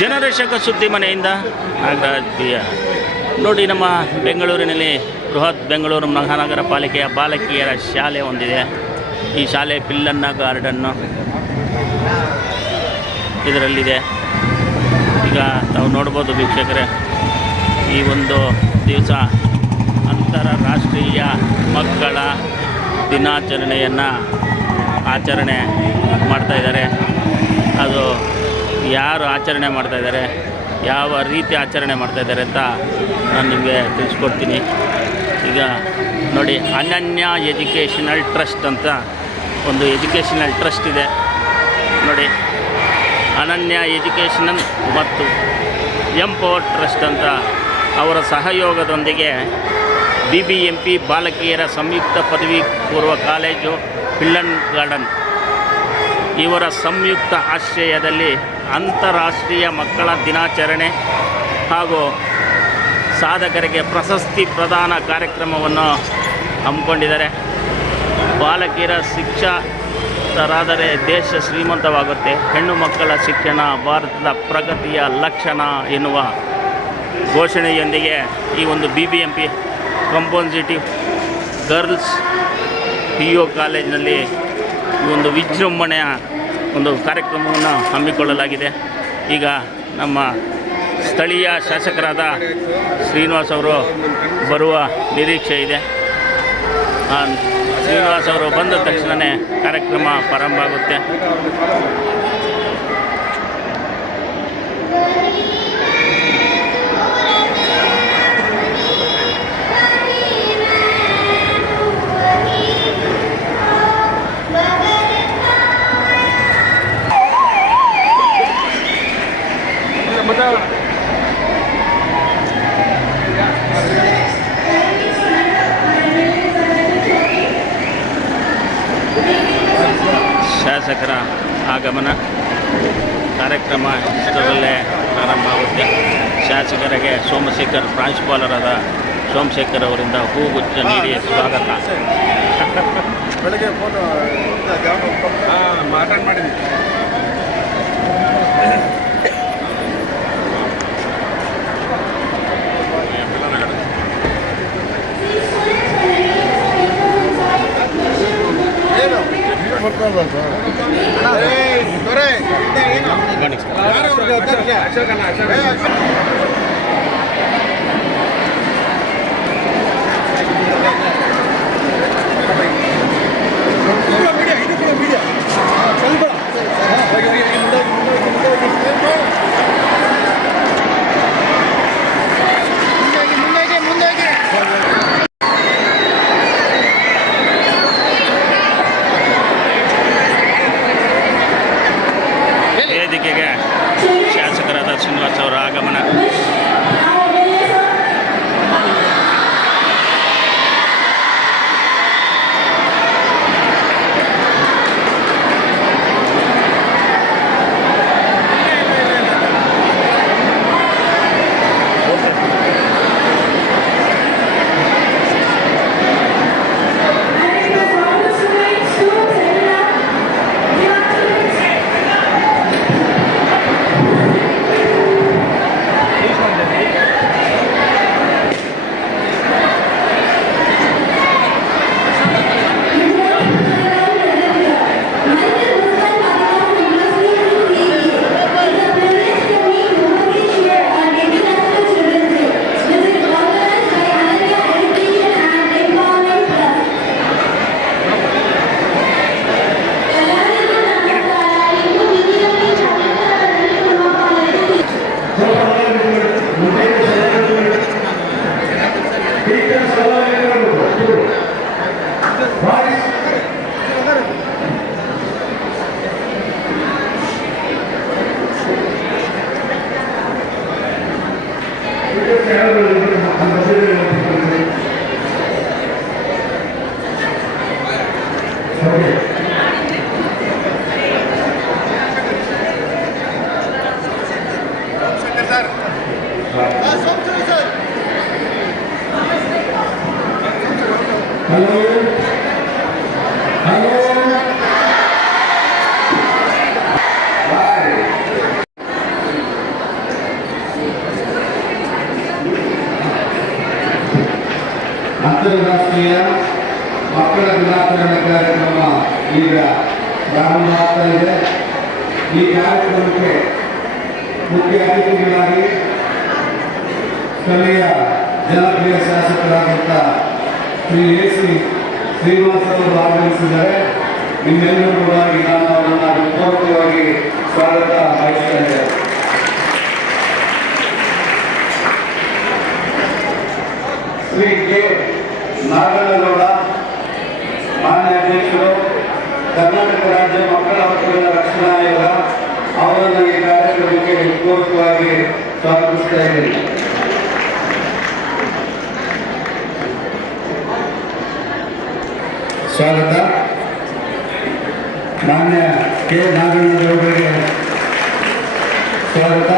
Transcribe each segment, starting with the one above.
ಜನರಕ್ಷಕ ಸುದ್ದಿ ಮನೆಯಿಂದ ನಾಗರಾಜ್ ಬಿಆರ್. ನೋಡಿ, ನಮ್ಮ ಬೆಂಗಳೂರಿನಲ್ಲಿ ಬೃಹತ್ ಬೆಂಗಳೂರು ಮಹಾನಗರ ಪಾಲಿಕೆಯ ಬಾಲಕಿಯರ ಶಾಲೆ ಹೊಂದಿದೆ. ಈ ಶಾಲೆ ಪಿಲ್ಲನ್ನ ಗಾರ್ಡನ್ನು ಇದರಲ್ಲಿದೆ. ಈಗ ತಾವು ನೋಡ್ಬೋದು ವೀಕ್ಷಕರೇ, ಈ ಒಂದು ದಿವಸ ಅಂತಾರಾಷ್ಟ್ರೀಯ ಮಕ್ಕಳ ದಿನಾಚರಣೆಯನ್ನು ಆಚರಣೆ ಮಾಡ್ತಾಯಿದ್ದಾರೆ. ಅದು ಯಾರು ಆಚರಣೆ ಮಾಡ್ತಾಯಿದ್ದಾರೆ, ಯಾವ ರೀತಿ ಆಚರಣೆ ಮಾಡ್ತಾಯಿದ್ದಾರೆ ಅಂತ ನಾನು ನಿಮಗೆ ತಿಳಿಸ್ಕೊಡ್ತೀನಿ. ಈಗ ನೋಡಿ, ಅನನ್ಯ ಎಜುಕೇಷನಲ್ ಟ್ರಸ್ಟ್ ಅಂತ ಒಂದು ಎಜುಕೇಷನಲ್ ಟ್ರಸ್ಟ್ ಇದೆ ನೋಡಿ. ಅನನ್ಯ ಎಜುಕೇಷನಲ್ ಮತ್ತು ಎಂಪವರ್ ಟ್ರಸ್ಟ್ ಅಂತ ಅವರ ಸಹಯೋಗದೊಂದಿಗೆ BBMP ಬಾಲಕಿಯರ ಸಂಯುಕ್ತ ಪದವಿ ಪೂರ್ವ ಕಾಲೇಜು ಪಿಲ್ಲನ್ ಗಾರ್ಡನ್ ಇವರ ಸಂಯುಕ್ತ ಆಶ್ರಯದಲ್ಲಿ ಅಂತಾರಾಷ್ಟ್ರೀಯ ಮಕ್ಕಳ ದಿನಾಚರಣೆ ಹಾಗೂ ಸಾಧಕರಿಗೆ ಪ್ರಶಸ್ತಿ ಪ್ರದಾನ ಕಾರ್ಯಕ್ರಮವನ್ನು ಹಮ್ಮಿಕೊಂಡಿದ್ದಾರೆ. ಬಾಲಕಿಯರ ಶಿಕ್ಷಿತರಾದರೆ ದೇಶ ಶ್ರೀಮಂತವಾಗುತ್ತೆ, ಹೆಣ್ಣು ಮಕ್ಕಳ ಶಿಕ್ಷಣ ಭಾರತದ ಪ್ರಗತಿಯ ಲಕ್ಷಣ ಎನ್ನುವ ಘೋಷಣೆಯೊಂದಿಗೆ ಈ ಒಂದು BBMP ಕಂಪೋಸಿಟಿವ್ ಗರ್ಲ್ಸ್ PU ಕಾಲೇಜಿನಲ್ಲಿ ಈ ಒಂದು ವಿಜೃಂಭಣೆಯ ಒಂದು ಕಾರ್ಯಕ್ರಮವನ್ನು ಹಮ್ಮಿಕೊಳ್ಳಲಾಗಿದೆ. ಈಗ ನಮ್ಮ ಸ್ಥಳೀಯ ಶಾಸಕರಾದ ಶ್ರೀನಿವಾಸ್ ಅವರು ಬರುವ ನಿರೀಕ್ಷೆ ಇದೆ. ಶ್ರೀನಿವಾಸ್ ಅವರು ಬಂದ ತಕ್ಷಣವೇ ಕಾರ್ಯಕ್ರಮ ಪ್ರಾರಂಭ ಆಗುತ್ತೆ. ಶಾಸಕರ ಆಗಮನ ಕಾರ್ಯಕ್ರಮ ಇಷ್ಟರಲ್ಲೇ ಪ್ರಾರಂಭ ಆಗುತ್ತೆ. ಶಾಸಕರಿಗೆ ಸೋಮಶೇಖರ್, ಪ್ರಾಂಶುಪಾಲರಾದ ಸೋಮಶೇಖರ್ ಅವರಿಂದ ಹೂಗುಚ್ಛ ನೀಡಿ ಸ್ವಾಗತ. ಬೆಳಗ್ಗೆ ಫೋನು ಮಾತಾಡಿ ಮಾಡಿದ್ವಿ. ವೇದಿಕೆಗೆ ಶಾಸಕರಾದ ಶ್ರೀನಿವಾಸ್ ಅವರ ಆಗಮನ. ಅಂತಾರಾಷ್ಟ್ರೀಯ ಮಕ್ಕಳ ದಿನಾಚರಣೆ ಕಾರ್ಯಕ್ರಮ ಈಗ ಪ್ರಾರಂಭವಾಗ್ತಾ ಇದೆ. ಈ ಕಾರ್ಯಕ್ರಮಕ್ಕೆ ಮುಖ್ಯ ಅತಿಥಿಗಳಾಗಿ ಸ್ಥಳೀಯ ಜನಪ್ರಿಯ ಶಾಸಕರಾದಂಥ ಶ್ರೀ ಎ.ಸಿ. ಶ್ರೀನಿವಾಸ್ ಅವರು ಆಗಮಿಸಿದ್ದಾರೆ. ನಿಮ್ಮೆಲ್ಲರೂ ಕೂಡ ನಾನು ಅವರನ್ನು ಪೂರ್ವಕವಾಗಿ ಸ್ವಾಗತ ಬಯಸ್ತಾ ಇದ್ದೇನೆ. ಶ್ರೀ ಕೆ. ನಾರಾಯಣಗೌಡ ಮಾನ್ಯ ಅಧ್ಯಕ್ಷರು, ಕರ್ನಾಟಕ ರಾಜ್ಯ ಮಕ್ಕಳ ಹಕ್ಕುಗಳ ರಕ್ಷಣಾ ಆಯೋಗ ಅವರನ್ನು ಈ ಕಾರ್ಯಕ್ರಮಕ್ಕೆ ಪೂರ್ವಕವಾಗಿ ಸ್ವಾಗತಿಸ್ತಾ ಇದ್ದೀನಿ. ಸ್ವಾಗತ. ಮಾನ್ಯ ಕೆ. ನಾರಾಯಣಗೌಡರಿಗೆ ಸ್ವಾಗತ.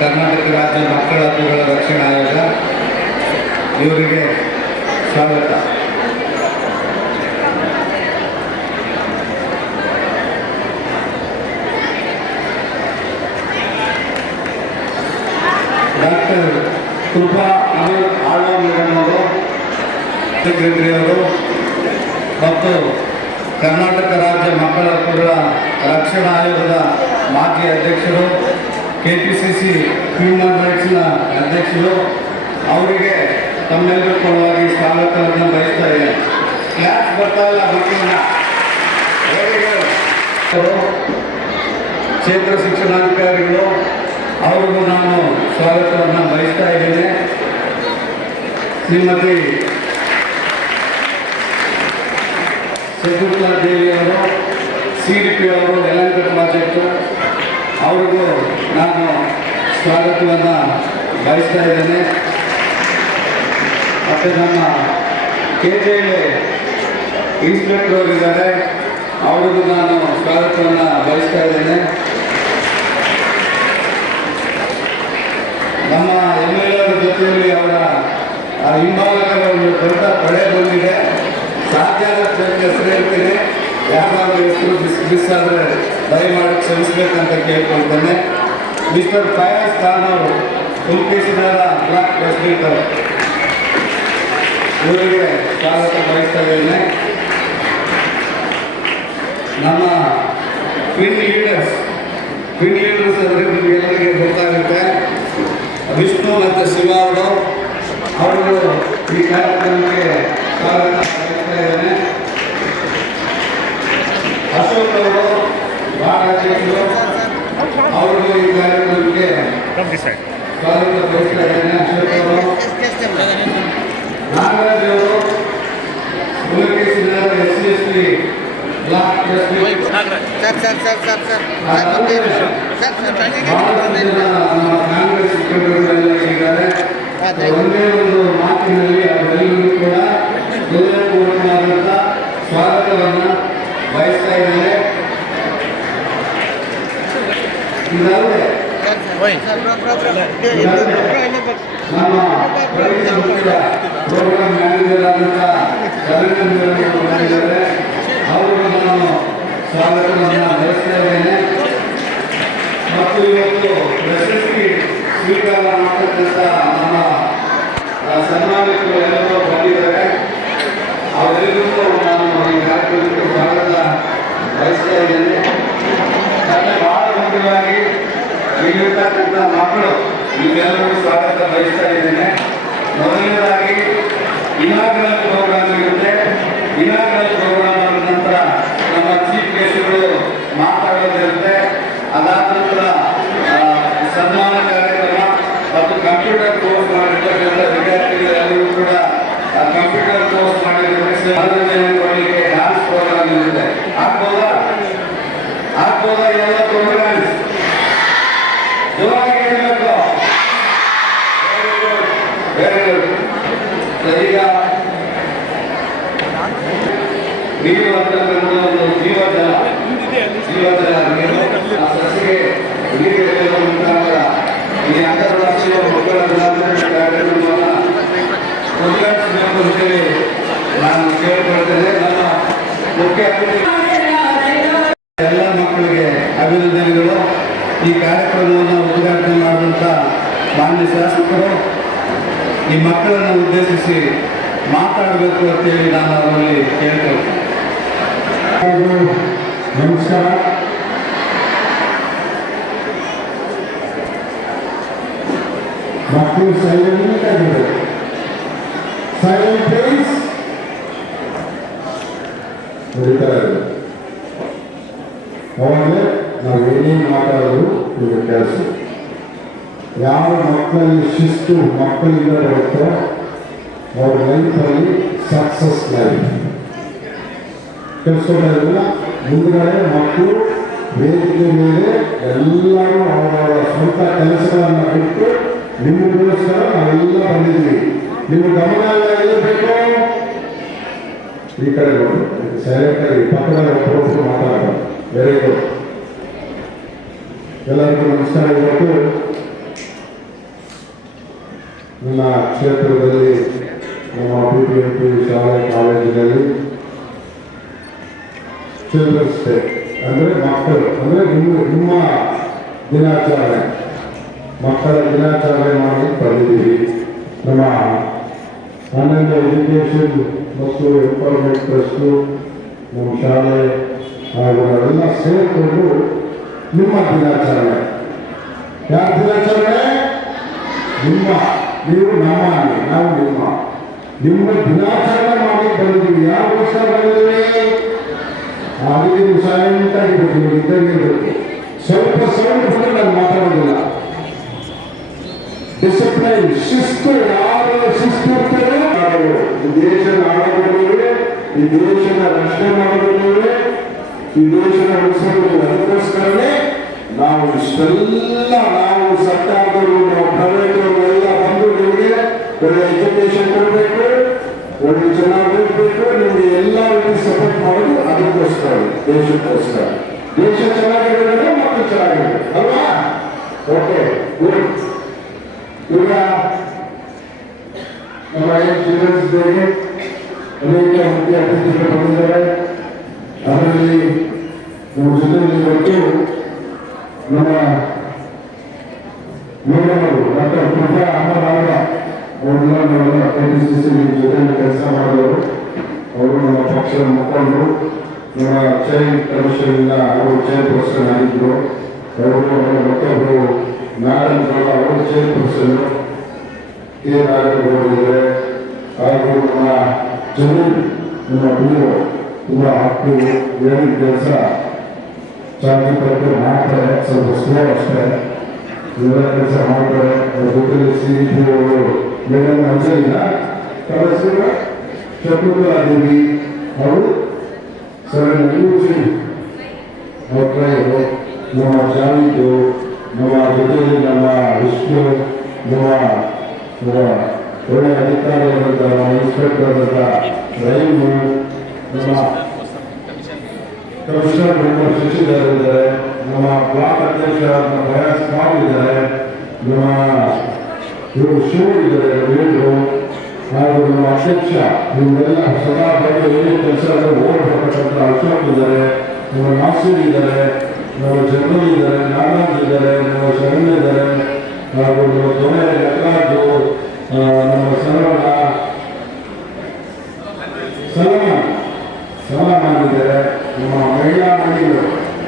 ಕರ್ನಾಟಕ ರಾಜ್ಯ ಮಕ್ಕಳ ಹಕ್ಕುಗಳ ರಕ್ಷಣಾ ಆಯೋಗ ಇವರಿಗೆ ಸ್ವಾಗತ. ಡಾಕ್ಟರ್ ಕೃಪಾ ಆಳ್ವಾಮಿರವರು, ಸೆಕ್ರೆಟರಿ ಅವರು ಮತ್ತು ಕರ್ನಾಟಕ ರಾಜ್ಯ ಮಕ್ಕಳ ಹಕ್ಕುಗಳ ರಕ್ಷಣಾ ಆಯೋಗದ ಮಾಜಿ ಅಧ್ಯಕ್ಷರು, ಕೆಪಿಸಿಸಿ ಹ್ಯೂಮನ್ ರೈಟ್ಸ್ನ ಅಧ್ಯಕ್ಷರು, ಅವರಿಗೆ ತಮ್ಮೆಲ್ಲರ ಪರವಾಗಿ ಸ್ವಾಗತವನ್ನು ಬಯಸ್ತಾ ಇದ್ದೇನೆ. ಕ್ಲಾಸ್ ಬರ್ತಾ ಇಲ್ಲ ಮಕ್ಕಳನ್ನ. ಕ್ಷೇತ್ರ ಶಿಕ್ಷಣಾಧಿಕಾರಿಗಳು ಅವರಿಗೂ ನಾನು ಸ್ವಾಗತವನ್ನು ಬಯಸ್ತಾ ಇದ್ದೇನೆ. ಶ್ರೀಮತಿ ಶಕುಂತಲಾ ದೇವಿಯವರು, CDP ಅವರು, ಯಲಹಂಕ ಪ್ರಾಜೆಕ್ಟು, ಅವರಿಗೂ ನಾನು ಸ್ವಾಗತವನ್ನು ಬಯಸ್ತಾ ಇದ್ದೇನೆ. ಮತ್ತು ನಮ್ಮ KJL ಇನ್ಸ್ಪೆಕ್ಟರ್ ಅವರಿದ್ದಾರೆ, ಅವರಿಗೂ ನಾನು ಸ್ವಾಗತವನ್ನು ಬಯಸ್ತಾ ಇದ್ದೇನೆ. ನಮ್ಮ MLA ಜೊತೆಯಲ್ಲಿ ಅವರ ಹಿಂಭಾಗದ ಒಂದು ದೊಡ್ಡ ಪಡೆ ಬಂದಿದೆ. ಸಾಧ್ಯ ಆದಷ್ಟು ಹೆಸರು ಹೇಳ್ತೀನಿ, ಯಾರಾದರೂ ಹೆಸರು ಮಿಸ್ ಆದರೆ ದಯಮಾಡಿ ಕ್ಷಮಿಸಬೇಕಂತ ಕೇಳ್ಕೊಳ್ತೇನೆ. ಮಿಸ್ಟರ್ ಫಯಾಜ್ ಖಾನ್ ಅವರು, ಹುಲ್ಕೇಶಿನಗರ ಬ್ಲಾಕ್ ಪ್ರೆಸಿಡೆಂಟ್ ಅವರು, ಇವರಿಗೆ ಸ್ವಾಗತ ಬಯಸ್ತಾ ಇದ್ದೇನೆ. ನಮ್ಮ ಪಿನ್ ಲೀಡರ್ಸ್ ಅಂದರೆ ನಿಮಗೆಲ್ಲರಿಗೆ ಗೊತ್ತಾಗುತ್ತೆ. ವಿಷ್ಣು ಮತ್ತು ಶಿವ ಅವರು ಈ ಕಾರ್ಯಕ್ರಮಕ್ಕೆ ಸ್ವಾಗತ ಬಯಸ್ತಾ ಇದ್ದೇನೆ. ಅಶೋಕ್ ಅವರು ರಾಜ್ಯಾಧ್ಯಕ್ಷರು, ಅವರಿಗೂ ಈ ಕಾರ್ಯಕ್ರಮಕ್ಕೆ ಸ್ವಾಗತ ಬಯಸ್ತಾ ಇದ್ದೇನೆ. ಅಶೋಕ್ ಅವರು, ನಾಗರಾಜ್ ಅವರು, ಮುಲಕೇಶಿನಗರ SC ಬ್ಲಾಕ್ ಪ್ರೆಸಿಡೆಂಟ್, ಕಾಂಗ್ರೆಸ್ ಮುಖಂಡರುಗಳೆಲ್ಲ ಇದ್ದಾರೆ. ಒಂದೇ ಒಂದು ಮಾತಿನಲ್ಲಿ ಅವರೆಲ್ಲರೂ ಕೂಡ ಹೃದಯಪೂರ್ವಕವಾದಂಥ ಸ್ವಾಗತವನ್ನು ಬಯಸ್ತಾ ಇದ್ದಾರೆ. ಇದಲ್ಲದೆ ನಮ್ಮ ಪ್ರೋಗ್ರಾಮ್ ಮ್ಯಾನೇಜರ್ ಆದಂಥ ರವಿಚಂದ್ರನ್ ಬಂದಿದ್ದಾರೆ, ಅವರು ನಾನು ಸ್ವಾಗತವನ್ನು ಬಯಸ್ತಾ ಇದ್ದೇನೆ. ಮತ್ತು ಇವತ್ತು ಪ್ರಶಸ್ತಿ ಸ್ವೀಕಾರ ಮಾಡತಕ್ಕಂಥ ನಮ್ಮ ಸನ್ಮಾನಿತರು ಎಲ್ಲರೂ ಬಂದಿದ್ದಾರೆ. ಅವರೆಲ್ಲರಿಗೂ ನಾನು ಈ ಕಾರ್ಯಕ್ರಮಕ್ಕೆ ಸ್ವಾಗತ ಬಯಸ್ತಾ ಇದ್ದೇನೆ. ಬಹಳ ಮುಖ್ಯವಾಗಿ ಇಲ್ಲಿರ್ತಕ್ಕಂಥ ಮಕ್ಕಳು, ನಿಮ್ಮೆಲ್ಲರಿಗೂ ಸ್ವಾಗತ ಬಯಸ್ತಾ ಇದ್ದೇನೆ. ಮೊದಲನೇದಾಗಿ ಇನಾಗ್ರಲ್ ಪ್ರೋಗ್ರಾಮ್ ಇರುತ್ತೆ. ಇನಾಗ್ರಲ್ ಪ್ರೋಗ್ರಾಮ್ ಆದ ನಂತರ ನಮ್ಮ ಚೀಫ್ ಗೆಸ್ಟ್ಗಳು ಮಾತಾಡೋದಿರುತ್ತೆ. ಅದಾದ ನಂತರ ಸನ್ಮಾನ ಕಾರ್ಯಕ್ರಮ ಮತ್ತು ಕಂಪ್ಯೂಟರ್ ಕೋರ್ಸ್ ಮಾಡಿರ್ತಕ್ಕಂಥ ವಿದ್ಯಾರ್ಥಿಗಳೆಲ್ಲರೂ ಕೂಡ ಕಂಪ್ಯೂಟರ್ ಕೋರ್ಸ್ ಮಾಡಿದ್ರೆ ಮನೋರಂಜನೆ ಕೊಡಲಿಕ್ಕೆ ಡ್ಯಾನ್ಸ್ ಪ್ರೋಗ್ರಾಮ್ ಇರುತ್ತೆ. ಆಗ್ಬೋದಾ? ಆಗ್ಬೋದ ಎಲ್ಲ ಪ್ರೋಗ್ರಾಮ್ಸ್ ಜೋರಾಗಿ ಹೇಳಬೇಕು. Very good. ಈಗ ನೀರು ಅಂತಕ್ಕಂಥ ಒಂದು ಜೀವಜಲ ನೀರು ಆ ಸಸಿಗೆ ನೀರು ಎರೆಯುವ ಮುಖಾಂತರ ಈ ಅಂತಾರಾಷ್ಟ್ರೀಯ ಮಕ್ಕಳ ದಿನಾಚರಣೆ ಕಾರ್ಯಕ್ರಮವನ್ನು ಉದ್ಘಾಟಿಸಬೇಕು ಅಂತೇಳಿ ನಾನು ಕೇಳಿಕೊಳ್ತೇನೆ. ನನ್ನ ಮುಖ್ಯ ಅತಿಥಿ ಎಲ್ಲ ಮಕ್ಕಳಿಗೆ ಅಭಿನಂದನೆಗಳು. ಈ ಕಾರ್ಯಕ್ರಮವನ್ನು ಉದ್ಘಾಟನೆ ಮಾಡಿದಂಥ ಮಾನ್ಯ ಶಾಸಕರು ಈ ಮಕ್ಕಳನ್ನು ಉದ್ದೇಶಿಸಿ ಮಾತಾಡಬೇಕು ಅಂತೇಳಿ ನಾನು ಅವರಲ್ಲಿ ಕೇಳ್ತೇನೆ. ನಮಸ್ಕಾರ. ಮಕ್ಕಳು ಸೈಲೆಂಟ್ ಆಗಿದೆ. Silent please. ಅವಾಗಲೇ ನಾವು ಏನೇನು ಮಾತಾಡೋದು ಈಗ ಕೆಲಸ. ಯಾವ ಮಕ್ಕಳಲ್ಲಿ ಶಿಸ್ತು ಮಕ್ಕಳಿಂದ ಬರುತ್ತೋ ಅವ್ರ ಲೈಫಲ್ಲಿ ಸಕ್ಸಸ್ ಲೈಫ್. ಕೆಲಸಗಳನ್ನ ಮುಂದುಗಡೆ ಮಕ್ಕಳು ವೇದಿಕೆ ಮೇಲೆ ಎಲ್ಲರೂ ಅವರ ಸ್ವಂತ ಕೆಲಸಗಳನ್ನು ಬಿಟ್ಟು ನಿಮಗೋಸ್ಕರ ನಾವೆಲ್ಲ ಬಂದಿದ್ವಿ. ನಿಮ್ಮ ಗಮನ ಎಲ್ಲ ಎಲ್ಲಿರಬೇಕು? ಈ ಕಡೆ ನೋಡಿ, ಸೈಲೆಂಟ್ ಆಗಿ ಪಕ್ಕದಲ್ಲಿ ಒಬ್ಬರು ಮಾತಾಡೋದು. Very good. ಎಲ್ಲರಿಗೂ ನಮಸ್ಕಾರ. ಇವತ್ತು ನನ್ನ ಕ್ಷೇತ್ರದಲ್ಲಿ ನಮ್ಮ PPMP ಶಾಲೆ ಕಾಲೇಜಿನಲ್ಲಿ ಚಿಲ್ಡ್ರನ್ಸ್ ಡೇ ಅಂದರೆ ಮಕ್ಕಳು ಅಂದರೆ ನಿಮ್ಮ ದಿನಾಚರಣೆ, ಮಕ್ಕಳ ದಿನಾಚರಣೆ ಮಾಡಿ ಬಂದಿದ್ದೀವಿ. ನಮ್ಮ ಆನಂದ ಎಜುಕೇಷನ್ ಮತ್ತು ಎಂಪವರ್ಮೆಂಟ್ ಟ್ರಸ್ಟು, ನಮ್ಮ ಶಾಲೆ ಹಾಗೂ ನಾವೆಲ್ಲ ಸೇರಿಕೊಂಡು ನಿಮ್ಮ ದಿನಾಚರಣೆ. ಯಾರ ದಿನಾಚರಣೆ? ನಿಮ್ಮ. ನೀವು ನಮ್ಮ, ನಾವು ನಿಮ್ಮ ದಿನಾಚರಣೆ ಮಾಡಿ ಬಂದಿದ್ದೀವಿ. ಯಾರಿಗೋಸ್ಕರ ಬಂದಿದ್ದೀವಿ? ಅದಕ್ಕೆ ನೀವು ಸೈಲೆಂಟ್ ಆಗಿರ್ಬೇಕು. ನೀವು ಇದ್ದಾಗಿರ್ಬೇಕು. ಸ್ವಲ್ಪ ಸೌಂಡ್ ಬಂದರೆ ನಾನು ಮಾತಾಡೋದಿಲ್ಲ. ಡಿಸಿಪ್ಲೈನ್, ಶಿಸ್ತು. ಯಾರು ಶಿಸ್ತು ಇರ್ತಾರೆ ಈ ದೇಶದ ಆಡಳಿತವೇ, ಈ ದೇಶದ ರಕ್ಷಣೆ ಮಾಡೋದಲ್ಲೇ, ಈ ದೇಶದ ಉಳಿಸೋದು. ಅದಕ್ಕೋಸ್ಕರನೇ ನಾವು ಇಷ್ಟೆಲ್ಲ ನಾವು ಸರ್ಕಾರದವರು, ನಾವು ಪ್ರೈವೇಟ್ ಎಲ್ಲ ಬಂದು ನಿಮಗೆ ಒಳ್ಳೆ ಎಜುಕೇಶನ್ ಕೊಡಬೇಕು, ಒಳ್ಳೆ ಚೆನ್ನಾಗಿ ಓದಬೇಕು, ನಿಮಗೆ ಎಲ್ಲ ರೀತಿ ಸಪೋರ್ಟ್ ಮಾಡೋದು ಅದಕ್ಕೋಸ್ಕರ, ದೇಶಕ್ಕೋಸ್ಕರ. ದೇಶ ಚೆನ್ನಾಗಿರೋದ್ರೆ ಮಕ್ಕಳು ಚೆನ್ನಾಗಿರ್ಬೇಕು ಅಲ್ವಾ? Okay, good. ಈಗ ನಮ್ಮ ಚಿಲ್ಡ್ರನ್ಸ್ ಡೇಗೆ ಅನೇಕ ಮುಖ್ಯ ಅತಿಥಿಗಳು ಬಂದಿದ್ದಾರೆ. ಅದರಲ್ಲಿ ನಮ್ಮ ಜೊತೆಯಲ್ಲಿ ಇವತ್ತು ನಮ್ಮ ಮೇಡಮರು ಡಾಕ್ಟರ್ ಕೃಪಾ ಅಮ್ಮನವರ ಅವರೆಲ್ಲ ನಾವೆಲ್ಲ KPCC ಜೊತೆಯಲ್ಲಿ ಕೆಲಸ ಮಾಡಿದವರು. ಅವರು ನಮ್ಮ ಪಕ್ಷದ ಮುಖಂಡರು. ನಮ್ಮ ಚೈಲ್ಡ್ ಕಮಿಷನ್ ಅವರು ಚೇರ್ಪರ್ಸನ್ ಆಗಿದ್ದರು. ಅವರು ಮತ್ತೊಬ್ಬರು ನಾರಾಯಣಗೌಡ ಅವರು ಚೇರ್ಪರ್ಸನ್, ಕೆ ನಾರಾಯಣಗೌಡರಿದ್ದಾರೆ. ಹಾಗೂ ನಮ್ಮ ಜಮೀನ್, ನಮ್ಮ ಬಿಒ ತುಂಬ ಆಕ್ಟಿವ್, ಹೇಳಿದ ಕೆಲಸ ಚಾರ್ಜ್ ಮಾಡ್ತಾರೆ. ಸ್ವಲ್ಪ ಸ್ಲೋ ಅಷ್ಟೇ, ಇವೆಲ್ಲ ಕೆಲಸ ಮಾಡ್ತಾರೆ. ಅವ್ರ ಜೊತೆಲಿ CEP ಅವರು ಮೇಡಮ್ ಅಂಜಲಿಲ್ಲ ಕಳಿಸಿದ ಶಕುಂತಲಾದೇವಿ ಅವರು ಸರ್ ಯೂಸಿ ಅವ್ರು, ನಮ್ಮ ಜಾವಿದು, ನಮ್ಮ ಜೊತೆಯಲ್ಲಿ ನಮ್ಮ ವಿಷ್ಣು, ನಮ್ಮ ಒಳ್ಳೆಯ ಅಧಿಕಾರಿಯಾದಂಥ ನಮ್ಮ ಇನ್ಸ್ಪೆಕ್ಟರ್ ಆದಂಥ ರೈಮು, ನಮ್ಮ ಕಮಿಷನರ್ ಮೆಂಬರ್ ಶಶಿಧರ್ ಇದ್ದಾರೆ, ನಮ್ಮ ಬ್ಲಾಕ್ ಅಧ್ಯಕ್ಷರಾದ ಬಯಾಸ್ ಕಾಲ್ ಇದ್ದಾರೆ, ನಮ್ಮ ಇವರು ಶಿವ ಇದ್ದಾರೆ, ವೀರು, ಹಾಗೂ ನಮ್ಮ ಅಧ್ಯಕ್ಷ ಇವರೆಲ್ಲ ಸದಾ ಬಂದು ಏನೇ ಕೆಲಸ ಓಡಬರ್ತಕ್ಕಂಥ ಅಶೋಕ್ ಇದ್ದಾರೆ, ನಮ್ಮ ನಾಸಿರ್ ಇದ್ದಾರೆ, ನಮ್ಮ ಜನರಲ್ ಇದ್ದಾರೆ, ನಾಗರಾಜ್ ಇದ್ದಾರೆ, ನಮ್ಮ ಶರಣ್ಯ ಇದ್ದಾರೆ, ಹಾಗೂ ನಮ್ಮ ದೊರೆ ನಟರಾಜು, ನಮ್ಮ ಸಲಮಾನ್ ಇದ್ದಾರೆ, ನಮ್ಮ ಮಹಿಳಾ ಮಣಿಗಳು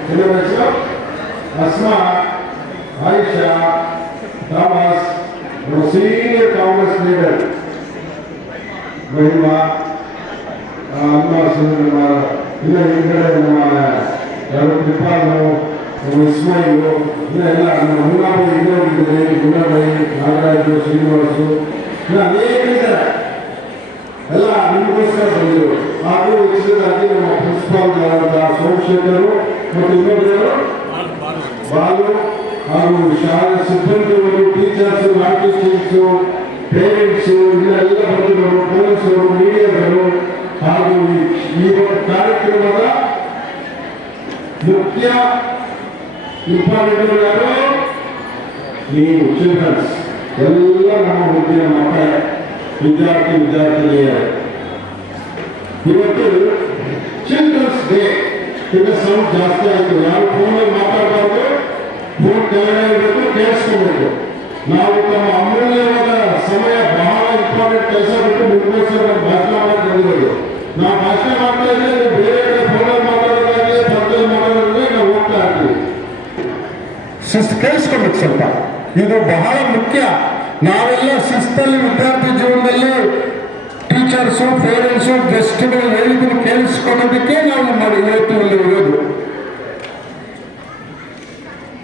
ಕೆಲವು ಹೆಸರು ಅಸ್ಮಾ, ಆಯಿಷಾ, ಥಾಮಸ್, ನಮ್ಮ ಸೀನಿಯರ್ ಕಾಂಗ್ರೆಸ್ ಲೀಡರ್ ಮಹಿಮಾ, ನಮ್ಮ ಇನ್ನ ಹಿಂದ್ಗಡೆ ನಮ್ಮ ಯಾರು ಕೃಪಾಲು, ನಮ್ಮ ಇಸ್ಮಾಯಿಲು, ಎಲ್ಲ ನಮ್ಮ ಮುನ್ನಾಬು ಇನ್ನೋಗಿದ್ದಾರೆ, ಗುಣಬೈ, ನಾಗರಾಜು, ಶ್ರೀನಿವಾಸು, ಇನ್ನು ಅನೇಕ ಇದ್ದಾರೆ. ಎಲ್ಲ ನಿಮ್ಮ ನಮಗೋಸ್ಕರ ಬಂದರು. ಹಾಗೂ ಹೆಚ್ಚಿನದಾಗಿ ನಮ್ಮ ಪ್ರಿನ್ಸಿಪಾಲ್ ಸೋಮಶೇಖರು ಮತ್ತು ಇನ್ನೊಬ್ಬರು ಬಾಲು ಹಾಗೂ ಶಾಲಾ ಸಿಬ್ಬಂದಿಗಳು, ಟೀಚರ್ಸ್, ಲಾಟಿ ಸ್ಟೂಡೆಂಟ್ಸು, ಪೇರೆಂಟ್ಸು ಇಲ್ಲೆಲ್ಲ ಬಂದಿದ್ದರು, ಪೊಲೀಸರು, ಮೀಡಿಯಾದವರು ಹಾಗೂ ಈ ಒಂದು ಕಾರ್ಯಕ್ರಮದ ಮುಖ್ಯ ಇಂಪಾರ್ಟೆಂಟ್ ಯಾರು? ನೀವು ಚಿಲ್ಡ್ರನ್ಸ್ ಎಲ್ಲ ನಮ್ಮ ಮುಖ್ಯ ಮಕ್ಕಳ ವಿದ್ಯಾರ್ಥಿನಿಯರು. ಇವತ್ತು ಚಿಲ್ಡ್ರನ್ಸ್ ಡೇ. ಈಗ ಸೌಂಡ್ ಜಾಸ್ತಿ ಆಯಿತು. ಯಾರು ಫೋನಲ್ಲಿ ಮಾತಾಡಬಾರ್ದು, ಫೋನ್ ಕೆಳಗಡೆ ಇರಬೇಕು, ಕೇಳಿಸ್ಕೋಬೇಕು. ನಾವು ತಮ್ಮ ಅಮೂಲ್ಯವಾದ ಸಮಯ, ಬಹಳ ಇಂಪಾರ್ಟೆಂಟ್ ಕೆಲಸ ಬಿಟ್ಟು ನಿಮಗೋಸ್ಕರ ಭಾಷಣ ಮಾಡಿ ಬಂದಿರೋದು. ನಾವು ಭಾಷಣ ಮಾಡ್ತಾ ಇದ್ರೆ ನೀವು ಬೇರೆ ಕಡೆ ಫೋನಲ್ಲಿ ಮಾತಾಡೋದಾಗಲಿ ಪಕ್ಕದಲ್ಲಿ ಮಾತಾಡೋದಾಗಲಿ ನಾವು ಹೋಗ್ತಾ ಇರ್ತೀವಿ. ಕೇಳಿಸ್ಕೋಬೇಕು ಸ್ವಲ್ಪ. ಇದು ಬಹಳ ಮುಖ್ಯ. ನಾವೆಲ್ಲ ಶಿಸ್ತಲ್ಲಿ ವಿದ್ಯಾರ್ಥಿ ಜೀವನದಲ್ಲಿ ಟೀಚರ್ಸು, ಪೇರೆಂಟ್ಸು, ಗೆಸ್ಟ್ಗಳು ಹೇಳಿದ್ರು ಕೇಳಿಸ್ಕೊಳ್ಳೋದಕ್ಕೆ ನಾವು ಇವತ್ತು ಇಲ್ಲಿ ಇರೋದು.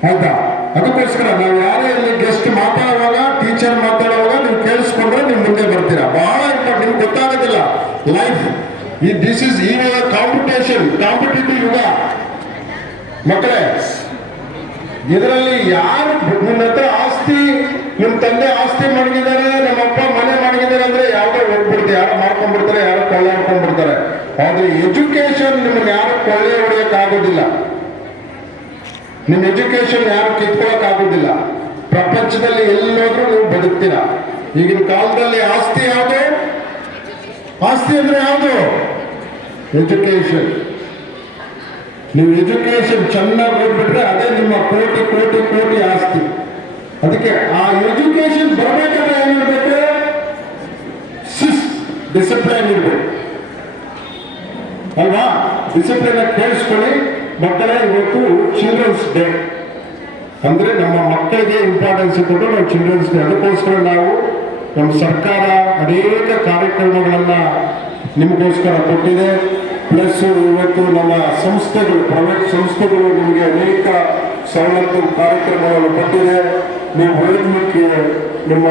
ಆಯ್ತಾ? ಅದಕ್ಕೋಸ್ಕರ ನಾವು ಯಾರೇ ಇಲ್ಲಿ ಗೆಸ್ಟ್ ಮಾತಾಡುವಾಗ, ಟೀಚರ್ ಮಾತಾಡುವಾಗ ನೀವು ಕೇಳಿಸ್ಕೊಂಡ್ರೆ ನೀವು ಮುಂದೆ ಬರ್ತೀರಾ. ಬಹಳ ಇಂಪಾರ್ಟೆಂಟ್. ನಿಮ್ಗೆ ಗೊತ್ತಾಗೋದಿಲ್ಲ ಲೈಫ್. ದಿಸ್ ಇಸ್ ಇವಾಗ ಕಾಂಪಿಟೇಟಿವ್ ಯುಗ ಮಕ್ಕಳೇ. ಇದರಲ್ಲಿ ಯಾರು ನಿಮ್ಮ ಹತ್ರ ಆಸ್ತಿ, ನಿಮ್ಮ ತಂದೆ ಆಸ್ತಿ ಮಡಗಿದ್ದಾರೆ, ನಮ್ಮ ಅಪ್ಪ ಮನೆ ಮಡಗಿದ್ದಾರೆ ಅಂದ್ರೆ ಯಾವುದೋ ಹೋಗ್ಬಿಡ್ತಾರೆ, ಯಾರು ಮಾಡ್ಕೊಂಡ್ಬಿಡ್ತಾರೆ, ಯಾರು ಕೊಳ್ಳೆ ಹೊಡ್ಕೊಂಡ್ಬಿಡ್ತಾರೆ. ಆದ್ರೆ ಎಜುಕೇಶನ್ ನಿಮ್ಮನ್ನ ಯಾರು ಕೊಳ್ಳೆ ಹೊಡೆಯಕ್ಕಾಗೋದಿಲ್ಲ. ನಿಮ್ಮ ಎಜುಕೇಶನ್ ಯಾರು ಕಿತ್ಕೊಳ್ಳೋಕ್ಕಾಗೋದಿಲ್ಲ. ಪ್ರಪಂಚದಲ್ಲಿ ಎಲ್ಲೋದ್ರೂ ನೀವು ಬದುಕ್ತೀರಾ. ಈಗಿನ ಕಾಲದಲ್ಲಿ ಆಸ್ತಿ ಯಾವುದು? ಆಸ್ತಿ ಅಂದ್ರೆ ಯಾವುದು? ಎಜುಕೇಶನ್. ನೀವು ಎಜುಕೇಶನ್ ಚೆನ್ನಾಗಿ ಓದ್ಬಿಟ್ರೆ ಅದೇ ನಿಮ್ಮ ಕೋಟಿ ಕೋಟಿ ಕೋಟಿ ಆಸ್ತಿ. ಅದಕ್ಕೆ ಆ ಎಜುಕೇಶನ್ ಬರಬೇಕಾದ್ರೆ ಏನಿರ್ಬೇಕು? ಡಿಸಿಪ್ಲೈನ್ ಇರ್ಬೇಕು ಅಲ್ವಾ? ಡಿಸಿಪ್ಲೈನ್ ಕೇಳಿಸ್ಕೊಳ್ಳಿ ಮಕ್ಕಳೇ. ಇವತ್ತು ಚಿಲ್ಡ್ರನ್ಸ್ ಡೇ ಅಂದ್ರೆ ನಮ್ಮ ಮಕ್ಕಳಿಗೆ ಇಂಪಾರ್ಟೆನ್ಸ್ ಕೊಟ್ಟು ನಾವು ಚಿಲ್ಡ್ರನ್ಸ್ ಡೇ. ಅದಕ್ಕೋಸ್ಕರ ನಾವು ನಮ್ಮ ಸರ್ಕಾರ ಅನೇಕ ಕಾರ್ಯಕ್ರಮಗಳನ್ನ ನಿಮಗೋಸ್ಕರ ಕೊಟ್ಟಿದೆ. ಪ್ಲಸ್ ಇವತ್ತು ನಮ್ಮ ಸಂಸ್ಥೆಗಳು, ಪ್ರೈವೇಟ್ ಸಂಸ್ಥೆಗಳು ನಿಮಗೆ ಅನೇಕ ಸವಲತ್ತು ಕಾರ್ಯಕ್ರಮಗಳನ್ನು ಕೊಟ್ಟಿದೆ. ನೀವು ಓದಲಿಕ್ಕೆ, ನಿಮ್ಮ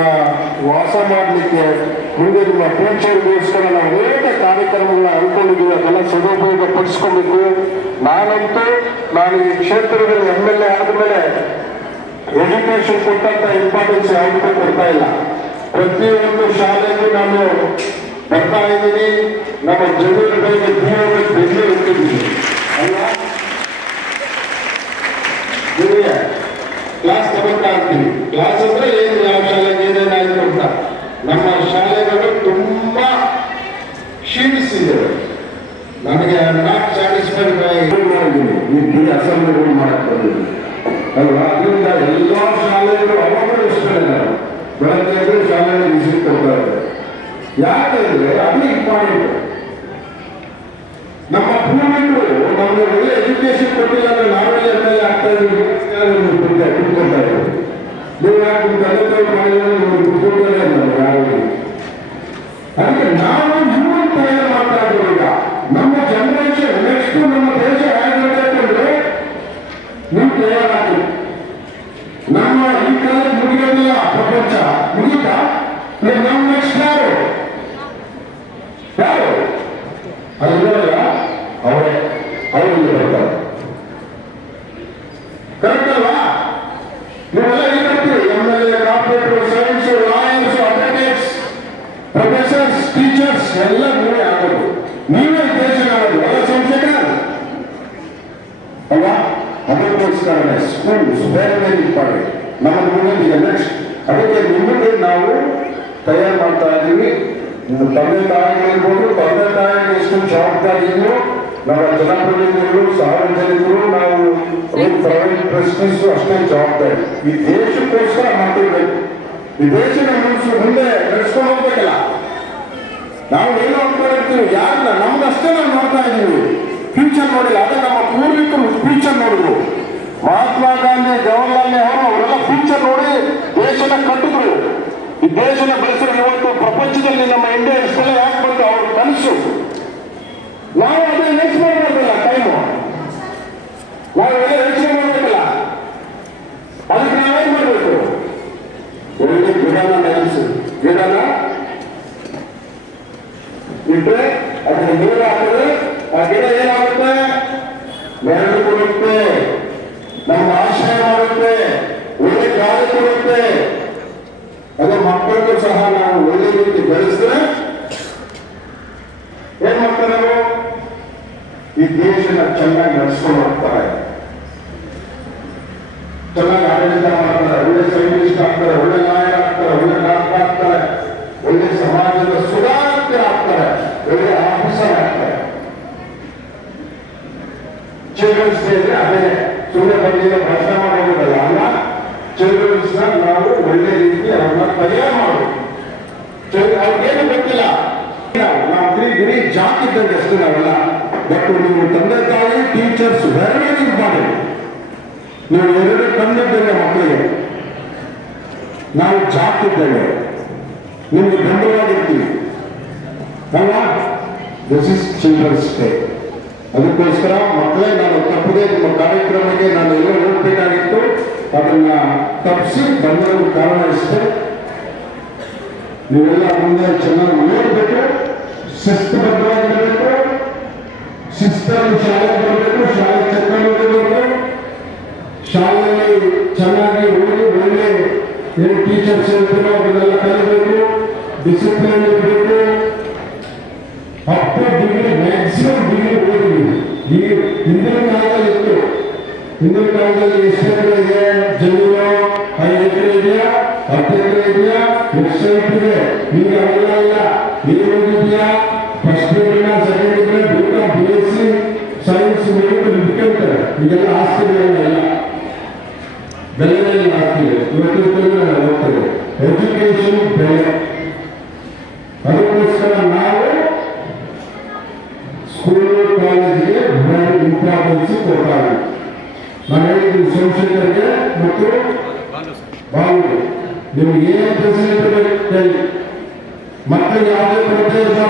ವಾಸ ಮಾಡಲಿಕ್ಕೆ, ಮುಂದೆ ನಿಮ್ಮ ಫ್ಯೂಚರ್ಗೋಸ್ಕರ ನಾವು ಅನೇಕ ಕಾರ್ಯಕ್ರಮಗಳನ್ನ ಅನ್ಕೊಂಡಿದ್ದೀವಿ. ಅದೆಲ್ಲ ಸದುಪಯೋಗ ಪಡಿಸ್ಕೊಬೇಕು. ನಾನು ಈ ಕ್ಷೇತ್ರದಲ್ಲಿ MLA ಆದಮೇಲೆ ಎಜುಕೇಶನ್ ಕೊಟ್ಟಂತ ಇಂಪಾರ್ಟೆನ್ಸ್ ಯಾವುದಕ್ಕೂ ಕೊಡ್ತಾ ಇಲ್ಲ. ಪ್ರತಿಯೊಂದು ಶಾಲೆಗೂ ನಾನು ಬರ್ತಾ ಇದ್ದೀನಿ. ನಮ್ಮ ಜನರಿಗೆ ಬೆಲೆ ಇಟ್ಟಿದ್ದೀನಿ ಅಲ್ಲ. ಕ್ಲಾಸ್ ತಗೋತಾ ಇರ್ತೀನಿ. ಕ್ಲಾಸ್ ಅಂದ್ರೆ ಏನು, ಯಾವ ಶಾಲೆಗೆ ಏನೇನಾಯ್ತು ಅಂತ. ನಮ್ಮ ಶಾಲೆಗಳು ತುಂಬಾ ಕ್ಷೀಣಿಸಿದೆ. ನನಗೆ ನಾಟ್ ಸ್ಯಾಟಿಸ್ಫೈಡ್ ಮಾಡಿದ್ದೀನಿ. ಈ ಅಸೆಂಬ್ಲಿಗಳು ಮಾಡಕ್ ಬಂದಿದ್ದೀನಿ ಅಲ್ವಾ? ಅದರಿಂದ ಎಲ್ಲ ಶಾಲೆಗಳು ಅವಾಗಲೂ ಇಷ್ಟ ಬೆಳಗ್ಗೆ ಶಾಲೆಗೆ ವಿಸಿಟ್ ಕೊಡ್ತಾ ಇದ್ದಾರೆ. ಯಾಕಂದ್ರೆ ಅದು ಇಂಪಾರ್ಟೆಂಟ್. ನಮ್ಮ ಪೂರ್ವಿಕರು ನಮಗೆ ಒಳ್ಳೆ ಎಜುಕೇಶನ್ ಕೊಟ್ಟಿಲ್ಲ ಅಂದ್ರೆ ನಾವೆಲ್ಲ MLA ಆಗ್ತಾ ಇದ್ದೀವಿ, ಕುತ್ಕೊಳ್ತಾ ಇದ್ದೀವಿ. ನೀವು ಯಾಕೆ ನಿಮ್ಮ ತಂದೆ ಮಾಡಿದ್ರೆ ನಿಮಗೆ ಕುತ್ಕೊಳ್ತಾನೆ ಇಲ್ಲ ಯಾರು. ಅದಕ್ಕೆ ನಾವು ಇನ್ನೊಂದು ತಯಾರು ಮಾಡ್ತಾ ಇದ್ದೀವಿ. ಈಗ ನಮ್ಮ ಜನರೇಷನ್ ನೆಕ್ಸ್ಟ್ ನಮ್ಮ ದೇಶ ಹೇಗಿರ್ಬೇಕಂದ್ರೆ ನೀವು ತಯಾರಾಗಿ. ನಮ್ಮ ಈ ಕಾಲ ಮುಗಿಯೋದಿಲ್ಲ, ಪ್ರಪಂಚ ಮುಗಿತಾ ನಮ್ಮ ನೆಕ್ಸ್ಟ್ ಯಾರು ಅದಿಲ್ಲ, ಅವರಲ್ಲಿ ಬರ್ತಾರೆ. ಕರೆಕ್ಟ್ ಅಲ್ವಾ? ನೀವೆಲ್ಲ ಏನಿರ್ತೀರಿ MLA, corporator, science, lawyers, advocates, professors, teachers ಎಲ್ಲ ನೀವೇ ಆಗೋದು. ನೀವೇ ದೇಶ ಆಗೋದು ಅಲ್ಲ ಸಂಶೇಖರ್ ಅಲ್ವಾ? ಅದಕ್ಕೋಸ್ಕರನೇ ಸ್ಕೂಲ್ಸ್ ವೆರಿ ಇಂಪಾರ್ಟೆಂಟ್. ನಮ್ಮ ಮುಂದೆ ನೆಕ್ಸ್ಟ್ ಅದಕ್ಕೆ ನಿಮಗೆ ನಾವು ತಯಾರು ಮಾಡ್ತಾ ಇದ್ದೀವಿ. ತಂದೆ ತಾಯಿಗಳಿರ್ಬೋದು, ತಂದೆ ತಾಯಿಗೆ ಎಷ್ಟು ಜವಾಬ್ದಾರಿ ಇದೆಯೋ ನಮ್ಮ ಜನಪ್ರತಿನಿಧಿಗಳು, ಸಾರ್ವಜನಿಕರು, ನಾವು ಪ್ರೈವೇಟ್ ಟ್ರಸ್ಟೀಸ್ ಅಷ್ಟೇ ಜವಾಬ್ದಾರಿ. ಈ ದೇಶಕ್ಕೋಸ್ಕರ ಮಾಡ್ತಿರ್ಬೇಕು. ಈ ದೇಶದ ಮುಂದೆ ನಡೆಸ್ಕೊಂಡು ಹೋಗ್ಬೇಕಲ್ಲ. ನಾವು ಏನೋ ಅನ್ಕೊಂಡಿರ್ತೀವಿ, ಯಾರನ್ನ ನಮ್ದಷ್ಟೇ ನಾವು ನೋಡ್ತಾ ಇದ್ದೀವಿ, ಫ್ಯೂಚರ್ ನೋಡಿಲ್ಲ. ಅದೇ ನಮ್ಮ ಪೂರ್ವಿಕರು ಫ್ಯೂಚರ್ ನೋಡಿದ್ರು. ಮಹಾತ್ಮ ಗಾಂಧಿ, ಜವಾಹರ್ಲಾಲ್ ನೆಹರು ಅವರೆಲ್ಲ ಫ್ಯೂಚರ್ ನೋಡಿ ದೇಶನ ಕಟ್ಟಿದ್ರು. ಈ ದೇಶನ ಬೆಳೆಸಿದ್ರು. ಇವತ್ತು ಪ್ರಪಂಚದಲ್ಲಿ ನಮ್ಮ ಇಂಡಿಯಾ ಇಷ್ಟೆಲ್ಲ ಯಾಕೆ ಬಂತು? ಅವ್ರ ಕನಸು. ನಾವು ಅದೇ ಯೋಚನೆ ಮಾಡಬೇಕಲ್ಲ. ಟೈಮು ನಾವೆಲ್ಲ ಯೋಚನೆ ಮಾಡಬೇಕಲ್ಲ. ಅದಕ್ಕೆ ನಾವೇನ್ ಮಾಡಬೇಕು? ಒಳ್ಳೆ ಗಿಡನ ನೆಲೆಸಿ, ಗಿಡನ ಇಟ್ಟರೆ ಅದನ್ನ ನೀರು ಹಾಕಿದ್ರೆ ಆ ಗಿಡ ಏನಾಗುತ್ತೆ, ನೆರಳು ಕೊಡುತ್ತೆ, ನಮ್ಮ ಆಶ್ರಯ ಮಾಡುತ್ತೆ, ಒಳ್ಳೆ ಗಾಳಿ ಕೊಡುತ್ತೆ. ಅದೇ ಮಕ್ಕಳಿಗೂ ಸಹ ನಾವು ಒಳ್ಳೆ ರೀತಿ ಬೆಳೆಸಿದ್ರೆ ಏನ್ ಮಾಡ್ತಾರೆ, ಅವರು ಈ ದೇಶನ ಚೆನ್ನಾಗಿ ನಡೆಸ್ಕೊಂಡು ಹೋಗ್ತಾರೆ, ಚೆನ್ನಾಗಿ ಆಡಳಿತ ಮಾಡ್ತಾರೆ, ಒಳ್ಳೆ ಸೈಂಟಿಸ್ಟ್ ಆಗ್ತಾರೆ, ಒಳ್ಳೆ ನಾಯಕ ಆಗ್ತಾರೆ, ಒಳ್ಳೆ ಡಾಕ್ಟರ್ ಆಗ್ತಾರೆ, ಒಳ್ಳೆ ಸಮಾಜದ ಸುಧಾರಕರಾಗ್ತಾರೆ, ಒಳ್ಳೆ ಆಫೀಸರ್ ಆಗ್ತಾರೆ. ಚಿಲ್ಡ್ರನ್ಸ್ ಡೇ ಅಂದ್ರೆ ಅದೇ ಸುಮ್ಮನೆ ಬಂದಿರೋ ಭಾಷಣ ಮಾಡೋದಲ್ಲ, ಅಲ್ಲ, ಚಿಲ್ಡ್ರನ್ಸ್ ನಾವು ಒಳ್ಳೆ ರೀತಿ ಅವ್ರನ್ನ ತಯಾರು ಮಾಡೋದು. ಅವ್ರಿಗೇನು ಗೊತ್ತಿಲ್ಲ, ನಾವು ಗಿರಿ ಜಾತಿ ಇದ್ದಂಗೆ ಅಷ್ಟು ನಾವೆಲ್ಲ. ಬಟ್ ನೀವು ತಂದೆ ತಾಯಿ ಟೀಚರ್ಸ್ ವೆರಿ ವೆರಿ ಇಂಪಾರ್ಟೆಂಟ್. ನೀವು ಎರಡು ಕಣ್ಣಿದ್ದಂಗೆ ಮಕ್ಕಳಿಗೆ, ನಾವು ಜಾತಿ ಇದ್ದಂಗೆ ನಿಮ್ಗೆ ಬೆಂಬಲವಾಗಿರ್ತೀವಿ ಅಲ್ವಾ. This is children's day. ಅದಕ್ಕೋಸ್ಕರ ಮಕ್ಕಳೇ, ನಾನು ತಪ್ಪದೆ ನಿಮ್ಮ ಕಾರ್ಯಕ್ರಮಕ್ಕೆ ನಾನು ಎಲ್ಲ ಹೋಗ್ಬೇಕಾಗಿತ್ತು, ಅದನ್ನ ತಪ್ಪಿಸಿ ಬಂದಿರೋ ಕಾರಣ ಇಷ್ಟೇ. ನೀವೆಲ್ಲ ಮುಂದೆ ಚೆನ್ನಾಗಿ ಓದಬೇಕು, ಶಿಸ್ತುಬದ್ಧವಾಗಿರಬೇಕು, ಶಿಸ್ತಲ್ಲಿ ಶಾಲೆ ಬರಬೇಕು, ಶಾಲೆ ಚೆನ್ನಾಗಿ ಓದಬೇಕು, ಶಾಲೆಯಲ್ಲಿ ಚೆನ್ನಾಗಿ ಓದಿ ಒಳ್ಳೆ ಏನು ಟೀಚರ್ಸ್ ಹೇಳ್ತೀರೋ ಅದನ್ನೆಲ್ಲ ಕಲಿಬೇಕು, ಡಿಸಿಪ್ಲಿನ್ ಇರಬೇಕು. 10 ಡಿಗ್ರಿ ಮ್ಯಾಕ್ಸಿಮಮ್ ಡಿಗ್ರಿ ಓದಿದ್ವಿ. ಈಗ ಹಿಂದಿನ ಕಾಲದಲ್ಲಿ ಇತ್ತು, ಹಿಂದಿನ ಕಾಲದಲ್ಲಿ ಎಷ್ಟು ಎಕರೆ ಇದೆ ಜಮೀನು, 5 ಎಕರೆ ಇದೆಯಾ, 10 ಎಕರೆ ಇದೆಯಾ, ಎಷ್ಟು ಸೈಟ್ ಇದೆ. ಈಗ ಅವೆಲ್ಲ ಇಲ್ಲ. ಏನು ಓದಿದ್ಯಾ, ಫಸ್ಟ್ ಡಿಗ್ರಿನ, second degree, BCom, BSc, science, medical ಇಟ್ಕೊಳ್ತಾರೆ. ಈಗೆಲ್ಲ ಆಸ್ತಿಗಳೆಲ್ಲ ಬೆಲೆಯಲ್ಲಿ ಆಗ್ತಿದೆ. ಇವತ್ತಿನ ಹೋಗ್ತದೆ ಎಜುಕೇಶನ್ ಬೆಲೆ. ಅದಕ್ಕೋಸ್ಕರ ನಾವು ಸ್ಕೂಲು ಕಾಲೇಜಿಗೆ ವೆರಿ ಇಂಪಾರ್ಟೆನ್ಸ್ ಕೊಡ್ತಾರೆ. ನಾನು ಹೇಳಿದ್ದೀನಿ ಸಂಶೋಧಕರಿಗೆ ಮತ್ತು ಬಾಲು ನಿಮ್ಗೆ ಏನು ಫೆಸಿಲಿಟಿ ಬೇಕು, ಮಕ್ಕಳಿಗೆ ಯಾವುದೇ ಕೊರತೆ ಇಲ್ಲ,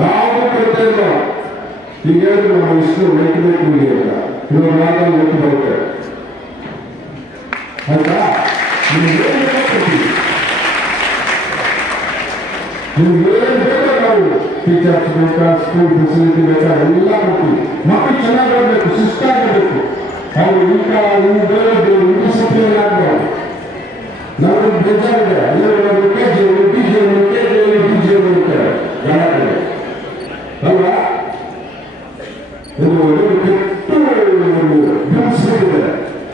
ಯಾವುದೇ ಕೊರತೆ ಇಲ್ಲ. ಈಗ ಹೇಳಿದ್ರು ನಮ್ಮ ಇಷ್ಟು ಬೇಕು ಇಲ್ಲಿ ಅಂತ, ಇವಾಗ ಮಾತನ್ನು ಬೇಕು ಬರುತ್ತೆ ಅಂತ ನಿಮ್ಗೆ ಏನು ಕೊಡ್ತೀವಿ, ನಿಮ್ಗೆ ಏನು ಬೇಕೋ ನಾವು ಟೀಚರ್ಸ್ ಬೇಕಾ, ಸ್ಕೂಲ್ ಫೆಸಿಲಿಟಿ ಬೇಕಾ, ಎಲ್ಲ ಕೊಡ್ತೀವಿ. ಮಕ್ಕಳು ಚೆನ್ನಾಗಿ ಬರಬೇಕು, ಶಿಸ್ತಾಗಿರಬೇಕು. ಅವರು ಈಗ ಇನ್ನು ಬೇರೆ ಡಿಸಿಪ್ಲಿನ್ ಆಗಬೇಕು. ನಾವು ಬೇಜಾರಿದೆ, ಅಲ್ಲೇ ಕೆಜಿ ಇರ್ತಾರೆ ಜನ ಕಡೆ ಅಲ್ವಾ. ಇದು ಕೆಟ್ಟು ಬಿಡಿಸ್ಬಿಟ್ಟಿದೆ,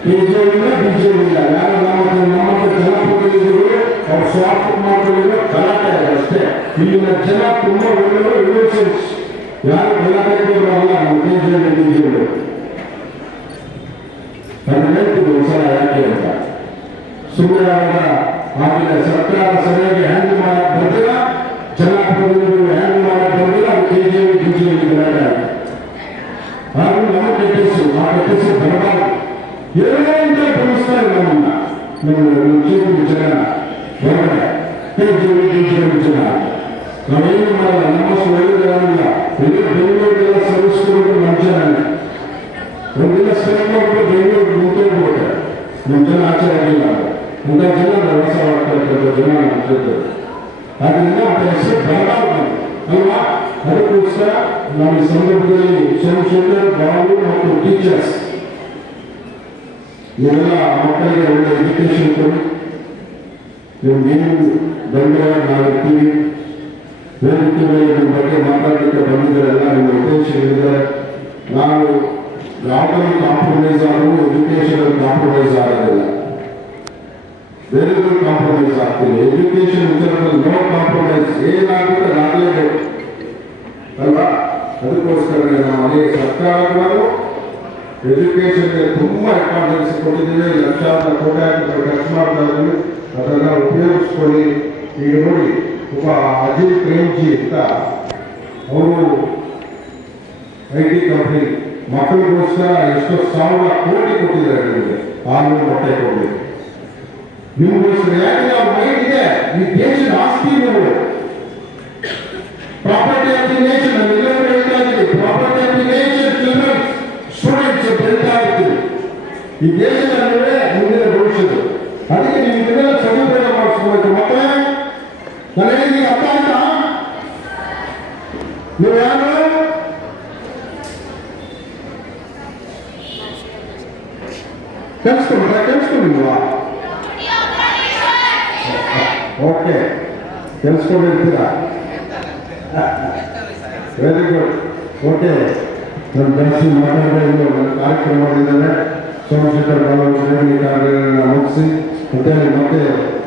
ಕೆಜಿಯಿಂದ ಬಿಜಿಯಿಂದ. ಯಾರು ನಮ್ಮ ಜನಪದಲ್ಲಿದ್ರು ಅವ್ರು ಸ್ವಾರ್ಥ ಮಾಡ್ಕೊಂಡಿರೋ ಗಲಾಟೆ ಅಷ್ಟೇ. ಇಲ್ಲಿನ ಜನ ತುಂಬಾ ಒಳ್ಳೆಯವರು, ಇನ್ನೋಸೆನ್ಸ್, ಯಾರು ಗಲಾಟೆ ಅಲ್ಲ. ನಮ್ಮ ಕೆಜಿಯಿಂದ ಬಿಜಿಗಳು ಅದನ್ನ ಹೇಳ್ತಿದ್ರು ಒಂದ್ಸಲ ಯಾಕೆ ಅಂತ. ಸುಮ್ಮನೆ ಆಗಿನ ಸರ್ಕಾರ ಸರಿಯಾಗಿ ಹ್ಯಾಂಡಲ್ ಮಾಡಕ್ ಬಂದಿಲ್ಲ, ಜನಪ್ರತಿನಿಧಿಗಳು ಹ್ಯಾಂಡಲ್ ಮಾಡಕ್ ಬಂದಿಲ್ಲ, ಅದು ಕೆಜಿಎಂ ಬಿಜಿಎಂ ಗಲಾಟೆ ಆಗಿದೆ. ಹಾಗೂ ನಮ್ಮ ಕೆಟ್ಟಿಸು ಬರಬಾರದು. ಏನೋ ಅಂತ ಬೆಳೆಸ್ತಾರೆ ನಮ್ಮನ್ನ, ನಮ್ಮ ಜೀವನ ಜನ ಹೊರಗಡೆ ಕೆಜಿಎಂ ಬಿಜಿಎಂ ಜನ. ನಾವೇನು ಮಾಡಲ್ಲ, ನಮ್ಮಷ್ಟು ಒಳ್ಳೆಯದಾಗಿಲ್ಲ. ಇಲ್ಲಿ ಬೆಂಗಳೂರಿಗೆಲ್ಲ ಸರ್ವಿಸ್ಕೊಂಡು ಮಂಚನಾಗಿ ಒಂದಿನ ಸ್ಪೆಂಡ್ ಮಾಡ್ಬಿಟ್ಟು ಬೆಂಗಳೂರು ಮುಗಿದೋಗ್ಬಿಡುತ್ತೆ. ನಮ್ಮ ಜನ ಆಚಾರ ಆಗಿಲ್ಲ, ಇಂಥ ಜನ ವ್ಯವಸಾಯ ಮಾಡ್ತಾ ಜನ ಮಾಡ್ತಿರ್ತಾರೆ. ಅದರಿಂದ ಆ ಹೆಸರು ಬರಬಾರ್ದು ಅಲ್ವಾ. ಅದಕ್ಕೋಸ್ಕರ ನಮ್ಮ ಈ ಸಂದರ್ಭದಲ್ಲಿ ಸಂಶೋಧನೆ ಬಾಲು ಮತ್ತು ಟೀಚರ್ಸ್ ಇವೆಲ್ಲ ಮಕ್ಕಳಿಗೆ ಒಳ್ಳೆ ಎಜುಕೇಶನ್ ಕೊಡಿ. ನಿಮ್ಗೇನು ಬಂದರೆ ನಾವಿರ್ತೀವಿ. ವೇದಿಕೆ ಮೇಲೆ ನಿಮ್ಮ ಬಗ್ಗೆ ಮಾತಾಡಲಿಕ್ಕೆ ಬಂದಿದ್ದಾರೆಲ್ಲ ನಿಮ್ಮ ಉದ್ದೇಶಗಳಿದ್ದಾರೆ. ನಾವು ಯಾವುದೇ ಕಾಂಪ್ರಮೈಸ್ ಆದರೂ ಎಜುಕೇಶನ್ ಕಾಂಪ್ರಮೈಸ್ ಆಗೋದಿಲ್ಲ, ಬೇರೆದು ಕಾಂಪ್ರಮೈಸ್ ಆಗ್ತೀವಿ. ಎಜುಕೇಶನ್ ವಿಚಾರದಲ್ಲಿ ನೋ ಕಾಂಪ್ರಮೈಸ್, ಏನಾಗುತ್ತೆ ಆಗಲೇಬೇಕು ಅಲ್ವಾ. ಅದಕ್ಕೋಸ್ಕರ ನಾವು ಅನೇಕ ಸರ್ಕಾರಗಳು ಎಜುಕೇಶನ್ಗೆ ತುಂಬಾ ಇಂಪಾರ್ಟೆನ್ಸ್ ಕೊಟ್ಟಿದ್ದೀವಿ. ಲಕ್ಷಾಂತರ ಕೋಟ್ಯಾಂತರ ಖರ್ಚು ಮಾಡ್ತಾ ಇದ್ದೀವಿ. ಅದನ್ನು ಉಪಯೋಗಿಸ್ಕೊಳ್ಳಿ. ಈಗ ನೋಡಿ, ಒಬ್ಬ ಅಜಿತ್ ಪ್ರೇಮ್ಜಿ ಅಂತ, ಅವರು IT ಕಂಪನಿ ಮಕ್ಕಳಿಗೋಸ್ಕರ ಎಷ್ಟೋ 1000 ಕೋಟಿ ಕೊಟ್ಟಿದ್ದಾರೆ. ನಿಮಗೆ ಹಾಲು ಮೊಟ್ಟೆ ಕೊಡಬೇಕು ನಿಮಗೋಸ್ಕರ. ಯಾಕೆ ನಾವು ಮೈಂಡ್ ಇದೆ, ಈ ದೇಶದ ಆಸ್ತಿ ನೀವು. ಪ್ರಾಪರ್ಟಿ ಆಫ್ ದಿ ನೇಷನ್, ನಾವೆಲ್ಲರೂ ಹೇಳ್ತಾ ಇದ್ದೀವಿ, property of the nation, children, students ಹೇಳ್ತಾ ಇದ್ದೀವಿ. ಈ ದೇಶದಲ್ಲೇ ಮುಂದಿನ ಭವಿಷ್ಯದು. ಅದಕ್ಕೆ ನೀವು ಇದನ್ನೆಲ್ಲ ಸದುಪಯೋಗ ಮಾಡಿಸ್ಕೋಬೇಕು. ಮಕ್ಕಳೇ, ನಾನು ಹೇಳಿದ್ದೀನಿ, ಅರ್ಥ ಆಯ್ತಾ? ನೀವು ಯಾರು? ಕೆಲ್ಸ್ಕೊಂಡಿಲ್ವಾ? ಓಕೆ, ಕೆಲ್ಸ್ಕೊಂಡಿರ್ತೀರಾ? Very good. ಓಕೆ, ನನ್ನ ಜಾಸ್ತಿ ಮಾತಾಡೋದು ನನ್ನ ಕಾರ್ಯಕ್ರಮ ಮಾಡಿದ್ದಾರೆ. ಸೋಮಶೇಖರ್ ಬಾಲವರಿಗೆ ಕಾರ್ಯಕ್ರಮ ಮುಗಿಸಿ ಮತ್ತೆ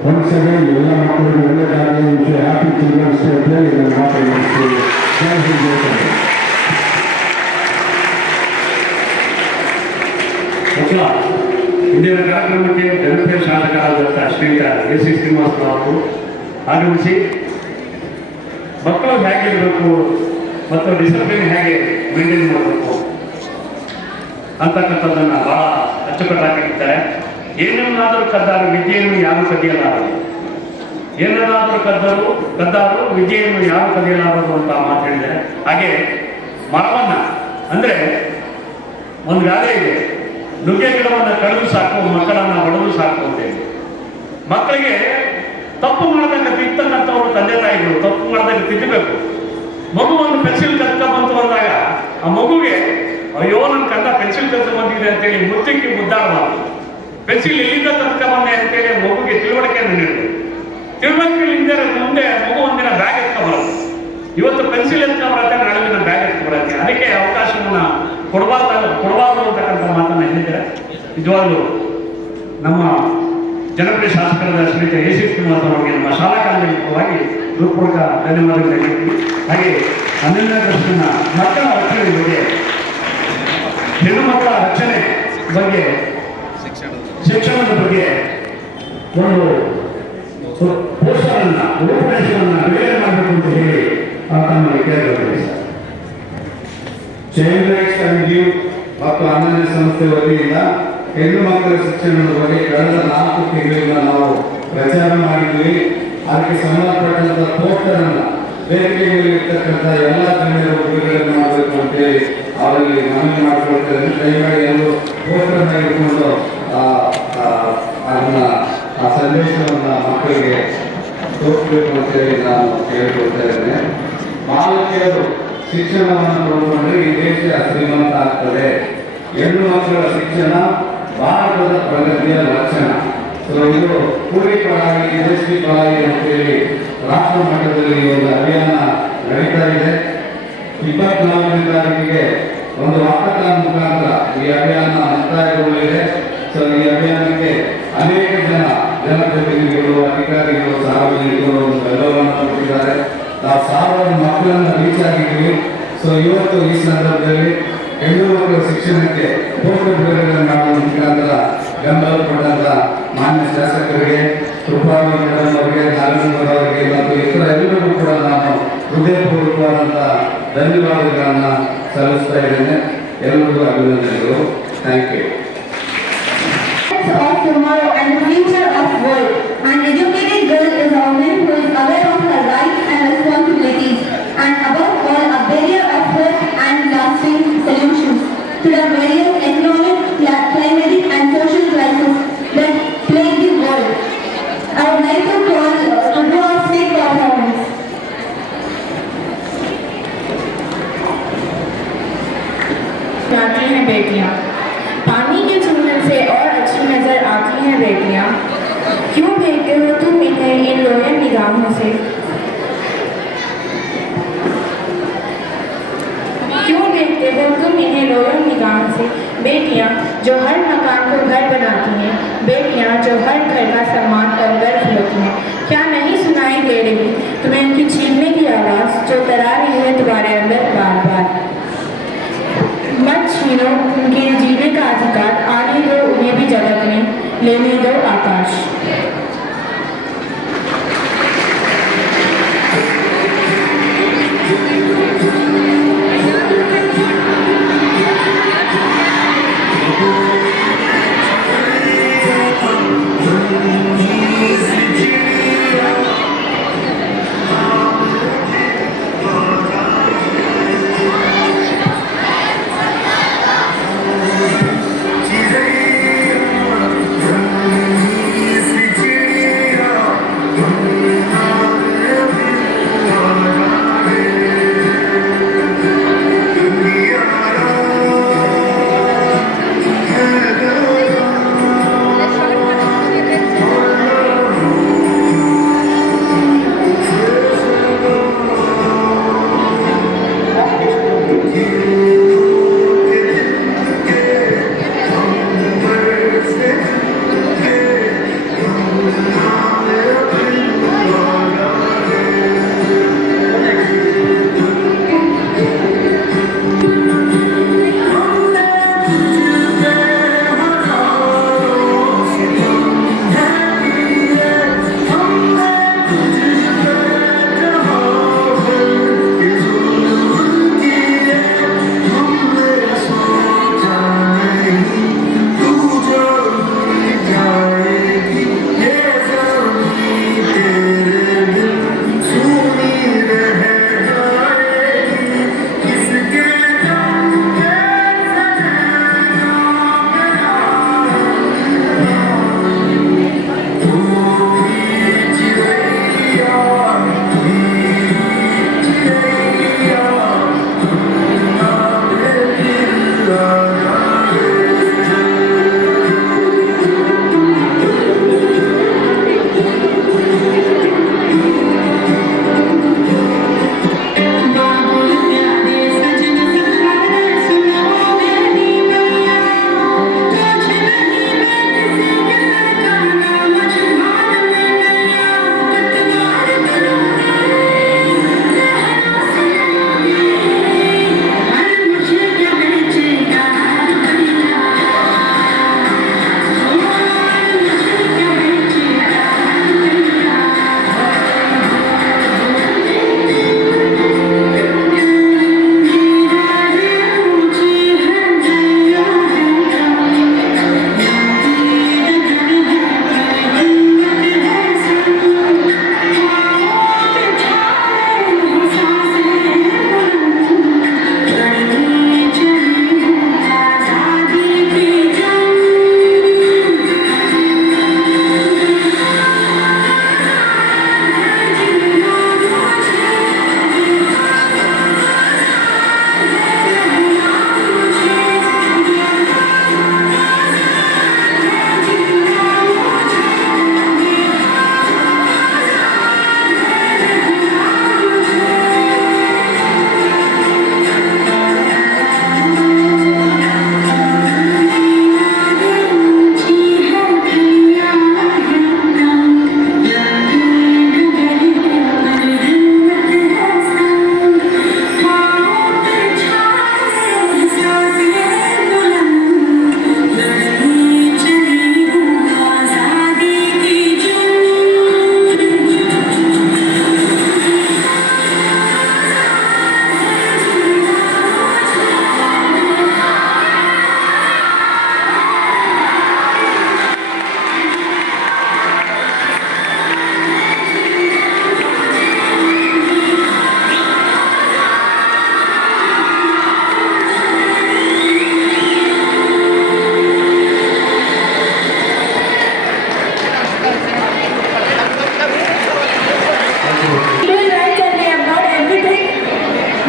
ಫಂಕ್ಷನ್ಗೆ ಎಲ್ಲ ಮಕ್ಕಳಿಗೆ ಒಳ್ಳೆಯದಾಗಲಿ, ಹ್ಯಾಪಿ ಚಿಲ್ಡ್ರನ್ಸ್ ಡೇ ಅಂತ ಹೇಳಿ ನನ್ನ ಮಾತು ಮುಗಿಸ್ತೀನಿ. ಇಂದಿನ ಕಾರ್ಯಕ್ರಮಕ್ಕೆ ಜನಪ್ರಿಯ ಶಾಸಕರಾದಂಥ ಶ್ರೀಯುತ ಎಸ್ ಸಿ ಶ್ರೀನಿವಾಸರಾವ್ ಅವರು ಆಗಮಿಸಿ ಮಕ್ಕಳು ಹೇಗಿರಬೇಕು ಮತ್ತು ಡಿಸಿಪ್ಲಿನ್ ಹೇಗೆ ಮೇಂಟೈನ್ ಮಾಡಬೇಕು ಅಂತಕ್ಕಂಥದ್ದನ್ನು ಬಹಳ ಅಚ್ಚುಕಟ್ಟಾಗಿದ್ದಾರೆ. ಏನನ್ನಾದರೂ ಕದ್ದಾರು ವಿದ್ಯೆಯನ್ನು ಯಾರು ಕದಿಯಲಾರದು, ಏನನ್ನಾದರೂ ಕದ್ದಾರು ವಿದ್ಯೆಯನ್ನು ಯಾರು ಕದಿಯಲಾರದು ಅಂತ ಮಾತು ಹೇಳಿದ್ದಾರೆ. ಹಾಗೆ ಮರವನ್ನು ಅಂದರೆ ಒಂದು ಗಾದೆ ಇದೆ, ನುಗ್ಗೆ ಗಿಡವನ್ನು ಕಳೆದು ಸಾಕು, ಮಕ್ಕಳನ್ನು ಹೊಡೆದು ಸಾಕು ಅಂತೇಳಿ. ಮಕ್ಕಳಿಗೆ ತಪ್ಪು ಮಾಡಿದಾಗ ತಿತ್ತಕ್ಕಂಥವ್ರು ತಂದೆ ತಾಯಿಗಳು ತಪ್ಪು ಮಾಡಿದಾಗ ತಿದ್ದಬೇಕು. ಮಗು ಒಂದು ಪೆನ್ಸಿಲ್ ಕತ್ಕ ಬಂತು ಅಂದಾಗ ಆ ಮಗುಗೆ ಅಯ್ಯೋ ನನ್ನ ಕಂದ ಪೆನ್ಸಿಲ್ ಕತ್ಕ ಬಂದಿದೆ ಅಂತೇಳಿ ಮುತ್ತಿಕ್ಕಿ ಮುದ್ದಾಡಬಾರ್ದು. ಪೆನ್ಸಿಲ್ ಎಲ್ಲಿಂದ ಕತ್ಕ ಬಂದೆ ಅಂತೇಳಿ ಮಗುಗೆ ತಿಳುವಳಿಕೆಯನ್ನು ನೀಡಬೇಕು. ತಿಳುವಳಿಕೆಯಿಂದ ಮುಂದೆ ಮಗು ಒಂದಿನ ಬ್ಯಾಗ್ ಎತ್ಕೊಬಾರದು. ಇವತ್ತು ಪೆನ್ಸಿಲ್ ಎತ್ಕೊಬರತ್ತೆ, ನಾಳೆ ದಿನ ಬ್ಯಾಗ್ ಎತ್ಕೊಬರತ್ತೆ. ಅದಕ್ಕೆ ಅವಕಾಶವನ್ನು ಕೊಡಬಾರ್ದು ಅಂತಕ್ಕಂಥ ಮಾತನ್ನು ಹೇಳಿದ್ದಾರೆ. ನಿಜವಾಗ್ಲೂ ನಮ್ಮ ಜನಪ್ರಿಯ ಶಾಸಕರಾದ ಶ್ರೀಯುತ ಎ ಸಿ ಶ್ರೀನಿವಾಸ ಅವರಿಗೆ ನಮ್ಮ ಶಾಲಾ ಕಾಲೇಜಿನ ಪರವಾಗಿ ಹೃತ್ಪೂರ್ವಕ ಧನ್ಯವಾದಗಳು ಹೇಳ್ತೀವಿ. ಹಾಗೆ 12ನೇ ವರ್ಷದ ಮಕ್ಕಳ ರಕ್ಷಣೆ ಬಗ್ಗೆ, ಹೆಣ್ಣು ಮಕ್ಕಳ ರಕ್ಷಣೆ ಬಗ್ಗೆ, ಶಿಕ್ಷಣದ ಬಗ್ಗೆ ಒಂದು ಪೋಸ್ಟರನ್ನು ರೂಪರೇಷೆಯನ್ನು ಬಿಡುಗಡೆ ಮಾಡಬೇಕು ಅಂತ ಹೇಳಿ ತಮ್ಮಲ್ಲಿ ಕೇಳಿಕೊಳ್ಳಿ sir. Child rights and live ಮತ್ತು ಅನನ್ಯ ಸಂಸ್ಥೆ ವತಿಯಿಂದ ಹೆಣ್ಣು ಮಕ್ಕಳ ಶಿಕ್ಷಣದ ಬಗ್ಗೆ ಕಳೆದ 4 ತಿಂಗಳಿಂದ ನಾವು ಪ್ರಚಾರ ಮಾಡಿದ್ವಿ. ಅದಕ್ಕೆ ಸಂಬಂಧಪಟ್ಟಂತ ಪೋಸ್ಟರ್ ಅನ್ನು ವೇದಿಕೆಯಲ್ಲಿ ಇರ್ತಕ್ಕಂಥ ಎಲ್ಲ ಗಣ್ಯರು ಬಿಡುಗಡೆ ಮಾಡಬೇಕು ಅಂತೇಳಿ ಅವರಲ್ಲಿ ಮನವಿ ಮಾಡಿಕೊಳ್ತೇವೆ. ದಯಮಾಡಿ ಎಲ್ಲರೂ ಪೋಸ್ಟರ್ ಇಟ್ಕೊಂಡು ಅದನ್ನ ಆ ಸಂದೇಶವನ್ನು ಮಕ್ಕಳಿಗೆ ತೋರಿಸಬೇಕು ಅಂತೇಳಿ ನಾನು ಕೇಳಿಕೊಳ್ತಾ ಇದ್ದೇನೆ. ಬಾಲಕಿಯರು ಶಿಕ್ಷಣವನ್ನು ಪಡೆದುಕೊಂಡ್ರೆ ಈ ದೇಶ ಶ್ರೀಮಂತ ಆಗ್ತದೆ. ಹೆಣ್ಣು ಮಕ್ಕಳ ಶಿಕ್ಷಣ ಭಾರತದ ಪ್ರಗತಿಯ ಲಕ್ಷಣ. ಇದು ಕೂಲಿ ಪಡಾಯಿ ಯಶಸ್ವಿ ಪಡಾಯಿ ಅಂತೇಳಿ ರಾಷ್ಟ್ರ ಮಟ್ಟದಲ್ಲಿ ಒಂದು ಅಭಿಯಾನ ನಡೀತಾ ಇದೆ. 24ನೇ ತಾರೀಕಿಗೆ ಒಂದು ವಾಕಥಾನ್ ಮುಖಾಂತರ ಈ ಅಭಿಯಾನ ಮುಕ್ತಾಯಗೊಳ್ಳಲಿದೆ. ಈ ಅಭಿಯಾನಕ್ಕೆ ಅನೇಕ ಜನಪ್ರತಿನಿಧಿಗಳು, ಅಧಿಕಾರಿಗಳು, ಸಾರ್ವಜನಿಕರು ಒಂದು ಬೆಂಬಲವನ್ನು ಕೊಟ್ಟಿದ್ದಾರೆ. ನಾವು 1000 ಮಕ್ಕಳನ್ನು ರೀಚ್ ಆಗಿದ್ದೀವಿ. ಇವತ್ತು ಈ ಸಂದರ್ಭದಲ್ಲಿ ಹೆಣ್ಣು ಮಕ್ಕಳ ಶಿಕ್ಷಣಕ್ಕೆ ಪೋಸ್ಟರ್ ಬಿಡುಗಡೆ ಮಾಡುವ ಮುಖಾಂತರ ಬೆಂಬಲ ಕೊಟ್ಟಂತ ಮಾನ್ಯ ಶಾಸಕರಿಗೆ, ಕೃಪಾಲಿ ಮೇಡಮ್ ಅವರಿಗೆ, ನಾರಾಯಣ ಅವರಿಗೆ ಮತ್ತು ಇತರ ಎಲ್ಲರಿಗೂ ಕೂಡ ನಾನು ಹೃದಯಪೂರ್ವಕವಾದಂಥ ಧನ್ಯವಾದಗಳನ್ನು ಸಲ್ಲಿಸ್ತಾ ಇದ್ದೇನೆ. ಎಲ್ಲರಿಗೂ ಅಭಿನಂದನೆಗಳು. Thank you. Of tomorrow and the future of world. An educated girl is a woman who is aware of her rights and responsibilities, and above all a barrier of hope and lasting solutions to the various economic, climatic and social crises that plague the world. I would like to call to do a state performance. आती हैं बेटियां, पानी के चूल्हे से और अच्छी नजर आती हैं बेटियां। क्यों देखते हो तुम इन्हें इन लोहे निगाहों से? क्यों देखते हो तुम इन्हें लोहे निगाहों से? बेटियां जो हर मकान को घर बनाती हैं, बेटियां जो हर घर का सम्मान और गर्व होती हैं। क्या नहीं सुनाई दे रही तुम्हें उनकी चीखने की आवाज़ जो तरा रही है तुम्हारे अंदर बार बार? मत छीनो उनके जीने का अधिकार, आने दो उन्हें भी जगत में, लेने दो आकाश। She's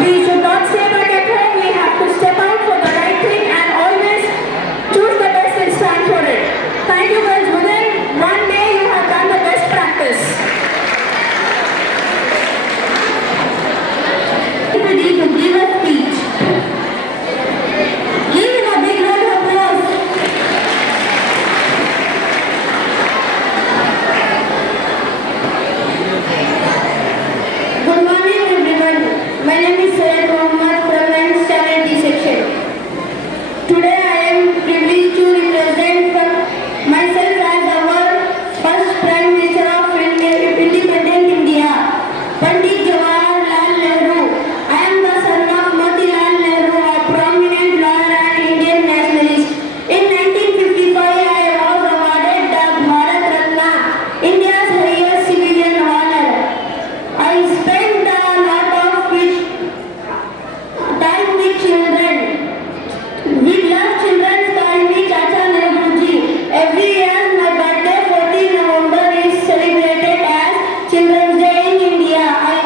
We should not stay back at home. We have to step out for the right thing and always choose the best and stand for it. Thank you, girls. Within one day, you have done the best practice. Ready to give a speech. Give him a big round of applause. Good morning, everyone. My name is Syed Mohammed from 9th Standard D section. Today I am privileged to represent myself as our first Prime Minister of Independent India, Pandit Jawaharlal Nehru. I am the son of Motilal Nehru, a prominent lawyer and Indian nationalist. In 1955, I was awarded the Bharat Ratna, India's highest civilian honor. I spent a lot of time with children. We love children's call me Chacha Nehruji. Every year my birthday 14 November is celebrated as Children's Day in India. I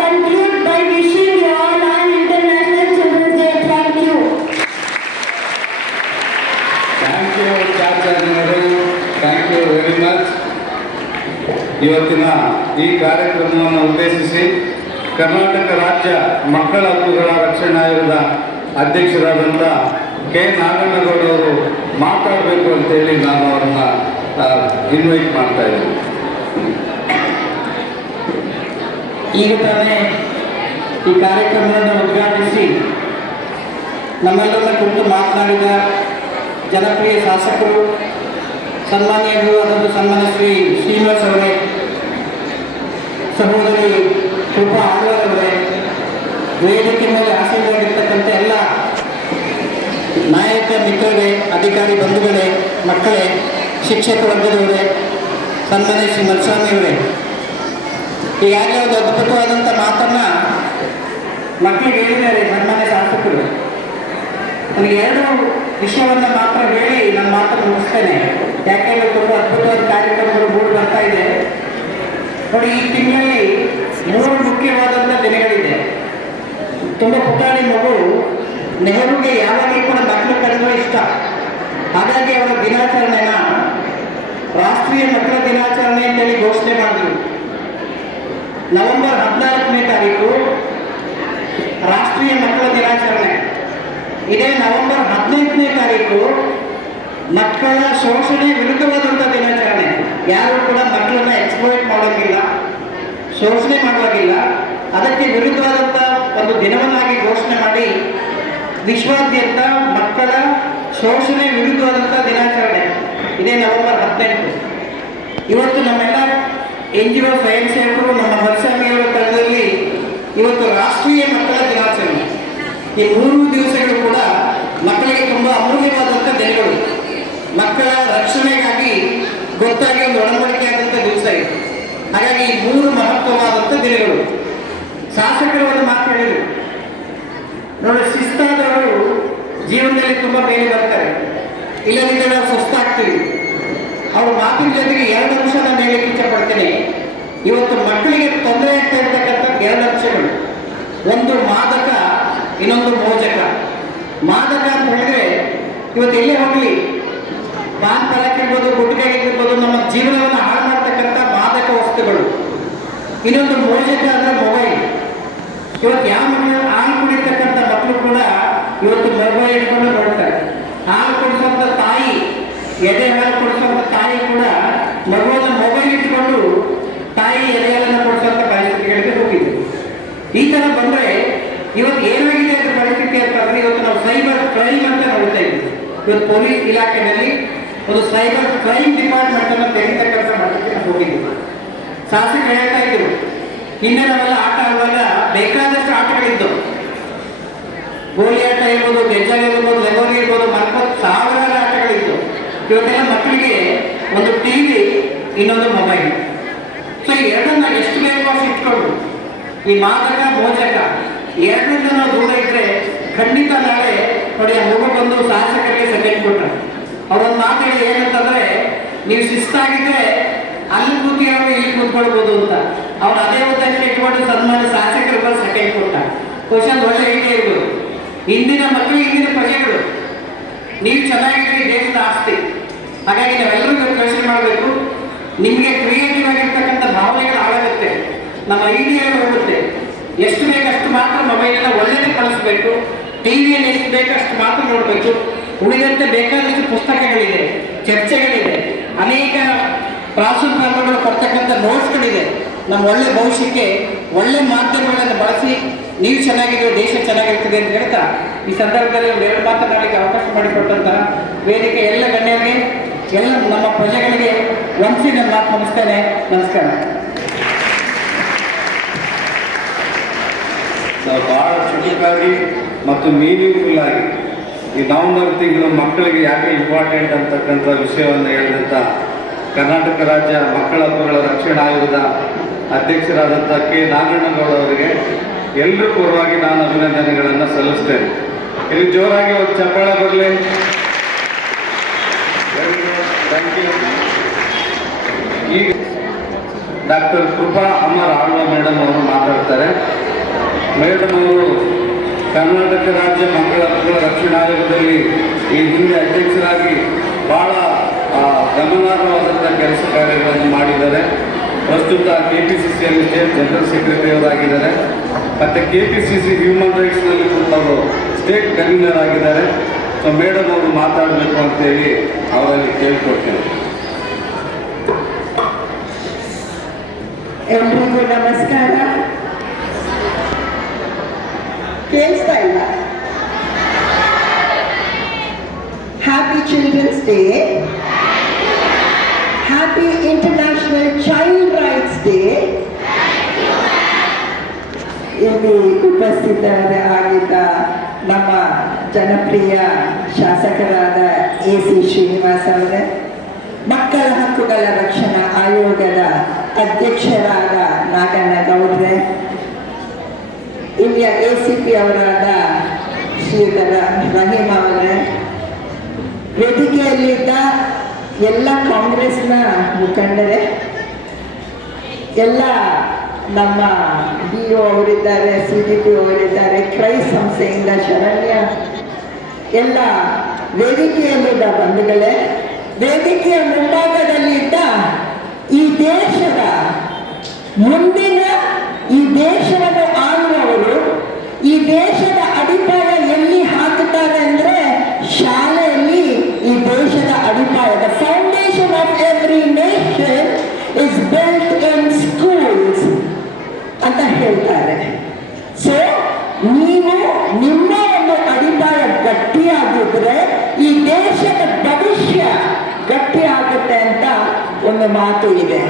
conclude by wishing you all an International Children's Day. Thank you. Thank you ಚಾಚಾಜಿನವರು, thank you very much. ಇವತ್ತಿನ ಈ ಕಾರ್ಯಕ್ರಮವನ್ನು ಉದ್ದೇಶಿಸಿ ಕರ್ನಾಟಕ ರಾಜ್ಯ ಮಕ್ಕಳ ಹಕ್ಕುಗಳ ರಕ್ಷಣಾ ಆಯೋಗದ ಅಧ್ಯಕ್ಷರಾದಂಥ ಕೆ ನಾಗಣ್ಣಗೌಡವರು ಮಾತಾಡಬೇಕು ಅಂತೇಳಿ ನಾನು ಅವರನ್ನು ಇನ್ವೈಟ್ ಮಾಡ್ತಾ ಇದ್ದೀನಿ. ಈಗ ತಾನೇ ಈ ಕಾರ್ಯಕ್ರಮವನ್ನು ಉದ್ಘಾಟಿಸಿ ನಮ್ಮೆಲ್ಲರನ್ನ ಕುರಿತು ಮಾತನಾಡಿದ ಜನಪ್ರಿಯ ಶಾಸಕರು ಸನ್ಮಾನ್ಯರು ಅದೊಂದು ಸನ್ಮಾನ್ಯ ಶ್ರೀ ಶ್ರೀನಿವಾಸ್ ಅವರೇ, ಸಹೋದರಿ ಕೃಪಾ ಆಳ್ವಾರ್ ಅವರೇ, ವೇದಿಕೆ ಮೇಲೆ ಆಸೀನರಾಗಿರ್ತಕ್ಕಂಥ ಎಲ್ಲ ನಾಯಕ ಮಿತ್ರರೇ, ಅಧಿಕಾರಿ ಬಂಧುಗಳೇ, ಮಕ್ಕಳೇ, ಶಿಕ್ಷಕ ವರ್ಗದವರೇ, ಸನ್ಮಾನ್ಯ ಶ್ರೀ ಮಲ್ಸ್ವಾಮಿ ಅವರೇ, ಈಗಾಗಲೇ ಒಂದು ಅದ್ಭುತವಾದಂಥ ಮಾತನ್ನು ಮಕ್ಕಳಿಗೆ ಹೇಳಿದ್ದಾರೆ ಸನ್ಮಾನ್ಯ ಶಾಸಕರು. ನನಗೆ 2 ವಿಷಯವನ್ನು ಮಾತ್ರ ಹೇಳಿ ನನ್ನ ಮಾತನ್ನು ಮುಗಿಸ್ತೇನೆ. ಯಾಕೆಂದರೆ ತುಂಬ ಅದ್ಭುತವಾದ ಕಾರ್ಯಕ್ರಮಗಳು ಮೂಡಿ ಬರ್ತಾ ಇದೆ. ನೋಡಿ, ಈ ತಿಂಗಳಲ್ಲಿ 3 ಮುಖ್ಯವಾದಂಥ ದಿನಗಳಿದೆ. ತುಂಬ ಪುಟಾಣಿ ಮಗು ನೆಹರುಗೆ ಯಾವಾಗಲೂ ಕೂಡ ಮಕ್ಕಳು ಕಂಡ್ರೆ ಇಷ್ಟ. ಹಾಗಾಗಿ ಅವರ ದಿನಾಚರಣೆನ ರಾಷ್ಟ್ರೀಯ ಮಕ್ಕಳ ದಿನಾಚರಣೆ ಅಂತೇಳಿ ಘೋಷಣೆ ಮಾಡಿದ್ರು. ನವೆಂಬರ್ 14ನೇ ತಾರೀಕು ರಾಷ್ಟ್ರೀಯ ಮಕ್ಕಳ ದಿನಾಚರಣೆ. ಇದೇ ನವೆಂಬರ್ 18ನೇ ತಾರೀಕು ಮಕ್ಕಳ ಶೋಷಣೆ ವಿರುದ್ಧವಾದಂಥ ದಿನಾಚರಣೆ. ಯಾರು ಕೂಡ ಮಕ್ಕಳನ್ನ ಎಕ್ಸ್ಪ್ಲೋಯ್ಟ್ ಮಾಡೋಂಗಿಲ್ಲ, ಶೋಷಣೆ ಮಾಡುವಾಗಿಲ್ಲ. ಅದಕ್ಕೆ ವಿರುದ್ಧವಾದಂಥ ಒಂದು ದಿನವನ್ನಾಗಿ ಘೋಷಣೆ ಮಾಡಿ ವಿಶ್ವಾದ್ಯಂತ ಮಕ್ಕಳ ಶೋಷಣೆ ವಿರುದ್ಧವಾದಂಥ ದಿನಾಚರಣೆ ಇದೇ ನವೆಂಬರ್ 18. ಇವತ್ತು ನಮ್ಮೆಲ್ಲ NGO ಸ್ವಯಂ ಸೇವಕರು ನಮ್ಮ ಮಲ್ಸ್ವಾಮಿಯವರ ತಂಡದಲ್ಲಿ ಇವತ್ತು ರಾಷ್ಟ್ರೀಯ ಮಕ್ಕಳ ದಿನಾಚರಣೆ. ಈ 3 ದಿವಸಗಳು ಕೂಡ ಮಕ್ಕಳಿಗೆ ತುಂಬ ಅಮೂಲ್ಯವಾದಂಥ ದಿನಗಳು. ಮಕ್ಕಳ ರಕ್ಷಣೆಗಾಗಿ ಗೊತ್ತಾಗಿ ಒಂದು ಒಡಂಬಡಿಕೆ ಆದಂಥ ದಿವಸ ಇದೆ. ಹಾಗಾಗಿ ಈ 3 ಮಹತ್ವವಾದಂಥ ದಿನಗಳು. ಶಾಸಕರು ಒಂದು ಮಾತು ಹೇಳಿದರು ನೋಡಿ, ಶಿಸ್ತಾದವರು ಜೀವನದಲ್ಲಿ ತುಂಬ ಬೇಗ ಬರ್ತಾರೆ, ಇಲ್ಲದಿದ್ದರೆ ನಾವು ಸುಸ್ತಾಗ್ತೀವಿ. ಅವ್ರ ಮಾತಿನ ಜೊತೆಗೆ 2 ಅಂಶ ನಾನು ಹೇಳಕ್ಕೆ ಇಷ್ಟಪಡ್ತೇನೆ. ಇವತ್ತು ಮಕ್ಕಳಿಗೆ ತೊಂದರೆ ಆಗ್ತಾ ಇರ್ತಕ್ಕಂಥ 2 ಅಂಶಗಳು. ಒಂದು ಮಾದಕ, ಇನ್ನೊಂದು ಮೋಜಕ. ಮಾದಕ ಅಂತ ಹೇಳಿದ್ರೆ ಇವತ್ತು ಎಲ್ಲೇ ಹೋಗಲಿ ಪಾನ್ ಪರಾಕಿರ್ಬೋದು, ಗುಟ್ಕಾಗಿರ್ಬೋದು, ನಮ್ಮ ಜೀವನವನ್ನು ಹಾಳು ಮಾಡ್ತಕ್ಕಂಥ ಮಾದಕ ವಸ್ತುಗಳು. ಇನ್ನೊಂದು ಮೋಜಕ ಅಂದರೆ ಮೊಬೈಲ್. ಇವತ್ತು ಯಾವ ಮಕ್ಕಳು ಹಾಲು ಕುಡಿತಕ್ಕಂಥ ಮಕ್ಕಳು ಕೂಡ ಇವತ್ತು ಮೊಬೈಲ್ ಇಟ್ಕೊಂಡು ನೋಡ್ತಾರೆ. ಹಾಲು ಕೊಡಿಸುವಂಥ ತಾಯಿ, ಎದೆ ಹಾಲು ಕೊಡಿಸುವಂಥ ತಾಯಿ ಕೂಡ ಮಗುವನ್ನು ಮೊಬೈಲ್ ಇಟ್ಕೊಂಡು ತಾಯಿ ಎದೆ ಹಾಲನ್ನು ಕೊಡಿಸುವಂಥ ಪರಿಸ್ಥಿತಿಗಳಿಗೆ ಹೋಗಿದೆ. ಈ ಥರ ಬಂದರೆ ಇವತ್ತು ಏನಾಗಿದೆ ಅಂತ ಪರಿಸ್ಥಿತಿ ಅಂತಂದರೆ ಇವತ್ತು ನಾವು ಸೈಬರ್ ಕ್ರೈಮ್ ಅಂತ ನೋಡ್ತಾ ಇದ್ದೀವಿ. ಇವತ್ತು ಪೊಲೀಸ್ ಇಲಾಖೆಯಲ್ಲಿ ಒಂದು ಸೈಬರ್ ಕ್ರೈಮ್ ಡಿಪಾರ್ಟ್ಮೆಂಟ್ ಅನ್ನು ತೆರೀತಕ್ಕಂಥ ಮಟ್ಟಕ್ಕೆ ನಾವು ಹೋಗಿದ್ದೀವಿ. ಶಾಸಕರು ಹೇಳ್ತಾ ಇದ್ರು, ಹಿಂದೆ ನಾವೆಲ್ಲ ಆಟ ಆಡುವಾಗ ಬೇಕಾದಷ್ಟು ಆಟಗಳಿದ್ದವು. ಗೋಲಿ ಆಟ ಇರ್ಬೋದು, ಗೆಜ್ಜಾಗ ಇರ್ಬೋದು, ಲಗೋರಿ ಇರ್ಬೋದು, ಮಲ್ಕೋದು, ಸಾವಿರಾರು ಆಟಗಳಿತ್ತು. ಇವತ್ತೆಲ್ಲ ಮಕ್ಕಳಿಗೆ ಒಂದು TV, ಇನ್ನೊಂದು ಮೊಬೈಲ್. ಸೊ ಈ 2ನ್ನ ಎಷ್ಟು ಬೇಕೋ ಅಷ್ಟು ಇಟ್ಕೊಂಡು ಈ ಮಾದಕ ಮೋಚಕ 2ರಿಂದ ನಾವು ದೂರ ಇದ್ರೆ ಖಂಡಿತ ನಾಳೆ ನೋಡಿ ಆ ಮಗು ಬಂದು ಶಾಸಕರಿಗೆ ಸೆಕೆಂಡ್ ಕೊಟ್ಟರು. ಅವರೊಂದು ಮಾತು ಏನಂತಂದ್ರೆ, ನೀವು ಶಿಸ್ತಾಗಿದ್ರೆ ಅಲ್ಲಿ ಕೂತಿರೋರು ಇಲ್ಲಿ ಕೂತ್ಕೊಳ್ಬೋದು ಅಂತ ಅವ್ರು ಅದೇ ಉದ್ದೇಶ ಇಟ್ಕೊಂಡು ಸನ್ಮಾನ ಶಾಸಕರು ಸೆಕೆಂಡ್ ಕೊಟ್ಟ ಕ್ವಶನ್ ಒಳ್ಳೆ ಹೇಗೆ ಇರ್ಬೋದು. ಇಂದಿನ ಮಕ್ಕಳು ಇಂದಿನ ಪ್ರಜೆಗಳು, ನೀವು ಚೆನ್ನಾಗಿದ್ರೆ ದೇಶದ ಆಸ್ತಿ. ಹಾಗಾಗಿ ನಾವೆಲ್ಲರೂ ಯೋಚನೆ ಮಾಡಬೇಕು. ನಿಮಗೆ ಕ್ರಿಯೇಟಿವ್ ಆಗಿರ್ತಕ್ಕಂಥ ಭಾವನೆಗಳು ಹಾಳಾಗುತ್ತೆ, ನಮ್ಮ ಐಡಿಯಾಗಳು ಹೋಗುತ್ತೆ. ಎಷ್ಟು ಬೇಕಷ್ಟು ಮಾತ್ರ ಮೊಬೈಲನ್ನ ಒಳ್ಳೆಯದೇ ಕಳಿಸ್ಬೇಕು, ಟಿವಿಯಲ್ಲಿ ಎಷ್ಟು ಬೇಕಷ್ಟು ಮಾತ್ರ ನೋಡಬೇಕು. ಉಳಿದಂತೆ ಬೇಕಾದಷ್ಟು ಪುಸ್ತಕಗಳಿದೆ, ಚರ್ಚೆಗಳಿದೆ, ಅನೇಕ ಪ್ರಾಂಶುಪಾಲರುಗಳು ಕೊಡ್ತಕ್ಕಂಥ ನೋಟ್ಸ್ಗಳಿದೆ. ನಮ್ಮ ಒಳ್ಳೆ ಭವಿಷ್ಯಕ್ಕೆ ಒಳ್ಳೆ ಮಾಧ್ಯಮಗಳನ್ನು ಬಳಸಿ ನೀವು ಚೆನ್ನಾಗಿರೋ ದೇಶ ಚೆನ್ನಾಗಿರ್ತದೆ ಅಂತ ಹೇಳ್ತಾ ಈ ಸಂದರ್ಭದಲ್ಲಿ ಎರಡು ಮಾತನಾಡಲಿಕ್ಕೆ ಅವಕಾಶ ಮಾಡಿಕೊಟ್ಟಂತಹ ವೇದಿಕೆ ಎಲ್ಲ ಗಣ್ಯರಿಗೆ, ಎಲ್ಲ ನಮ್ಮ ಪ್ರಜೆಗಳಿಗೆ ಒಂದ್ಸಿ ನನ್ನ ಮಾತು ಮುಗಿಸ್ತೇನೆ. ನಮಸ್ಕಾರ. ಬಹಳ ಚುಟುಕಾಗಿ ಮತ್ತು ಮೀನಿಂಗ್ಫುಲ್ ಆಗಿ ಈ ನವೆಂಬರ್ ತಿಂಗಳು ಮಕ್ಕಳಿಗೆ ಯಾಕೆ ಇಂಪಾರ್ಟೆಂಟ್ ಅಂತಕ್ಕಂಥ ವಿಷಯವನ್ನು ಹೇಳಿದಂಥ ಕರ್ನಾಟಕ ರಾಜ್ಯ ಮಕ್ಕಳ ಹಕ್ಕುಗಳ ರಕ್ಷಣಾ ಆಯೋಗದ ಅಧ್ಯಕ್ಷರಾದಂಥ ಕೆ ನಾಗಣ್ಣಗೌಡ ಅವರಿಗೆ ಎಲ್ಲರೂ ಪೂರ್ವವಾಗಿ ನಾನು ಅಭಿನಂದನೆಗಳನ್ನು ಸಲ್ಲಿಸ್ತೇನೆ. ಇಲ್ಲಿ ಜೋರಾಗಿ ಒಂದು ಚಪ್ಪಾಳೆ ಬರಲಿ. Thank you. ಈಗ ಡಾಕ್ಟರ್ ಕೃಪಾ ಅಮರ್ ಆಳ್ವ ಮೇಡಮ್ ಅವರು ಮಾತಾಡ್ತಾರೆ. ಮೇಡಮ್ ಅವರು ಕರ್ನಾಟಕ ರಾಜ್ಯ ಮಕ್ಕಳ ಹಕ್ಕುಗಳ ರಕ್ಷಣಾ ಆಯೋಗದಲ್ಲಿ ಈ ಹಿಂದೆ ಅಧ್ಯಕ್ಷರಾಗಿ ಭಾಳ ಗಮನಾರ್ಹವಾದಂಥ ಕೆಲಸ ಕಾರ್ಯಗಳನ್ನು ಮಾಡಿದ್ದಾರೆ. ಪ್ರಸ್ತುತ KPCCಯಲ್ಲಿ ಸ್ಟೇಟ್ ಜನರಲ್ ಸೆಕ್ರೆಟರಿ ಅವರಾಗಿದ್ದಾರೆ ಮತ್ತು KPCC ಹ್ಯೂಮನ್ ರೈಟ್ಸ್ನಲ್ಲಿ ಕೂಡ ಅವರು ಸ್ಟೇಟ್ ಕನ್ವೀನರ್ ಆಗಿದ್ದಾರೆ. ಸೊ ಮೇಡಮ್ ಅವರು ಮಾತಾಡಬೇಕು ಅಂತೇಳಿ ಅವರಲ್ಲಿ ಕೇಳ್ಕೊಡ್ತೇನೆ. ಎಲ್ರಿಗೂ ನಮಸ್ಕಾರ. ಕೇಳಿಸ್ತಾ ಇಲ್ಲ? Happy children's day, happy international child rights day. ಇಲ್ಲಿ ಉಪಸ್ಥಿತರಾಗಿದ್ದ ನಮ್ಮ ಜನಪ್ರಿಯ ಶಾಸಕರಾದ AC ಶ್ರೀನಿವಾಸ್ ಅವರೇ, ಮಕ್ಕಳ ಹಕ್ಕುಗಳ ರಕ್ಷಣಾ ಆಯೋಗದ ಅಧ್ಯಕ್ಷರಾದ ನಾಗಣ್ಣಗೌಡ್ರೆ, ಇಲ್ಲಿಯ ACP ಅವರಾದ ಶ್ರೀಧರ ರಹೀಮ್ ಅವರೇ, ವೇದಿಕೆಯಲ್ಲಿದ್ದ ಎಲ್ಲ ಕಾಂಗ್ರೆಸ್ನ ಮುಖಂಡರೇ, ಎಲ್ಲ ನಮ್ಮ DO ಅವರಿದ್ದಾರೆ, CDP ಅವರಿದ್ದಾರೆ, ಕ್ರೈ ಸಂಸ್ಥೆಯಿಂದ ಶರಣ್ಯ, ಎಲ್ಲ ವೇದಿಕೆಯಲ್ಲಿದ್ದ ಬಂಧುಗಳೇ, ವೇದಿಕೆಯ ಮುಂಭಾಗದಲ್ಲಿದ್ದ ಈ ದೇಶದ ಮುಂದಿನ ಈ ದೇಶವನ್ನು ಆಳುವವರು, ಈ ದೇಶದ ಅಡಿಪಾಯ ಎಲ್ಲಿ ಹಾಕುತ್ತಾರೆ ಅಂದ್ರೆ ಶಾಲೆಯಲ್ಲಿ ಈ ದೇಶದ ಅಡಿಪಾಯ. The foundation of every nation is built in schools ಅಂತ ಹೇಳ್ತಾರೆ. ಸೊ ನೀವು ನಿಮ್ಮ ಒಂದು ಅಡಿಪಾಯ ಗಟ್ಟಿಯಾಗಿದ್ರೆ ಈ ದೇಶದ ಭವಿಷ್ಯ ಗಟ್ಟಿ ಆಗುತ್ತೆ ಅಂತ ಒಂದು ಮಾತು ಇದೆ.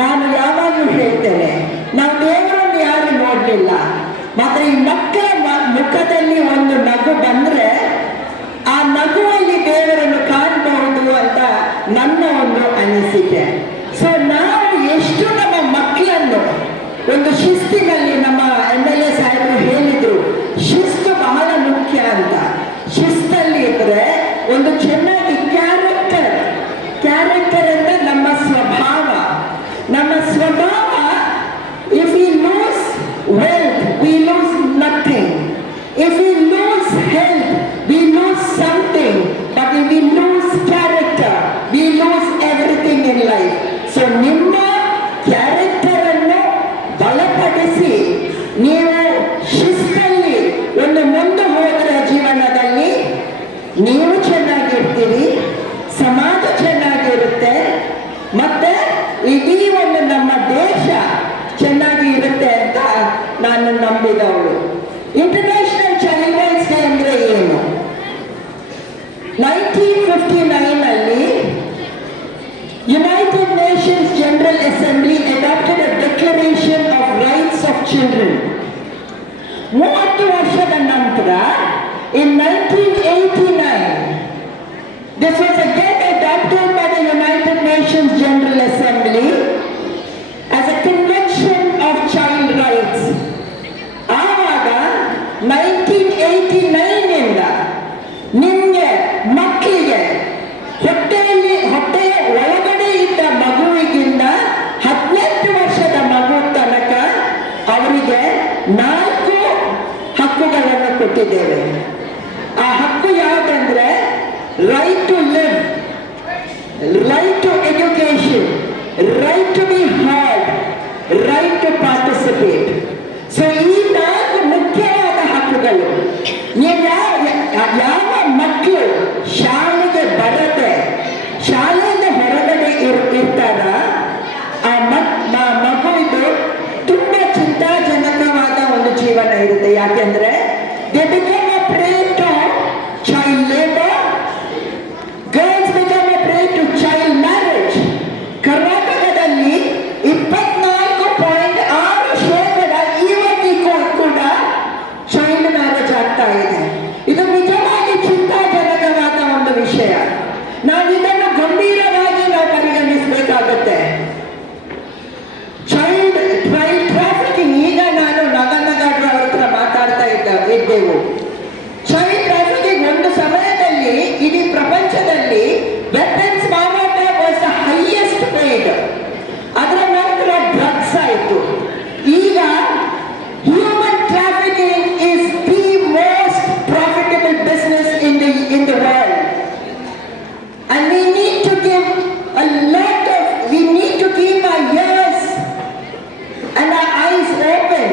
ನಾನು ಯಾವಾಗಲೂ ಹೇಳ್ತೇನೆ, ನಾವು ದೇವರನ್ನು ಯಾರು ನೋಡಲಿಲ್ಲ, ಮಾತ್ರ ಈ ಮಕ್ಕಳ ಮುಖದಲ್ಲಿ ಒಂದು ನಗು ಬಂದ್ರೆ ಆ ನಗುವಲ್ಲಿ ದೇವರನ್ನು ಕಾಣಬಹುದು ಅಂತ ನನ್ನ ಒಂದು ಅನಿಸಿಕೆ. ಸೊ ನಾವು ಎಷ್ಟು ನಮ್ಮ ಮಕ್ಕಳನ್ನು ಒಂದು ಶಿಸ್ತಿನಲ್ಲಿ, ನಮ್ಮ MLA ಸಾಹೇಬರು ಹೇಳಿದ್ರು ಶಿಸ್ತು ಬಹಳ ಮುಖ್ಯ ಅಂತ. ಶಿಸ್ತಲ್ಲಿ ಇದ್ರೆ ಒಂದು ಚೆನ್ನಾಗಿ ಕ್ಯಾರೆಕ್ಟರ್ ಅಂದ್ರೆ ನಮ್ಮ ಸ್ವಭಾವ. ನಮ್ಮ ಸ್ವಭಾವ, if we lose wealth we lose nothing, if we lose health we lose something, but if we lose character we lose everything in life. So ನಿಮ್ಮ ಕ್ಯಾರೆಕ್ಟರ್ ಅನ್ನು ಬಲಪಡಿಸಿ ನೀವು ಶಿಸ್ತಲ್ಲಿ ಒಂದು ಮುಂದೆ ಹೋದರೆ ಜೀವನದಲ್ಲಿ ನೀವು ಚೆನ್ನಾಗಿರ್ತೀರಿ, ಸಮಾಜ ಚೆನ್ನಾಗಿರುತ್ತೆ, ಮತ್ತೆ ಇಡೀ ಒಂದು ನಮ್ಮ ದೇಶ ಚೆನ್ನಾಗಿ ಇರುತ್ತೆ ಅಂತ ನಾನು ನಂಬಿದವಳು. ಇಂಟರ್ನ್ಯಾಷನಲ್ ಚೈಲ್ಡ್ ರೈಟ್ಸ್ ಡೇ ಅಂದ್ರೆ ಏನು? 1959 ಅಲ್ಲಿ united nations general assembly adopted a declaration of rights of children. 30 ವರ್ಷದ ನಂತರ in 1989 this was again adopted by the United Nations General Assembly as a Convention of Child Rights. ಆವಾಗ 1989 ಇಂದ ನಿಮಗೆ ಮಕ್ಕಳಿಗೆ ಹೊಟ್ಟೆಯ ಒಳಗಡೆ ಇದ್ದ 4 ಹಕ್ಕುಗಳನ್ನು ಕೊಟ್ಟಿದ್ದೇವೆ. ಆ ಹಕ್ಕು ಯಾವುದಂದ್ರೆ right to live, right to education, right to be heard, right to participate. So ಈ 4 ಮುಖ್ಯವಾದ ಹಕ್ಕುಗಳು. ನೀವು ಯಾವ ಮಕ್ಕಳು ಶಾಲೆಗೆ ಬರದೆ ಶಾಲೆಯಿಂದ ಹೊರಗಡೆ ಇರ್ತಾರ ಆ ಮಗು ಇದು ತುಂಬಾ ಚಿಂತಾಜನಕವಾದ ಒಂದು ಜೀವನ ಇರುತ್ತೆ. ಯಾಕೆಂದ್ರೆ they become a prey to child labor, girls become a prey to child marriage. ಕರ್ನಾಟಕದಲ್ಲಿ 24.6% ಇವತ್ತಿಗೂ ಕೂಡ ಚೈಲ್ಡ್ ಮ್ಯಾರೇಜ್ ಆಗ್ತಾ ಇದೆ. ಇದು ನಿಜವಾಗಿ ಚಿಂತಾಜನಕವಾದ ಒಂದು ವಿಷಯ. ನಾವು ಇದನ್ನು ಗಂಭೀರವಾಗಿ ನಾವು ಪರಿಗಣಿಸಬೇಕಾಗುತ್ತೆ. ಚೈಲ್ಡ್ ಟ್ರಾಫಿಕಿಂಗ್, ಈಗ ನಾನು ನಗನಗಡ್ರ ಅವ್ರ ಹತ್ರ ಮಾತಾಡ್ತಾ ಇದ್ದೆವು. ಚೈಲ್ಡ್ ಟ್ರಾಫಿಕಿಂಗ್ ಒಂದು ಸಮಯದಲ್ಲಿ ಇಡೀ ಪ್ರಪಂಚದಲ್ಲಿ ವೆಪನ್ಸ್ ಮಾರಾಟ ವಾಸ್ ದ ಹೈಯೆಸ್ಟ್ ಪೇಯ್ಡ್. ಅದರ ನಂತರ ಡ್ರಗ್ಸ್ ಆಯಿತು. ಈಗ human trafficking is the most profitable business in the world, and we need to keep our ears and our eyes open.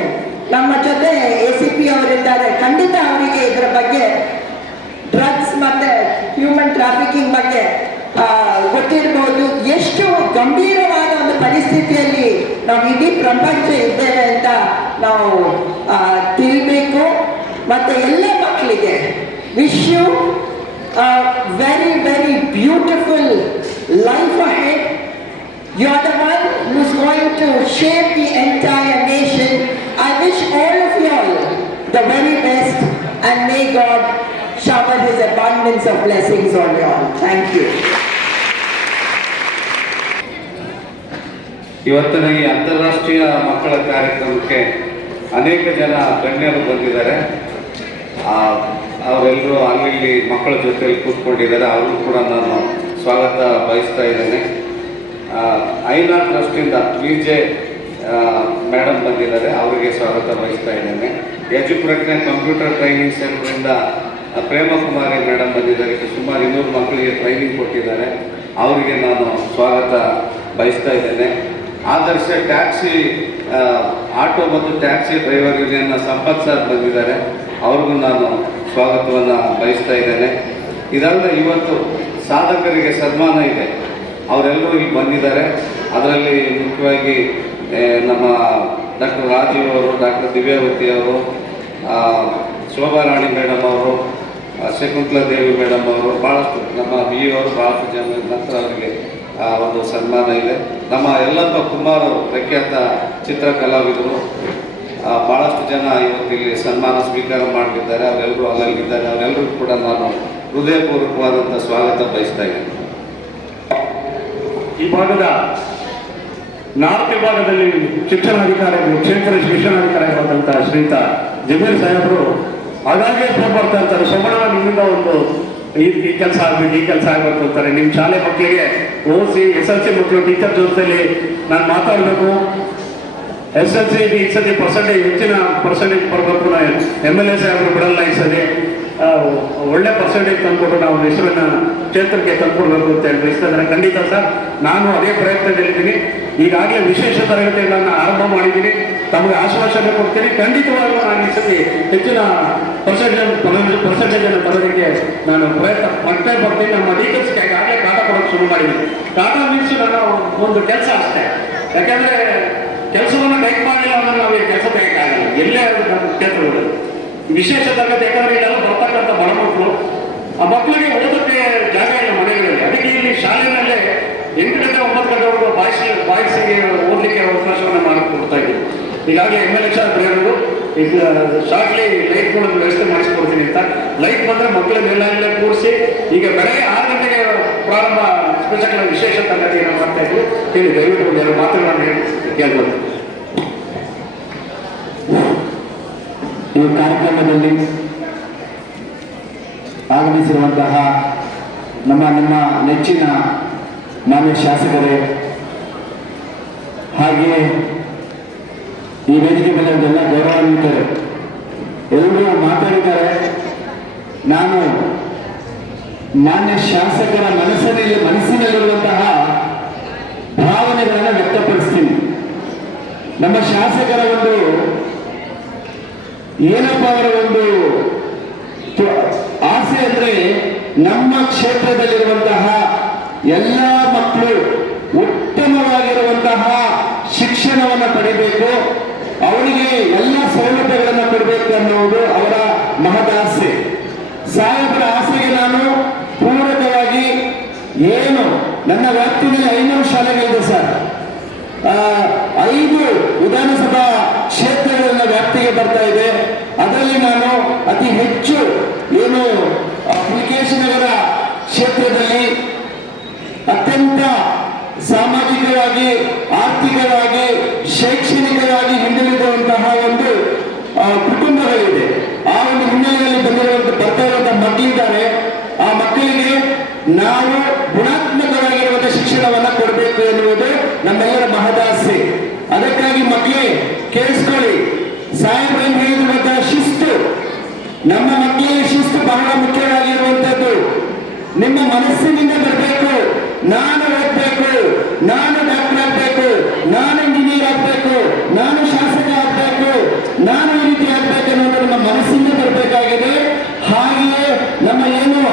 ನಮ್ಮ ಜೊತೆ ACP ಅವರಿದ್ದಾರೆ, ಖಂಡಿತ ಅವರಿಗೆ ಇದರ ಬಗ್ಗೆ ಡ್ರಗ್ಸ್ ಮತ್ತೆ ಹ್ಯೂಮನ್ ಟ್ರಾಫಿಕಿಂಗ್ ಬಗ್ಗೆ ಗೊತ್ತಿರಬಹುದು. ಎಷ್ಟು ಗಂಭೀರವಾದ ಒಂದು ಪರಿಸ್ಥಿತಿಯಲ್ಲಿ ನಾವು ಇಡೀ ಪ್ರಪಂಚ ಇದ್ದೇವೆ ಅಂತ ನಾವು ತಿಳಿಬೇಕು. ಮತ್ತೆ ಎಲ್ಲ ಮಕ್ಕಳಿಗೆ wish you very very beautiful life ahead. You are the one who is going to shape the entire nation. I wish all of you all the very best, and may God shower His abundance of blessings on you all. Thank you. ಇವತ್ತಿನ ಈ ಅಂತಾರಾಷ್ಟ್ರೀಯ ಮಕ್ಕಳ ಕಾರ್ಯಕ್ರಮಕ್ಕೆ ಅನೇಕ ಜನ ಗಣ್ಯರು ಬಂದಿದ್ದಾರೆ. ಅವರೆಲ್ಲರೂ ಅಲ್ಲಿ ಮಕ್ಕಳ ಜೊತೆಯಲ್ಲಿ ಕೂತ್ಕೊಂಡಿದ್ದಾರೆ. ಅವರು ಕೂಡ ನಾನು ಸ್ವಾಗತ ಬಯಸ್ತಾ ಇದ್ದೇನೆ. ಐನಾ ಟ್ರಸ್ಟಿಂದ VJ ಮೇಡಮ್ ಬಂದಿದ್ದಾರೆ, ಅವರಿಗೆ ಸ್ವಾಗತ ಬಯಸ್ತಾ ಇದ್ದೇನೆ. ಎಜುಪ್ರಜ್ಞೆ ಕಂಪ್ಯೂಟರ್ ಟ್ರೈನಿಂಗ್ ಸೆಂಟರಿಂದ ಪ್ರೇಮಕುಮಾರಿ ಮೇಡಮ್ ಬಂದಿದ್ದಾರೆ. ಸುಮಾರು 200 ಮಕ್ಕಳಿಗೆ ಟ್ರೈನಿಂಗ್ ಕೊಟ್ಟಿದ್ದಾರೆ, ಅವರಿಗೆ ನಾನು ಸ್ವಾಗತ ಬಯಸ್ತಾ ಇದ್ದೇನೆ. ಆದರ್ಶ ಟ್ಯಾಕ್ಸಿ ಆಟೋ ಮತ್ತು ಟ್ಯಾಕ್ಸಿ ಡ್ರೈವರ್ ಯೂನಿಯನ್ನ ಸಂಪತ್ ಸರ್ ಬಂದಿದ್ದಾರೆ, ಅವ್ರಿಗೂ ನಾನು ಸ್ವಾಗತವನ್ನು ಬಯಸ್ತಾ ಇದ್ದೇನೆ. ಇದಲ್ಲದೆ ಇವತ್ತು ಸಾಧಕರಿಗೆ ಸನ್ಮಾನ ಇದೆ, ಅವರೆಲ್ಲರೂ ಇಲ್ಲಿ ಬಂದಿದ್ದಾರೆ. ಅದರಲ್ಲಿ ಮುಖ್ಯವಾಗಿ ನಮ್ಮ ಡಾಕ್ಟರ್ ರಾಜೀವ್ ಅವರು, ಡಾಕ್ಟರ್ ದಿವ್ಯಾವತಿ ಅವರು, ಶೋಭಾರಾಣಿ ಮೇಡಮ್ ಅವರು, ಶಕುಂತಲಾ ದೇವಿ ಮೇಡಮ್ ಅವರು, ಭಾಳಷ್ಟು ನಮ್ಮ BE ಅವರು ಭಾಳಷ್ಟು ಜನ ನಂತರ ಅವರಿಗೆ ಒಂದು ಸನ್ಮಾನ ಇದೆ. ನಮ್ಮ ಯಲ್ಲಪ್ಪ ಕುಮಾರ್ ಅವರು ಪ್ರಖ್ಯಾತ ಚಿತ್ರಕಲಾವಿದರು, ಭಾಳಷ್ಟು ಜನ ಇವತ್ತು ಇಲ್ಲಿ ಸನ್ಮಾನ ಸ್ವೀಕಾರ ಮಾಡಲಿದ್ದಾರೆ. ಅವರೆಲ್ಲರೂ ಅಲ್ಲಲ್ಲಿದ್ದಾರೆ. ಅವರೆಲ್ಲರಿಗೂ ಕೂಡ ನಾನು ಹೃದಯಪೂರ್ವಕವಾದಂಥ ಸ್ವಾಗತ ಬಯಸ್ತಾ ಇದ್ದೇನೆ. ಈ ಭಾಗದ ನಾರ್ತ್ ವಿಭಾಗದಲ್ಲಿ ಶಿಕ್ಷಣಾಧಿಕಾರಿಗಳು, ಕ್ಷೇತ್ರ ಶಿಕ್ಷಣಾಧಿಕಾರಿಗಳಾದಂಥ ಶ್ರೀಯುತ ಜಮೀರ್ ಸಾಹೇಬರು ಹಾಗಾಗಿ ಫೋನ್ ಮಾಡ್ತಾ ಇರ್ತಾರೆ, ಸೋಮಣ್ಣ ನಿಮ್ಮಿಂದ ಒಂದು ಈ ಕೆಲಸ ಆಗಬೇಕು, ಈ ಕೆಲಸ ಆಗಬೇಕು ಅಂತಾರೆ. ನಿಮ್ಮ ಶಾಲೆ ಮಕ್ಕಳಿಗೆ ಓದಿಸಿ SLC ಮಕ್ಕಳು ಟೀಚರ್ ಜೊತೆಲಿ ನಾನು ಮಾತಾಡಬೇಕು, SLC ಈ ಸತಿ ಹೆಚ್ಚಿನ ಪರ್ಸೆಂಟೇಜ್ ಬರಬೇಕು, MLA ಸಾಹೇಬರು ಬಿಡಲ್ಲ ಈ ಸತಿ ಒಳ್ಳೆ ಪರ್ಸೆಂಟೇಜ್ ತಂದ್ಕೊಟ್ಟು ನಾವು ಹೆಸರನ್ನ ಕ್ಷೇತ್ರಕ್ಕೆ ತಂದ್ಕೊಡ್ಬೇಕು ಅಂತ ಹೇಳಿ ಬಯಸ್ತಾ. ಖಂಡಿತ ಸರ್, ನಾನು ಅದೇ ಪ್ರಯತ್ನದಲ್ಲಿದ್ದೀನಿ. ಈಗಾಗಲೇ ವಿಶೇಷ ತರಗತಿಗಳನ್ನು ಆರಂಭ ಮಾಡಿದ್ದೀನಿ, ತಮಗೆ ಆಶ್ವಾಸನೆ ಕೊಡ್ತೀನಿ. ಖಂಡಿತವಾಗ್ಲೂ ನಾನು ಈ ಸತಿ ಹೆಚ್ಚಿನ ಪರ್ಸೆಂಟೇಜನ್ನು ತರೋದಕ್ಕೆ ನಾನು ಪ್ರಯತ್ನ ಮಾಡ್ತಾ ಬರ್ತೀನಿ. ನಮ್ಮ ಟೀಚರ್ಸ್ಗೆ ಈಗಾಗಲೇ ಕಾಟ ಕೊಡೋಕ್ಕೆ ಶುರು ಮಾಡಿದ್ದೀನಿ. ಕಾಟ ಮೀನ್ಸ್ ನಾನು ಒಂದು ಕೆಲಸ ಅಷ್ಟೇ, ಯಾಕೆಂದರೆ ಕೆಲಸವನ್ನು ಟೈಪ್ ಮಾಡಲಿಲ್ಲ ಅಂದ್ರೆ ನಾವು ಈ ಕೆಲಸ ತೆಗೆಯಕ್ಕಾಗಲ್ಲ. ಎಲ್ಲೇ ನಮ್ಮ ಕ್ಷೇತ್ರಗಳು ವಿಶೇಷ ತರಗತಿ, ಯಾಕಂದರೆ ಇದೆಲ್ಲ ಬರ್ತಕ್ಕಂಥ ಬಡ ಮಕ್ಕಳು, ಆ ಮಕ್ಕಳಿಗೆ ಓದೋಕ್ಕೆ ಜಾಗ ಇಲ್ಲ ಮನೆಗಳಲ್ಲಿ. ಅದಕ್ಕೆ ಇಲ್ಲಿ ಶಾಲೆಯಲ್ಲೇ 8 ಗಂಟೆ 9 ಗಂಟೆವರೆಗೂ ಬಾಯ್ಸಿಗೆ ಓದಲಿಕ್ಕೆ ಅವಕಾಶವನ್ನು ಮಾಡಿಕೊಡ್ತಾ ಇದ್ದೀವಿ. ಈಗಾಗಲೇ MLA ಸಾಹೇಬರು ಹೇಳಿದ್ರು, ಈಗ ಶಾರ್ಟ್ಲಿ ಲೈಟ್ಗಳನ್ನು ವ್ಯವಸ್ಥೆ ಮಾಡಿಸ್ಕೊಡ್ತೀನಿ ಅಂತ. ಲೈಟ್ ಬಂದರೆ ಮಕ್ಕಳ ಮೇಲೆಲ್ಲ ಕೂರಿಸಿ ಈಗ ಬೆಳಗ್ಗೆ 6 ಗಂಟೆಗೆ ಪ್ರಾರಂಭ ಸ್ಪೆಷಲ್ ವಿಶೇಷ ತರಗತಿಯನ್ನು ಮಾಡ್ತಾ ಇದ್ವಿ. ಹೇಳಿ ದಯವಿಟ್ಟು ಒಂದೆರಡು ಮಾತುಗಳನ್ನು ಹೇಳಿ ಕೇಳ್ಬೋದು. ಈ ಕಾರ್ಯಕ್ರಮದಲ್ಲಿ ಆಗಮಿಸಿರುವಂತಹ ನಮ್ಮ ನೆಚ್ಚಿನ ಮಾನ್ಯ ಶಾಸಕರೇ, ಹಾಗೆಯೇ ಈ ವೇದಿಕೆ ಮೇಲೆ ಎಲ್ಲ ಗೌರವಾನ್ವಿತರು ಎಲ್ಲರೂ ಮಾತಾಡಿದ್ದಾರೆ. ನಾನು ಮಾನ್ಯ ಶಾಸಕರ ಮನಸ್ಸಿನಲ್ಲಿರುವಂತಹ ಭಾವನೆಗಳನ್ನು ವ್ಯಕ್ತಪಡಿಸ್ತೀನಿ. ನಮ್ಮ ಶಾಸಕರ ಒಂದು ಏನಪ್ಪ ಅವರ ಒಂದು ಆಸೆ ಅಂದ್ರೆ ನಮ್ಮ ಕ್ಷೇತ್ರದಲ್ಲಿರುವಂತಹ ಎಲ್ಲ ಮಕ್ಕಳು ಉತ್ತಮವಾಗಿರುವಂತಹ ಶಿಕ್ಷಣವನ್ನು ಪಡಿಬೇಕು, ಅವರಿಗೆ ಎಲ್ಲ ಸೌಲಭ್ಯಗಳನ್ನು ಕೊಡಬೇಕು ಅನ್ನುವುದು ಅವರ ಮಹದಾಸೆ. ಸಾಹೇಬರ ಆಸೆಗೆ ನಾನು ಪೂರಕವಾಗಿ ಏನು ನನ್ನ ವ್ಯಾಪ್ತಿಯಲ್ಲಿ 500 ಶಾಲೆಗಳಿದೆ ಸರ್. 5 ವಿಧಾನಸಭಾ ಕ್ಷೇತ್ರಗಳ ವ್ಯಾಪ್ತಿಗೆ ಬರ್ತಾ ಇದೆ. ಅದರಲ್ಲಿ ನಾನು ಅತಿ ಹೆಚ್ಚು ಏನು ಪುಲಿಕೇಶಿ ನಗರ ಕ್ಷೇತ್ರದಲ್ಲಿ ಅತ್ಯಂತ ಸಾಮಾಜಿಕವಾಗಿ, ಆರ್ಥಿಕವಾಗಿ, ಶೈಕ್ಷಣಿಕವಾಗಿ ಹಿಂದುಳಿದಿರುವಂತಹ ಒಂದು ಕುಟುಂಬಗಳಿದೆ. ಆ ಒಂದು ಹಿನ್ನೆಲೆಯಲ್ಲಿ ಬರ್ತಾ ಇರುವಂತಹ ಮಕ್ಕಳಿದ್ದಾರೆ. ಆ ಮಕ್ಕಳಿಗೆ ನಾವು ಗುಣಾತ್ಮಕವಾಗಿರುವಂತಹ ಶಿಕ್ಷಣವನ್ನು ಕೊಡಬೇಕು ಎನ್ನುವುದು ನಮ್ಮೆಲ್ಲರ ಮಹದಾಸೆ. ಅದಕ್ಕಾಗಿ ಮಕ್ಕಳೇ ಕೇಳಿಸ್ಕೊಳ್ಳಿ, ಸಾಹೇಬರು ಏನು ಹೇಳಿರುವಂತಹ ಶಿಸ್ತು, ನಮ್ಮ ಮಕ್ಕಳಿಗೆ ಶಿಸ್ತು ಬಹಳ ಮುಖ್ಯವಾಗಿರುವಂತದ್ದು. ನಿಮ್ಮ ಮನಸ್ಸಿನಿಂದ ಬರಬೇಕು, ನಾನು ಓದಬೇಕು, ನಾನು ಡಾಕ್ಟರ್ ಆಗ್ಬೇಕು, ನಾನು ಇಂಜಿನಿಯರ್ ಆಗ್ಬೇಕು, ನಾನು ಶಾಸಕ ಆಗ್ಬೇಕು, ನಾನು ಈ ರೀತಿ ಆಗ್ಬೇಕು ಅನ್ನೋದು ನಮ್ಮ ಮನಸ್ಸಿಂದ ಬರಬೇಕಾಗಿದೆ. ಹಾಗೆಯೇ ನಮ್ಮ ಏನು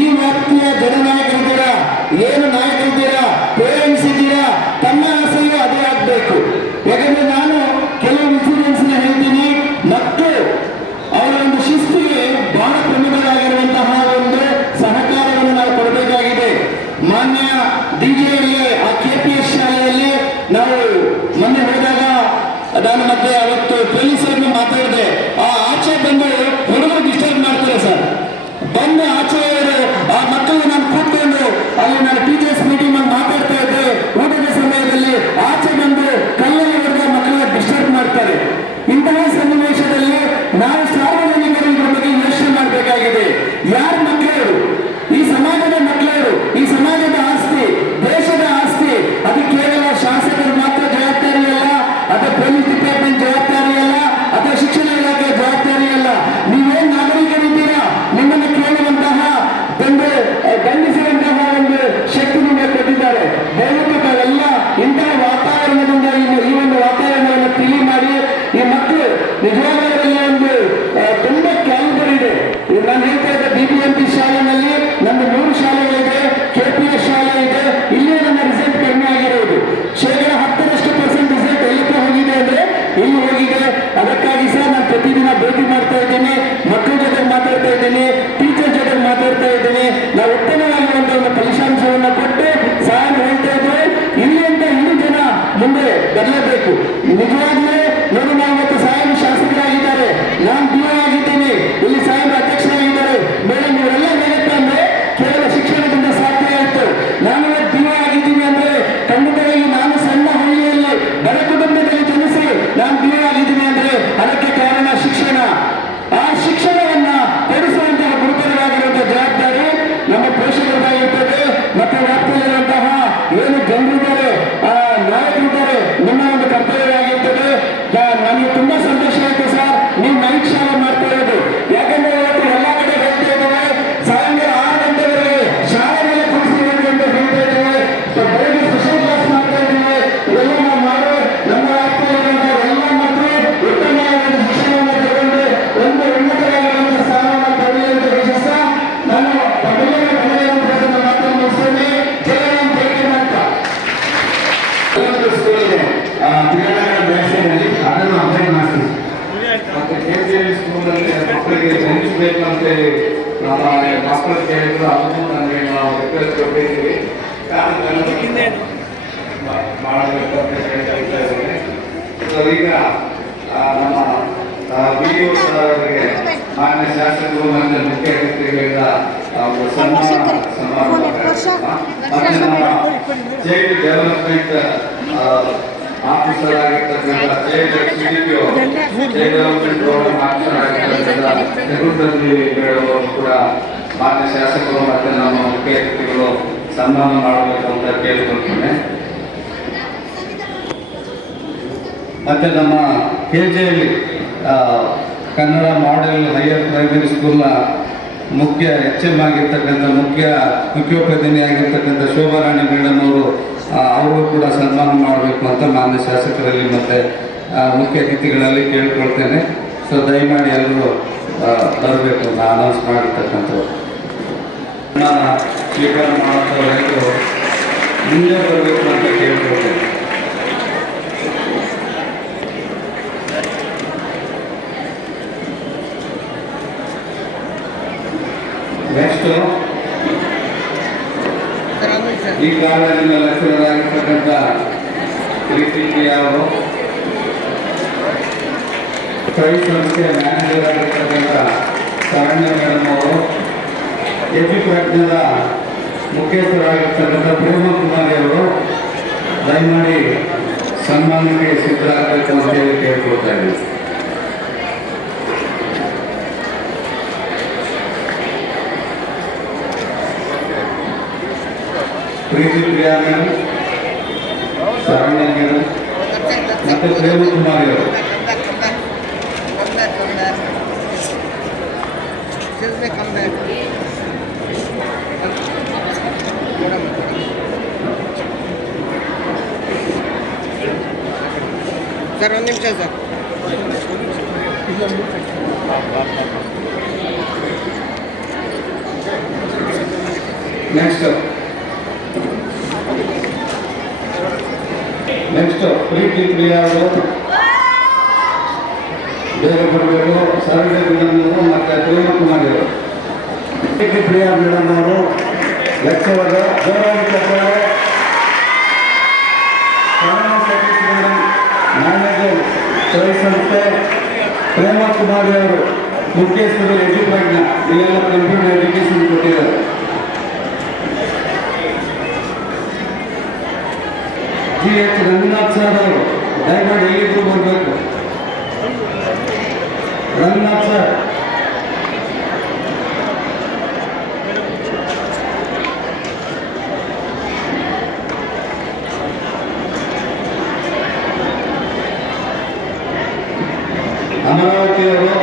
ಈ ವ್ಯಾಪ್ತಿಯ ಜನನಾಯಕರಿದ್ದೀರಾ, ಏನು ನಾಯಕರಿದ್ದೀರಾ, ಪೇರೆಂಟ್ಸ್ ಇದ್ದೀರಾ, ತಮ್ಮ ಆಸೆಯೂ ಅದೇ ಆಗ್ಬೇಕು. ಯಾಕಂದ್ರೆ ನಾನು ಕೆಲವು ಇನ್ಸಿಡೆನ್ಸ್ ಹೇಳ್ತೀನಿ. ಮಕ್ಕಳು ಅವರ ಒಂದು ಶಿಸ್ತಿಗೆ ಬಹಳ ಪ್ರಮುಖವಾಗಿರುವಂತಹ ಒಂದು ಸಹಕಾರವನ್ನು ನಾವು ಕೊಡಬೇಕಾಗಿದೆ. ಮಾನ್ಯ ಡಿಜಿಎಲ್ಎ ಆ KPS ಶಾಲೆಯಲ್ಲಿ ನಾವು ಮೊನ್ನೆ ಹೋದಾಗ ನಾನು ಮತ್ತೆ ಅವತ್ತು ಪೊಲೀಸರನ್ನು ಮಾತಾಡಿದೆ. ಆಚೆ ಬಂದು ಹುಡುಗರು ಡಿಸ್ಟರ್ಬ್ ಮಾಡ್ತಾರೆ ಸರ್. ಬಂದು ಆಚೆ ಆ ಮಕ್ಕಳು ನಾನು ಕೂತ್ಕೊಂಡು ಅಲ್ಲಿ ನಾನು ಟೀಚರ್ಸ್ ಮೀಟಿಂಗ್ ಅಲ್ಲಿ ಮಾತಾಡ್ತಾ ಇದ್ದೆ. ಊಟದ ಸಮಯದಲ್ಲಿ ಆಚೆ ಬಂದು ಕಲ್ಲಲ್ಲಿ ಹೊಡೆದ ಮಕ್ಕಳನ್ನ ಡಿಸ್ಟರ್ಬ್ ಮಾಡ್ತಾರೆ. ಇಂತಹ ಸನ್ನಿವೇಶದಲ್ಲಿ ನಾವು ಸಾರ್ವಜನಿಕರು ಇದ್ರ ಬಗ್ಗೆ ಯೋಚನೆ ಮಾಡಬೇಕಾಗಿದೆ. ಯಾರ ಮಕ್ಕಳು? ಈ ಸಮಾಜದ ಮಕ್ಕಳು, ಈ ಸಮಾಜದ ಆಸ್ತಿ, ದೇಶದ ಆಸ್ತಿ. ಅದು ಕೇವಲ ಶಾಸಕರು ಮಾತ್ರ ಜವಾಬ್ದಾರಿ ಅಲ್ಲ, ಅದು ಪೊಲೀಸ್ ಡಿಪಾರ್ಟ್ಮೆಂಟ್ ಜವಾಬ್ದಾರಿ ಅಲ್ಲ, ಅಥವಾ ಶಿಕ್ಷಣ ಇಲಾಖೆ ಜವಾಬ್ದಾರಿ ಅಲ್ಲ. ನೀವೇನ್ ನಾಗರಿಕರಿದ್ದೀರಾ, ನಿಮ್ಮನ್ನು ಕೇಳುವಂತಹ ದಂಡಿಸುವಂತಹ ಒಂದು ಶಕ್ತಿ ನಿಮಗೆ ಕೊಟ್ಟಿದ್ದಾರೆ. ದಯವಿಟ್ಟು ತಾವೆಲ್ಲ ಇಂತಹ ವಾತಾವರಣದಿಂದ ಈ ಒಂದು ವಾತಾವರಣವನ್ನು ತಿಳಿ ಮಾಡಿ ಈ ಮಕ್ಕಳು ನಿಜವಾಗಲೂ ಒಂದು ತುಂಬಾ ಕ್ಯಾಲಿಬರ್ ಇದೆ. ನಾನು ಹೇಳ್ತಾ ಇದ್ದ BBMP ಶಾಲೆಯಲ್ಲಿ ನನ್ನ 3 ಶಾಲೆಗಳಿದೆ, KPS ಶಾಲೆ ಇದೆ. ಇಲ್ಲೇ ನನ್ನ ರಿಸಲ್ಟ್ ಕಡಿಮೆ ಆಗಿರುವುದು. 10% ರಿಸಲ್ಟ್ ಎಲ್ಲಕ್ಕೆ ಹೋಗಿದೆ ಅಂದ್ರೆ ಇಲ್ಲಿ ಹೋಗಿದೆ. ಅದಕ್ಕಾಗಿ ಸಹ ನಾನು ಪ್ರತಿದಿನ ಭೇಟಿ ಮಾಡ್ತಾ ಇದ್ದೀನಿ, ಮಕ್ಕಳ ಜೊತೆ ಮಾತಾಡ್ತಾ ಇದ್ದೀನಿ, ಟೀಚರ್ ಜೊತೆ ಮಾತಾಡ್ತಾ ಇದ್ದೀನಿ. ನಾವು ಉತ್ತಮವಾಗಿರುವಂತಹ ಒಂದು ಫಲಿತಾಂಶವನ್ನು ಕೊಟ್ಟು ಸಾಹೇಬ್ ಹೇಳ್ತಾ ಇದ್ರೆ ಇಲ್ಲಿಂದ ಇನ್ನೂ ಜನ ಮುಂದೆ ಬರಲೇಬೇಕು. ನಿಜವಾಗ್ಲೂ ನೋಡಿ, ನಾವು ಇವತ್ತು ಸಾಹೇಬ್ ಶಾಸಕರಾಗಿದ್ದಾರೆ, ನಾನು DO ಆಗಿದ್ದೀನಿ, ಇಲ್ಲಿ ಸಾಹೇಬ್ ಅಧ್ಯಕ್ಷರಾಗಿದ್ದಾರೆ. ಮೇಡಮ್ ಇವರೆಲ್ಲ ಹೇಳುತ್ತೆ ಅಂದ್ರೆ ಕೇವಲ ಶಿಕ್ಷಣದಿಂದ ಸಾಧ್ಯ ಆಯಿತು. ನಾನು DO ಆಗಿದ್ದೀನಿ ಅಂದ್ರೆ ಖಂಡಿತವಾಗಿ ನಾನು ಸಣ್ಣ ಹಳ್ಳಿಯಲ್ಲಿ ಬಡ ಕುಟುಂಬದಲ್ಲಿ ಜನಿಸಿ ನಾನು DO ಆಗಿದ್ದೀನಿ ಅಂದ್ರೆ ಅದಕ್ಕೆ ಕಾರಣ ಶಿಕ್ಷಣ. ಆ ಶಿಕ್ಷಣವನ್ನ ಕೊಡಿಸುವಂತಹ ಗುರುತರವಾಗಿರುವಂತಹ ಜವಾಬ್ದಾರಿ ನಮ್ಮ ಪೋಷಕರಾಗಿರ್ತದೆ. ಮತ್ತೆ ವ್ಯಾಪ್ತಿಯಲ್ಲಿರುವಂತಹ ಏನು ಜನರಿದ್ದಾರೆ, ನಾಯಕರಿದ್ದಾರೆ, ನಿಮ್ಮ ಒಂದು ಕರ್ತವ್ಯವಾಗಿರ್ತದೆ. ನನಗೆ ತುಂಬಾ ಸಂತೋಷ ಆಯ್ತು ಸರ್, ನೀವು ನೈಟ್ ಶಾಲೆ ಮಾಡ್ತಾ ಇರೋದು. ಯಾಕಂದ್ರೆ ಇವತ್ತು ಎಲ್ಲ ಕಡೆ ಹೋಗ್ತಾ ಇದ್ದೇವೆ, ಸಾಯಂಕಾಲ 6 ಗಂಟೆವರೆಗೆ ಶಾಲೆ ಮೇಲೆ ಕೂರಿಸಿರೋದು ಅಂತ ಹೇಳ್ತಾ ಇದ್ದೇವೆ. ಬೆಳಗ್ಗೆ ಸ್ಪೆಷಲ್ ಕ್ಲಾಸ್ ಮಾಡ್ತಾ ಇದ್ದೇವೆ. ಇದೆಲ್ಲ ನಾವು ಮಾಡೋ ನಮ್ಮ ವ್ಯಾಪ್ತಿಯಲ್ಲಿರುವಂತಹ ಎಲ್ಲ ಮಕ್ಕಳು ಉತ್ತಮವಾದ ಶಿಕ್ಷಣವನ್ನು ತಗೊಂಡು ಒಂದು ಉನ್ನತವಾಗಿರುವಂತಹ ಸ್ಥಾನವನ್ನು ಪಡೆಯುವಂತ ವಿಶ್ವಾಸ ನಾನು ತಮ್ಮೆಲ್ಲರ ಮಾತನ್ನು ಮುಗಿಸ್ತೇನೆ. ಜಯರಾಮ್ ಜಯಕರ್ ಅಂತ ಸ್ಕೂಲ್ ಇದೆ ವ್ಯವಸ್ಥೆಯಲ್ಲಿ, ಅದನ್ನು ಅಪ್ಡೇಟ್ ಮಾಡ್ತೀವಿ. ಮತ್ತೆ KPS ಸ್ಕೂಲಲ್ಲಿ ಮಕ್ಕಳಿಗೆ ಬೆಂಚ್ ಅಂತೇಳಿ ನಮ್ಮ ಮಕ್ಕಳು ಕೇಳಿದ್ರು, ಅದನ್ನು ನನಗೆ ನಾವು ರಿಕ್ವೆಸ್ಟ್ ಕೊಟ್ಟಿದ್ದೀವಿ. ಮಾಡಬೇಕಂತ ಹೇಳ್ತಾ ಇದ್ದೇನೆ. ಸೊ ಈಗ ನಮ್ಮ BDO ಅವರಿಗೆ ಮಾನ್ಯ ಶಾಸಕರು ಮತ್ತು ಮುಖ್ಯ ಅತಿಥಿಗಳಿಂದ ಸನ್ಮಾನ ಸಮಾರಂಭ ಮತ್ತೆ ನಮ್ಮ ಚೈಲ್ಡ್ ಡೆವಲಪ್ಮೆಂಟ್ ಆಫೀಸರ್ ಆಗಿರ್ತಕ್ಕಂಥ ಚೈಲ್ಡ್ ಡೆವಲಪ್ಮೆಂಟ್ ಪ್ರೋಗ್ರಾಮ್ ಆಫೀಸರ್ ಆಗಿರ್ತಕ್ಕಂಥ ಅವರು ಕೂಡ ಮಾನ್ಯ ಶಾಸಕರು ಮತ್ತು ನಮ್ಮ ಮುಖ್ಯ ಅತಿಥಿಗಳು ಸನ್ಮಾನ ಮಾಡಬೇಕು ಅಂತ ಕೇಳಿಕೊಳ್ತೇನೆ. ಮತ್ತು ನಮ್ಮ KJಯಲ್ಲಿ ಕನ್ನಡ ಮಾಡೆಲ್ ಹೈಯರ್ ಪ್ರೈಮರಿ ಸ್ಕೂಲ್ನ ಮುಖ್ಯ HM ಆಗಿರ್ತಕ್ಕಂಥ ಮುಖ್ಯೋಪಾಧ್ಯಾಯಿನಿ ಆಗಿರ್ತಕ್ಕಂಥ ಶೋಭಾರಾಣಿ ಮೇಡಮ್ ಅವರು ಕೂಡ ಸನ್ಮಾನ ಮಾಡಬೇಕು ಅಂತ ಮಾನ್ಯ ಶಾಸಕರಲ್ಲಿ ಮತ್ತು ಮುಖ್ಯ ಅತಿಥಿಗಳಲ್ಲಿ ಕೇಳ್ಕೊಳ್ತೇನೆ. ಸೊ ದಯಮಾಡಿ ಎಲ್ಲರೂ ಬರಬೇಕು ಅಂತ ಅನೌನ್ಸ್ ಮಾಡಿರ್ತಕ್ಕಂಥವ್ರು ಸ್ವೀಕಾರ ಮಾಡೋದು ಮುಂದೆ ಬರಬೇಕು ಅಂತ ಕೇಳ್ಕೊಳ್ತೇನೆ. ನೆಕ್ಸ್ಟ್ ಈ ಕಾಲೇಜಿನ ಲೆಕ್ಚರರ್ ಆಗಿರ್ತಕ್ಕಂಥ ಪ್ರೀತಿಪ್ರಿಯಾ ಅವರು, ಕೈ ಸಂಸ್ಥೆಯ ಮ್ಯಾನೇಜರ್ ಆಗಿರ್ತಕ್ಕಂಥ ಶರಣ್ಯ ಮೇಡಮ್ ಅವರು, ಎಜುಪ್ರಜ್ಞದ ಮುಖ್ಯಸ್ಥರಾಗಿರ್ತಕ್ಕಂಥ ಪ್ರೇಮಕುಮಾರಿ ಅವರು ದಯಮಾಡಿ ಸನ್ಮಾನಕ್ಕೆ ಸಿದ್ಧರಾಗಬೇಕು ಅಂತ ಹೇಳಿ ಕೇಳ್ಕೊಳ್ತಾ ಇದ್ದೀವಿ. ಪ್ರೀತಿಪ್ರಿಯಾ ಮೇಡಮ್, ಶರಣ್ಯ ಮೇಡಮ್ ಮತ್ತು ಪ್ರೇಮಕುಮಾರಿ ಅವರು ಸರ್ ಒಂದು ನಿಮಿಷ ಸರ್. ನೆಕ್ಸ್ಟ್ ಪ್ರೀತಿಪ್ರಿಯಾ ಅವರು ಬೇಗ ಬರಬೇಕು. ಶರಣ್ಯ ಮೇಡಮ್ ಅವರು ಮತ್ತು ಪ್ರೇಮಕುಮಾರಿ ಅವರು. ಪ್ರೀತಿಪ್ರಿಯಾ ಮೇಡಮ್ ಅವರು ಲೆಕ್ಚರರ್, ಗೌರವ ಕಟ್ಟಡ, ಸತೀಶ್ ಮೇಡಮ್ ಮ್ಯಾನೇಜರ್ ಕೈ ಸಂಸ್ಥೆ, ಪ್ರೇಮಕುಮಾರಿ ಅವರು ಮುಖ್ಯಸ್ಥರು ಎಜುಪ್ರಜ್ಞ, ಇಲ್ಲೆಲ್ಲ ಕಂಪ್ಯೂಟರ್ ಎಜುಕೇಶನ್ ಕೊಟ್ಟಿದ್ದಾರೆ. GH ರಂಗನಾಥ್ ಸರ್ ಅವರು ದಯಮಾಡಿ ಎಲ್ಲಿಗೂ ಬರಬೇಕು. ರಂಗನಾಥ್ ಸರ್, ಅಮರಾವತಿಯವರು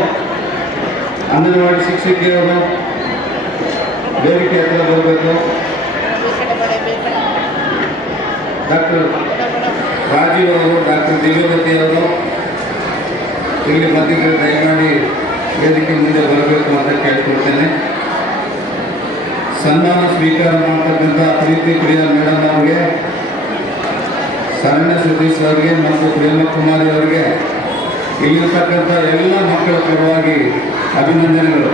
ಅಂಗನವಾಡಿ ಶಿಕ್ಷಕಿಯವರು ವೇದಿಕೆ ಹತ್ರ ಬರಬೇಕು. ಡಾಕ್ಟರ್ ರಾಜೀವ್ ಅವರು, ಡಾಕ್ಟರ್ ದಿವ್ಯವತಿ ಅವರು ಇಲ್ಲಿ ಬಂದಿದ್ದರೆ ದಯಮಾಡಿ ವೇದಿಕೆ ಮುಂದೆ ಬರಬೇಕು ಅಂತ ಕೇಳ್ಕೊಳ್ತೇನೆ. ಸನ್ಮಾನ ಸ್ವೀಕಾರ ಮಾಡ್ತಕ್ಕಂಥ ಪ್ರೀತಿಪ್ರಿಯಾ ಮೇಡಮ್ ಅವರಿಗೆ, ಶರಣ್ಯ ಸತೀಶ್ ಅವರಿಗೆ ಮತ್ತು ಪ್ರೇಮಕುಮಾರಿ ಅವರಿಗೆ ಇಲ್ಲಿರ್ತಕ್ಕಂಥ ಎಲ್ಲ ಮಕ್ಕಳ ಪರವಾಗಿ ಅಭಿನಂದನೆಗಳು.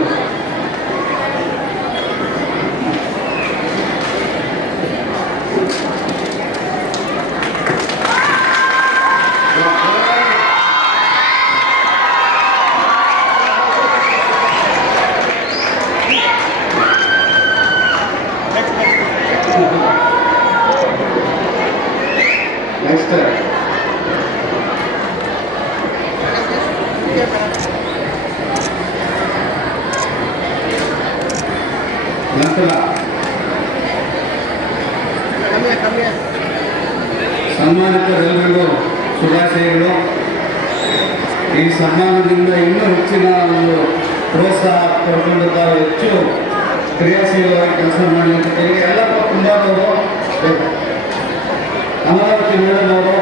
ನೆಕ್ಸ್ಟ್ ನಂತರ ಸನ್ಮಾನಿತರೆಲ್ಲರಿಗೂ ಶುಭಾಶಯಗಳು. ಈ ಸನ್ಮಾನದಿಂದ ಇನ್ನೂ ಹೆಚ್ಚಿನ ಒಂದು ಪ್ರೋತ್ಸಾಹ ಪಡ್ಕೊಂಡು ತಾವು ಹೆಚ್ಚು ಕ್ರಿಯಾಶೀಲವಾಗಿ ಕೆಲಸ ಮಾಡಲಿಕ್ಕೆ ಎಲ್ಲ ಕುಟುಂಬದವರು, ಅಮರಾವತಿ ಮೇಡಮ್ ಅವರು,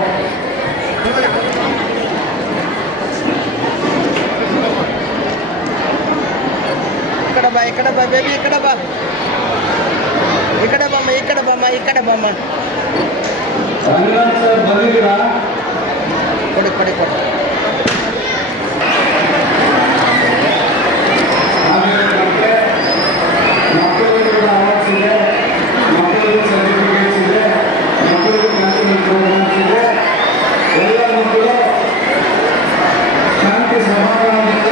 ఇక్కడ బా బేబీ ఇక్కడ బా ఇక్కడ బామ్మ ರಂಗನಾಥ್ ಸರ್ ಬಂದಿದ್ದೀರಾ? ಕೊಡಿ ಮಕ್ಕಳಿಗೆ ಕೂಡ ಅವಾರ್ಡ್ಸ್ ಇದೆ, ಮಕ್ಕಳಿಗೆ ಸರ್ಟಿಫಿಕೇಟ್ಸ್ ಇದೆ, ಮಕ್ಕಳಿಗೆ ಕಲ್ಚರಲ್ ಪ್ರೋಗ್ರಾಮ್ಸ್ ಇದೆ. ಎಲ್ಲ ಮಕ್ಕಳು ಶಾಂತಿ ಸಮಾಧಾನದಿಂದ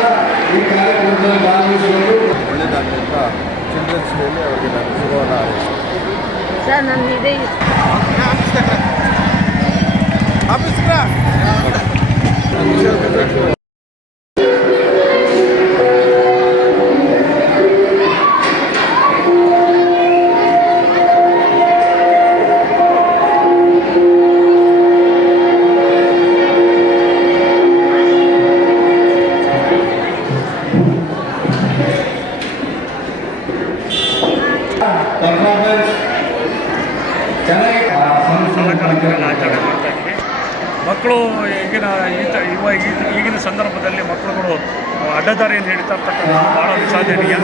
ಈ ಕಾರ್ಯಕ್ರಮದಲ್ಲಿ ಭಾಗವಹಿಸಬೇಕು. ಒಳ್ಳೆಯದಾಗಲಿ ಅಂತ ಚಿಲ್ಡ್ರನ್ಸ್ ಡೇಲಿ ಅವರಿಗೆ ನಾನು ಶುಭವನ್ನು ಸರ್ ನನ್ನ ಇದೆ ಆಫೀಸ್ಗೆ ಮಕ್ಕಳು ಈಗಿನ ಸಂದರ್ಭದಲ್ಲಿ ಮಕ್ಕಳುಗಳು ಅಡ್ಡದಾರಿಯನ್ನು ಹಿಡಿತಾ ಇರ್ತಕ್ಕಂಥದ್ದು ಭಾಳ ವಿಷಾದನೀಯ.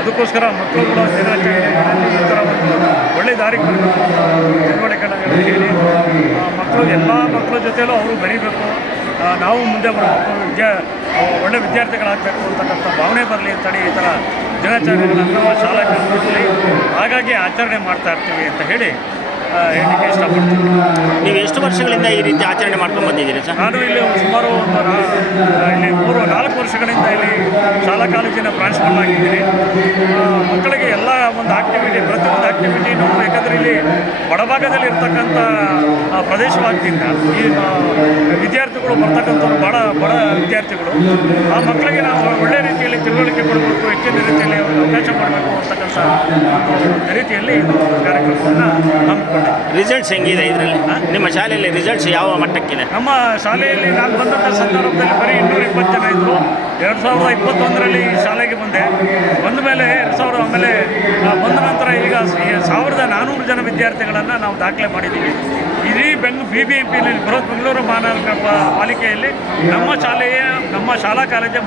ಅದಕ್ಕೋಸ್ಕರ ಮಕ್ಕಳುಗಳು ದಿನಾಚರಣೆಗಳಲ್ಲಿ ಈ ಥರ ಒಂದು ಒಳ್ಳೆ ದಾರಿಗೆ ಬರಬೇಕು ಅಂತ ತಿಳುವಳಿಕೆಗಳನ್ನು ಹೇಳಿ ಮಕ್ಕಳು ಎಲ್ಲ ಮಕ್ಕಳ ಜೊತೆಲೂ ಅವರು ಬೆರೀಬೇಕು, ನಾವು ಮುಂದೆ ಬರಬೇಕು, ಒಳ್ಳೆ ವಿದ್ಯಾರ್ಥಿಗಳಾಗಬೇಕು ಅಂತಕ್ಕಂಥ ಭಾವನೆ ಬರಲಿ ಅಂತೇಳಿ ಈ ಥರ ದಿನಾಚರಣೆಗಳನ್ನು ಶಾಲಾ ಕಾಲೇಜಲ್ಲಿ ಹಾಗಾಗಿ ಆಚರಣೆ ಮಾಡ್ತಾ ಇರ್ತೀವಿ ಅಂತ ಹೇಳಿ ಹೇಳಲಿಕ್ಕೆ ಇಷ್ಟಪಡ್ತೀನಿ. ನೀವು ಎಷ್ಟು ವರ್ಷಗಳಿಂದ ಈ ರೀತಿ ಆಚರಣೆ ಮಾಡ್ಕೊಂಡು ಬಂದಿದ್ದೀರಿ ಸರ್? ನಾನು ಇಲ್ಲಿ ಸುಮಾರು ಇಲ್ಲಿ 3-4 ವರ್ಷಗಳಿಂದ ಇಲ್ಲಿ ಶಾಲಾ ಕಾಲೇಜಿನ ಪ್ರಿನ್ಸಿಪಾಲ್ ಆಗಿದ್ದೀನಿ. ಮಕ್ಕಳಿಗೆ ಎಲ್ಲ ಒಂದು ಆಕ್ಟಿವಿಟಿ, ಪ್ರತಿಯೊಂದು ಆಕ್ಟಿವಿಟಿನೂ, ಯಾಕಂದರೆ ಇಲ್ಲಿ ಬಡಭಾಗದಲ್ಲಿ ಇರ್ತಕ್ಕಂಥ ಪ್ರದೇಶವಾದ್ದರಿಂದ ಈ ವಿದ್ಯಾರ್ಥಿಗಳು ಬರ್ತಕ್ಕಂಥವ್ರು ಬಡ ವಿದ್ಯಾರ್ಥಿಗಳು. ಆ ಮಕ್ಕಳಿಗೆ ನಾವು ಒಳ್ಳೆಯ ರೀತಿಯಲ್ಲಿ ತಿಳುವಳಿಕೆ ಕೊಡಬೇಕು, ಹೆಚ್ಚಿನ ರೀತಿಯಲ್ಲಿ ಅವಕಾಶ ಮಾಡಬೇಕು ಅಂತಕ್ಕಂಥ ಒಂದು ರೀತಿಯಲ್ಲಿ ಕಾರ್ಯಕ್ರಮವನ್ನು ಹಮ್ಮಿಕೊಂಡಿದೆ. ರಿಸಲ್ಟ್ಸ್ ಹೆಂಗಿದೆ ಇದರಲ್ಲಿ? ನಿಮ್ಮ ಶಾಲೆಯಲ್ಲಿ ರಿಸಲ್ಟ್ಸ್ ಯಾವ ಮಟ್ಟಕ್ಕಿದೆ? ನಮ್ಮ ಶಾಲೆಯಲ್ಲಿ ನಾನು ಬಂದಂಥ ಸಂದರ್ಭದಲ್ಲಿ ಬರೀ 220 ಜನ ಇದ್ದರು. 2021ರಲ್ಲಿ ಶಾಲೆಗೆ ಬಂದ ಮೇಲೆ ಆಮೇಲೆ ಬಂದ ನಂತರ ಈಗ 1400 ಜನ ವಿದ್ಯಾರ್ಥಿಗಳನ್ನು ನಾವು ದಾಖಲೆ ಮಾಡಿದ್ದೀವಿ. ಇಡೀ BBMPಯಲ್ಲಿ ಬೃಹತ್ ಬೆಂಗಳೂರು ಮಹಾನಗರ ಪಾಲಿಕೆಯಲ್ಲಿ ನಮ್ಮ ಶಾಲಾ ಕಾಲೇಜೇ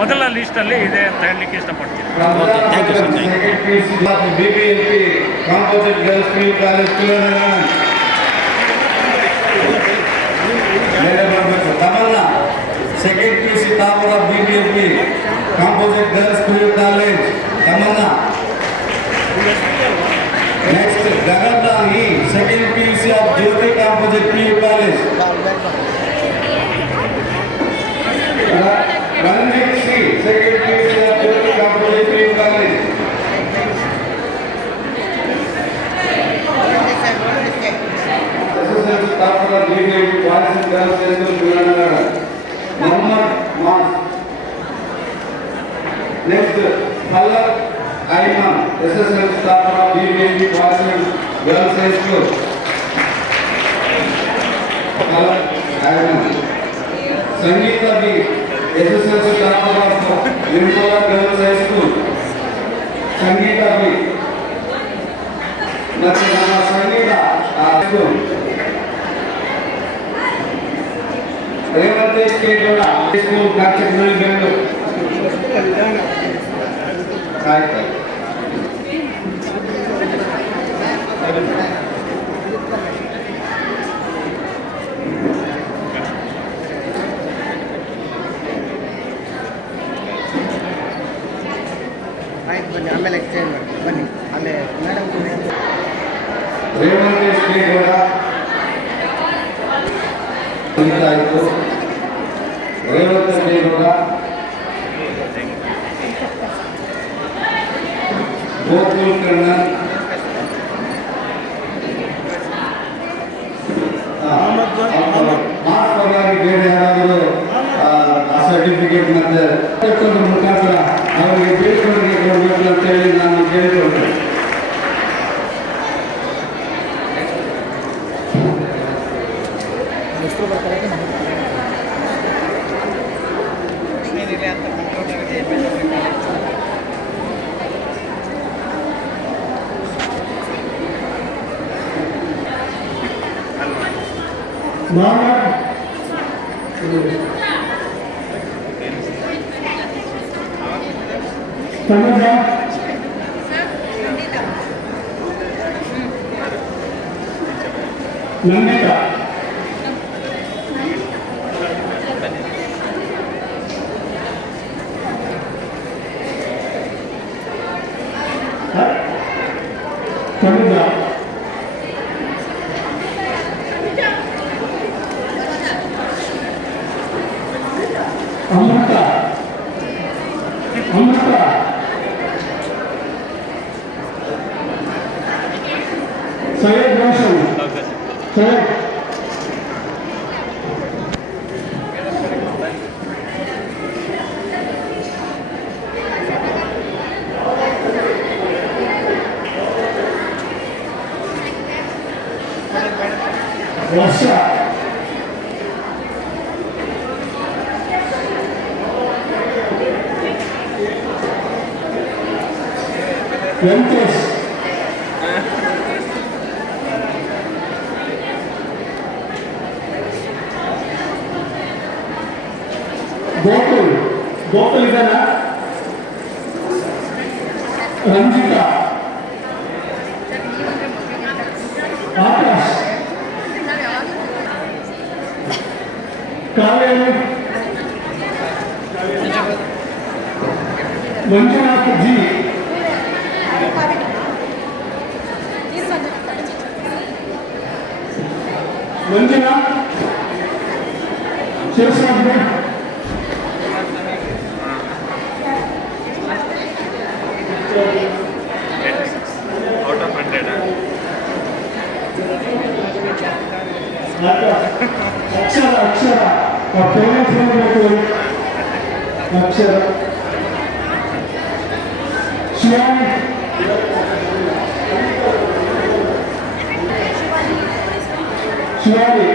ಮೊದಲ ಲೀಸ್ಟಲ್ಲಿ ಇದೆ ಅಂತ ಹೇಳಲಿಕ್ಕೆ ಇಷ್ಟಪಡ್ತೀನಿ. Thank you sir. BBMP composite girls PU college Tamanna second PUC topper of BBMP composite girls PU college Tamanna. Next Gagandani second PUC of Jyoti composite PU college. Ranjit C second PUC of Jyoti composite PU college. Next, Falak Aiman, SSL staff of BBMP Boys and Girls High School. Falak Aiman. Sangeeta B, SSL staff of Limpola Girls High School. Sangeeta B. Next, Sangeeta School. Revantesh K. Goda, School, Kachakmuli, Bengaluru. ಆಯ್ತು. ಬನ್ನಿ, ಆಮೇಲೆ exchange ಮಾಡಿ ಬನ್ನಿ. ಅಲ್ಲೇ madam ರೇವಂತೇಶ್ K Gowda ಆಯಿತು. ರೇವಂತೇಶ್ K Gowda, Gokul Kannan, marks ಬೇರೆ ಯಾರಾದರೂ certificate ಮತ್ತೆ ಮುಖಾಂತರ ಅವರಿಗೆ ಬೀಳ್ಕೊಡುಗೆ ಕೊಡಬೇಕು ಅಂತೇಳಿ ನಾನು ಕೇಳಿಕೊಂಡೆ. ನಂದಿತಾ ಅಮೃತ ಸೈಯದ್ ರೋಷನ್ ಸೈಯದ್ ವರ್ಷ ವೆಂಕಟೇಶ್ ಗೋಕುಲ್ ಇದ್ದಾನ, ರಂಜಿತಾ, ಆಕಾಶ್, ಕಾವೇರಿ, ಮಂಜುನಾಥ್ ಜಿ, ಮಂಜುನಾಥ್, ಶಿವಸಾಗರ, ಅಕ್ಷರ ಅಕ್ಷರ ಶಿವಾನಿ, ಶಿವಾನಿ,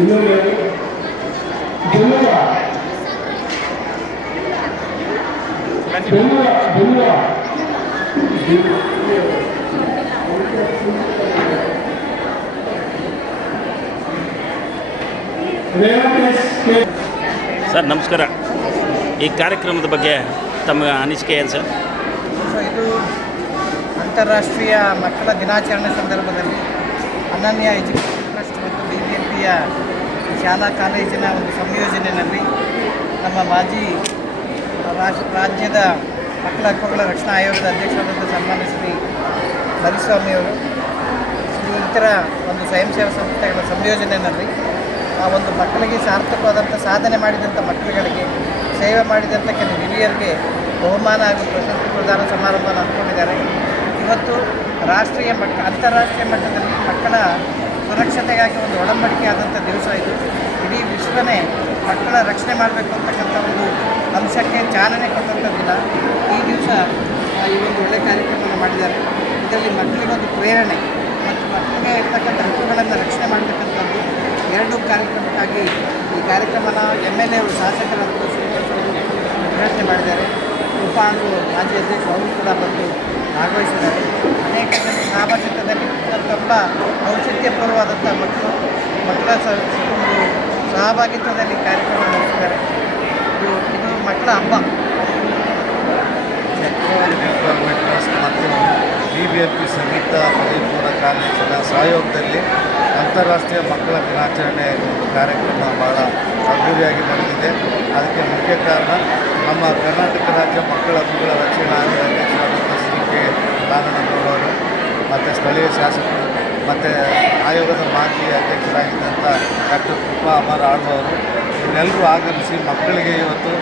ಇನ್ನೊಂದು ಸರ್ ನಮಸ್ಕಾರ. ಈ ಕಾರ್ಯಕ್ರಮದ ಬಗ್ಗೆ ತಮ್ಮ ಅನಿಸಿಕೆ ಏನು ಸರ್? ಇದು ಅಂತಾರಾಷ್ಟ್ರೀಯ ಮಕ್ಕಳ ದಿನಾಚರಣೆ ಸಂದರ್ಭದಲ್ಲಿ ಅನನ್ಯ ಎಜುಕೇಷನ್ ಟ್ರಸ್ಟ್ ಮತ್ತು BBMPಯ ಶಾಲಾ ಕಾಲೇಜಿನ ಒಂದು ಸಂಯೋಜನೆಯಲ್ಲಿ ನಮ್ಮ ಮಾಜಿ ರಾಜ್ಯದ ಮಕ್ಕಳ ಹಕ್ಕುಗಳ ರಕ್ಷಣಾ ಆಯೋಗದ ಅಧ್ಯಕ್ಷರಾದಂಥ ಸನ್ಮಾನ್ಯ ಶ್ರೀ ಹರಿಸ್ವಾಮಿಯವರು ಇತರ ಒಂದು ಸ್ವಯಂ ಸೇವಾ ಸಂಸ್ಥೆಗಳ ಸಂಯೋಜನೆಯಲ್ಲಿ ಆ ಒಂದು ಮಕ್ಕಳಿಗೆ ಸಾರ್ಥಕವಾದಂಥ ಸಾಧನೆ ಮಾಡಿದಂಥ ಮಕ್ಕಳುಗಳಿಗೆ ಸೇವೆ ಮಾಡಿದಂಥ ಕೆಲವು ಹಿರಿಯರಿಗೆ ಬಹುಮಾನ ಹಾಗೂ ಪ್ರಶಸ್ತಿ ಪ್ರದಾನ ಸಮಾರಂಭವನ್ನು ಅಂದ್ಕೊಂಡಿದ್ದಾರೆ. ಇವತ್ತು ಅಂತಾರಾಷ್ಟ್ರೀಯ ಮಟ್ಟದಲ್ಲಿ ಮಕ್ಕಳ ಸುರಕ್ಷತೆಗಾಗಿ ಒಂದು ಒಡಂಬಡಿಕೆ ಆದಂಥ ದಿವಸ ಇದು. ಇಡೀ ವಿಶ್ವನೇ ಮಕ್ಕಳ ರಕ್ಷಣೆ ಮಾಡಬೇಕು ಅಂತಕ್ಕಂಥ ಒಂದು ಅಂಶಕ್ಕೆ ಚಾಲನೆ ಕೊಟ್ಟಂಥ ದಿನ. ಈ ದಿವಸ ಈ ಒಂದು ಒಳ್ಳೆಯ ಕಾರ್ಯಕ್ರಮವನ್ನು ಮಾಡಿದ್ದಾರೆ. ಇದರಲ್ಲಿ ಮಕ್ಕಳಿಗೊಂದು ಪ್ರೇರಣೆ ಮತ್ತು ಮಕ್ಕಳಿಗೆ ಇರ್ತಕ್ಕಂಥ ಹಕ್ಕುಗಳನ್ನು ರಕ್ಷಣೆ ಮಾಡತಕ್ಕಂಥದ್ದು ಎರಡೂ ಕಾರ್ಯಕ್ರಮಕ್ಕಾಗಿ ಈ ಕಾರ್ಯಕ್ರಮನ MLA ಅವರು ಶಾಸಕರಾದ ಶ್ರೀನಿವಾಸ್ ಅವರು ಉದ್ಘಾಟನೆ ಮಾಡಿದ್ದಾರೆ. ಉಪಾಂಡು ಮಾಜಿ ಅಧ್ಯಕ್ಷರು ಅವರು ಕೂಡ ಬಂದು ಭಾಗವಹಿಸಿದ್ದಾರೆ. ಅನೇಕ ಜನ ಸಹಭಾಗಿತ್ವದಲ್ಲಿ ತುಂಬ ಔಚಿತ್ಯಪೂರ್ವವಾದಂಥ ಮಕ್ಕಳ ಒಂದು ಸಹಭಾಗಿತ್ವದಲ್ಲಿ ಕಾರ್ಯಕ್ರಮ ನಡೆಸಿದ್ದಾರೆ. ಇದು ಮಕ್ಕಳ ಹಬ್ಬ. ಗೌರ್ಮೆಂಟ್ ಟ್ರಸ್ಟ್ ಮತ್ತು BBMP ಸಂಯುಕ್ತ ಪದವಿ ಪೂರ್ವ ಕಾಲೇಜಿನ ಸಹಯೋಗದಲ್ಲಿ ಅಂತಾರಾಷ್ಟ್ರೀಯ ಮಕ್ಕಳ ದಿನಾಚರಣೆ ಕಾರ್ಯಕ್ರಮ ಭಾಳ ಅದ್ಧೂರಿಯಾಗಿ ನಡೆದಿದೆ. ಅದಕ್ಕೆ ಮುಖ್ಯ ಕಾರಣ ನಮ್ಮ ಕರ್ನಾಟಕ ರಾಜ್ಯ ಮಕ್ಕಳ ಹಕ್ಕುಗಳ ರಕ್ಷಣಾ ಆಯೋಗದ ಅಧ್ಯಕ್ಷರಾದಂಥ ಶ್ರೀ ಕೆ ನಾರಾಯಣಗೌಡರು ಮತ್ತು ಸ್ಥಳೀಯ ಶಾಸಕರು ಮತ್ತು ಆಯೋಗದ ಮಾಜಿ ಅಧ್ಯಕ್ಷರಾಗಿದ್ದಂಥ ಡಾಕ್ಟರ್ ಕೃಪಾ ಅಮರ್ ಆಳ್ವರು ಇವರೆಲ್ಲರೂ ಆಗಮಿಸಿ ಮಕ್ಕಳಿಗೆ ಇವತ್ತು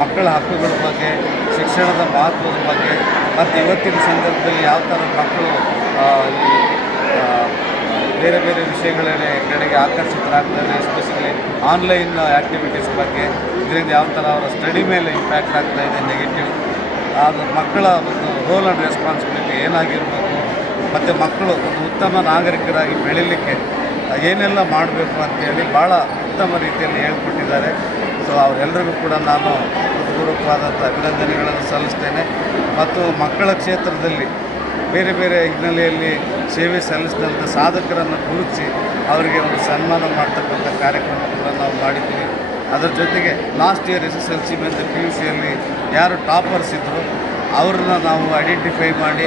ಮಕ್ಕಳ ಹಕ್ಕುಗಳ ಬಗ್ಗೆ, ಶಿಕ್ಷಣದ ಮಹತ್ವದ ಬಗ್ಗೆ ಮತ್ತು ಇವತ್ತಿನ ಸಂದರ್ಭದಲ್ಲಿ ಯಾವ ಥರ ಮಕ್ಕಳು ಬೇರೆ ಬೇರೆ ವಿಷಯಗಳ ಕಡೆಗೆ ಆಕರ್ಷಿತರಾಗ್ತಾರೆ, ಎಸ್ಪೆಷಲಿ ಆನ್ಲೈನ್ ಆ್ಯಕ್ಟಿವಿಟೀಸ್ ಬಗ್ಗೆ, ಇದರಿಂದ ಯಾವ ಥರ ಅವರ ಸ್ಟಡಿ ಮೇಲೆ ಇಂಪ್ಯಾಕ್ಟ್ ಆಗ್ತಾಯಿದೆ ನೆಗೆಟಿವ್, ಅದು ಮಕ್ಕಳ ಒಂದು ರೋಲ್ ಆ್ಯಂಡ್ ರೆಸ್ಪಾನ್ಸಿಬಿಲಿಟಿ ಏನಾಗಿರಬೇಕು ಮತ್ತು ಮಕ್ಕಳು ಒಂದು ಉತ್ತಮ ನಾಗರಿಕರಾಗಿ ಬೆಳೀಲಿಕ್ಕೆ ಏನೆಲ್ಲ ಮಾಡಬೇಕು ಅಂತೇಳಿ ಭಾಳ ಉತ್ತಮ ರೀತಿಯಲ್ಲಿ ಹೇಳ್ಕೊಟ್ಟಿದ್ದಾರೆ. ಸೊ ಅವರೆಲ್ಲರಿಗೂ ಕೂಡ ನಾನು ಪೂರ್ವಕವಾದಂಥ ಅಭಿನಂದನೆಗಳನ್ನು ಸಲ್ಲಿಸ್ತೇನೆ. ಮತ್ತು ಮಕ್ಕಳ ಕ್ಷೇತ್ರದಲ್ಲಿ ಬೇರೆ ಬೇರೆ ಹಿನ್ನೆಲೆಯಲ್ಲಿ ಸೇವೆ ಸಲ್ಲಿಸಿದಂಥ ಸಾಧಕರನ್ನು ಗುರುತಿಸಿ ಅವರಿಗೆ ಒಂದು ಸನ್ಮಾನ ಮಾಡ್ತಕ್ಕಂಥ ಕಾರ್ಯಕ್ರಮ ಕೂಡ ನಾವು ಮಾಡಿದ್ದೀವಿ. ಅದರ ಜೊತೆಗೆ ಲಾಸ್ಟ್ ಇಯರ್ SSLC ಮತ್ತು PUCಯಲ್ಲಿ ಯಾರು ಟಾಪರ್ಸ್ ಇದ್ದರು ಅವ್ರನ್ನ ನಾವು ಐಡೆಂಟಿಫೈ ಮಾಡಿ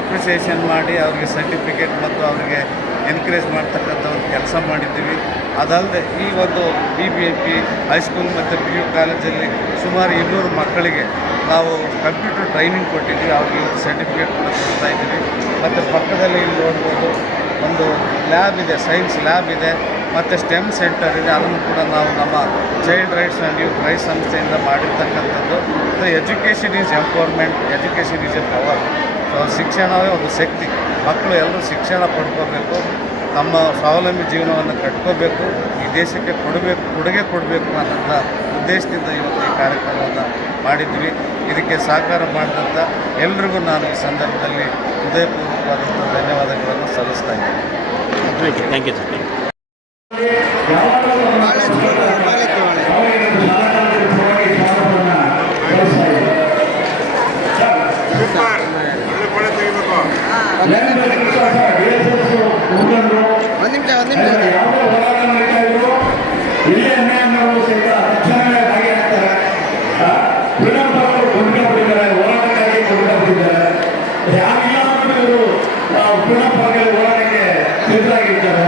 ಅಪ್ರಿಸಿಯೇಷನ್ ಮಾಡಿ ಅವರಿಗೆ ಸರ್ಟಿಫಿಕೇಟ್ ಮತ್ತು ಅವರಿಗೆ ಎನ್ಕರೇಜ್ ಮಾಡ್ತಕ್ಕಂಥ ಒಂದು ಕೆಲಸ ಮಾಡಿದ್ದೀವಿ. ಅದಲ್ಲದೆ ಈ ಒಂದು BBMP ಹೈಸ್ಕೂಲ್ ಮತ್ತು PU ಕಾಲೇಜಲ್ಲಿ ಸುಮಾರು 200 ಮಕ್ಕಳಿಗೆ ನಾವು ಕಂಪ್ಯೂಟರ್ ಟ್ರೈನಿಂಗ್ ಕೊಟ್ಟಿದ್ದೀವಿ. ಅವ್ರಿಗೆ ಒಂದು ಸರ್ಟಿಫಿಕೇಟ್ ಕೂಡ ಕೊಡ್ತಾ ಇದ್ದೀವಿ. ಮತ್ತು ಪಕ್ಕದಲ್ಲಿ ಇಲ್ಲಿ ನೋಡ್ಬೋದು ಒಂದು ಲ್ಯಾಬ್ ಇದೆ, ಸೈನ್ಸ್ ಲ್ಯಾಬ್ ಇದೆ ಮತ್ತು ಸ್ಟೆಮ್ ಸೆಂಟರ್ ಇದೆ. ಅದನ್ನು ಕೂಡ ನಾವು ನಮ್ಮ child rights and youth rights ಸಂಸ್ಥೆಯಿಂದ ಮಾಡಿರ್ತಕ್ಕಂಥದ್ದು. Education is empowerment, education is a power. So ಶಿಕ್ಷಣವೇ ಒಂದು ಶಕ್ತಿ. ಮಕ್ಕಳು ಎಲ್ಲರೂ ಶಿಕ್ಷಣ ಪಡ್ಕೋಬೇಕು, ನಮ್ಮ ಸ್ವಾವಲಂಬಿ ಜೀವನವನ್ನು ಕಟ್ಕೋಬೇಕು, ಈ ದೇಶಕ್ಕೆ ಕೊಡುಗೆ ಕೊಡಬೇಕು ಅನ್ನೋಂಥ ಉದ್ದೇಶದಿಂದ ಇವತ್ತು ಈ ಕಾರ್ಯಕ್ರಮವನ್ನು ಮಾಡಿದ್ವಿ. ಇದಕ್ಕೆ ಸಹಕಾರ ಮಾಡಿದಂಥ ಎಲ್ರಿಗೂ ನಾನು ಈ ಸಂದರ್ಭದಲ್ಲಿ ಹೃದಯಪೂರ್ವಕವಾದಂಥ ಧನ್ಯವಾದಗಳನ್ನು ಸಲ್ಲಿಸ್ತಾ ಇದ್ದೀನಿ. Thank you sir. ಒಂದು ನಿಮಿಷ ಎದುರಾಗಿರ್ತಾರೆ.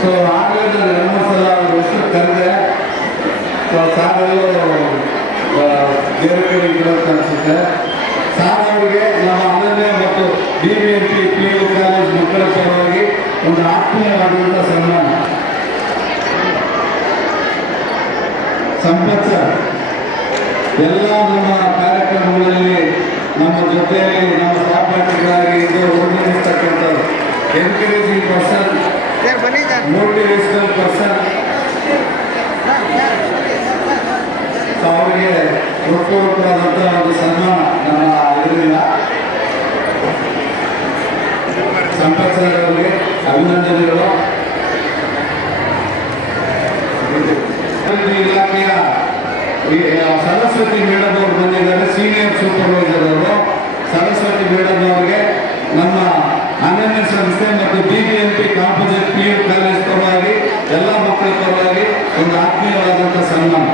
ಸೊ ಆಗಲೇ ನಾನು 2-3 ಸಲ ಅವ್ರ ಹೆಸರು ಕರೆದೆ. ಸೊ ಸಾರಲ್ಲೂ ಬೇರೆ ಕಡೆ ಇರೋದು ಅನಿಸುತ್ತೆ. ಸಾರ್ ಅವರಿಗೆ ನಮ್ಮ ಅನನ್ಯ ಮತ್ತು DVMP PU ಕಾಲೇಜ್ ಮಕ್ಕಳ ಪರವಾಗಿ ಒಂದು ಆತ್ಮೀಯವಾದಂಥ ಸನ್ಮಾನ. ಸಂಪತ್ ಸರ್ ಎಲ್ಲ ನಮ್ಮ ಕಾರ್ಯಕ್ರಮಗಳಲ್ಲಿ ನಮ್ಮ ಜೊತೆಯಲ್ಲಿ ನಮ್ಮ ಸಹಪಾಠಿಗಳಾಗಿ ಇದು ಒದಗಿಸ್ತಕ್ಕಂಥದ್ದು ಎನ್ಕರೇಜಿಂಗ್ ಪರ್ಸನ್, ಮೋಟಿವೇಶನಲ್ ಪರ್ಸನ್. ಅವರಿಗೆ ಹೃತ್ಪೂರ್ವಕವಾದಂಥ ಒಂದು ಸನ್ಮಾನ ನಮ್ಮ ಇದರಿಂದ. ಸಂಪತ್ ಸರ್ ಅವರಿಗೆ ಅಭಿನಂದನೆಗಳು. ಇಲಾಖೆಯ ಸರಸ್ವತಿ ಮೇಡಮ್ ಅವರು ಬಂದಿದ್ದಾರೆ, ಸೀನಿಯರ್ ಸೂಪರ್ವೈಸರ್ ಅವರು. ಸರಸ್ವತಿ ಮೇಡಮ್ ಅವರಿಗೆ ನಮ್ಮ ಅನನ್ಯ ಸಂಸ್ಥೆ ಮತ್ತು DVMP ಕಾಂಪೋಸಿಟ್ PU ಕಾಲೇಜ್ ಪರವಾಗಿ ಎಲ್ಲ ಮಕ್ಕಳ ಪರವಾಗಿ ಒಂದು ಆತ್ಮೀಯವಾದಂಥ ಸನ್ಮಾನ.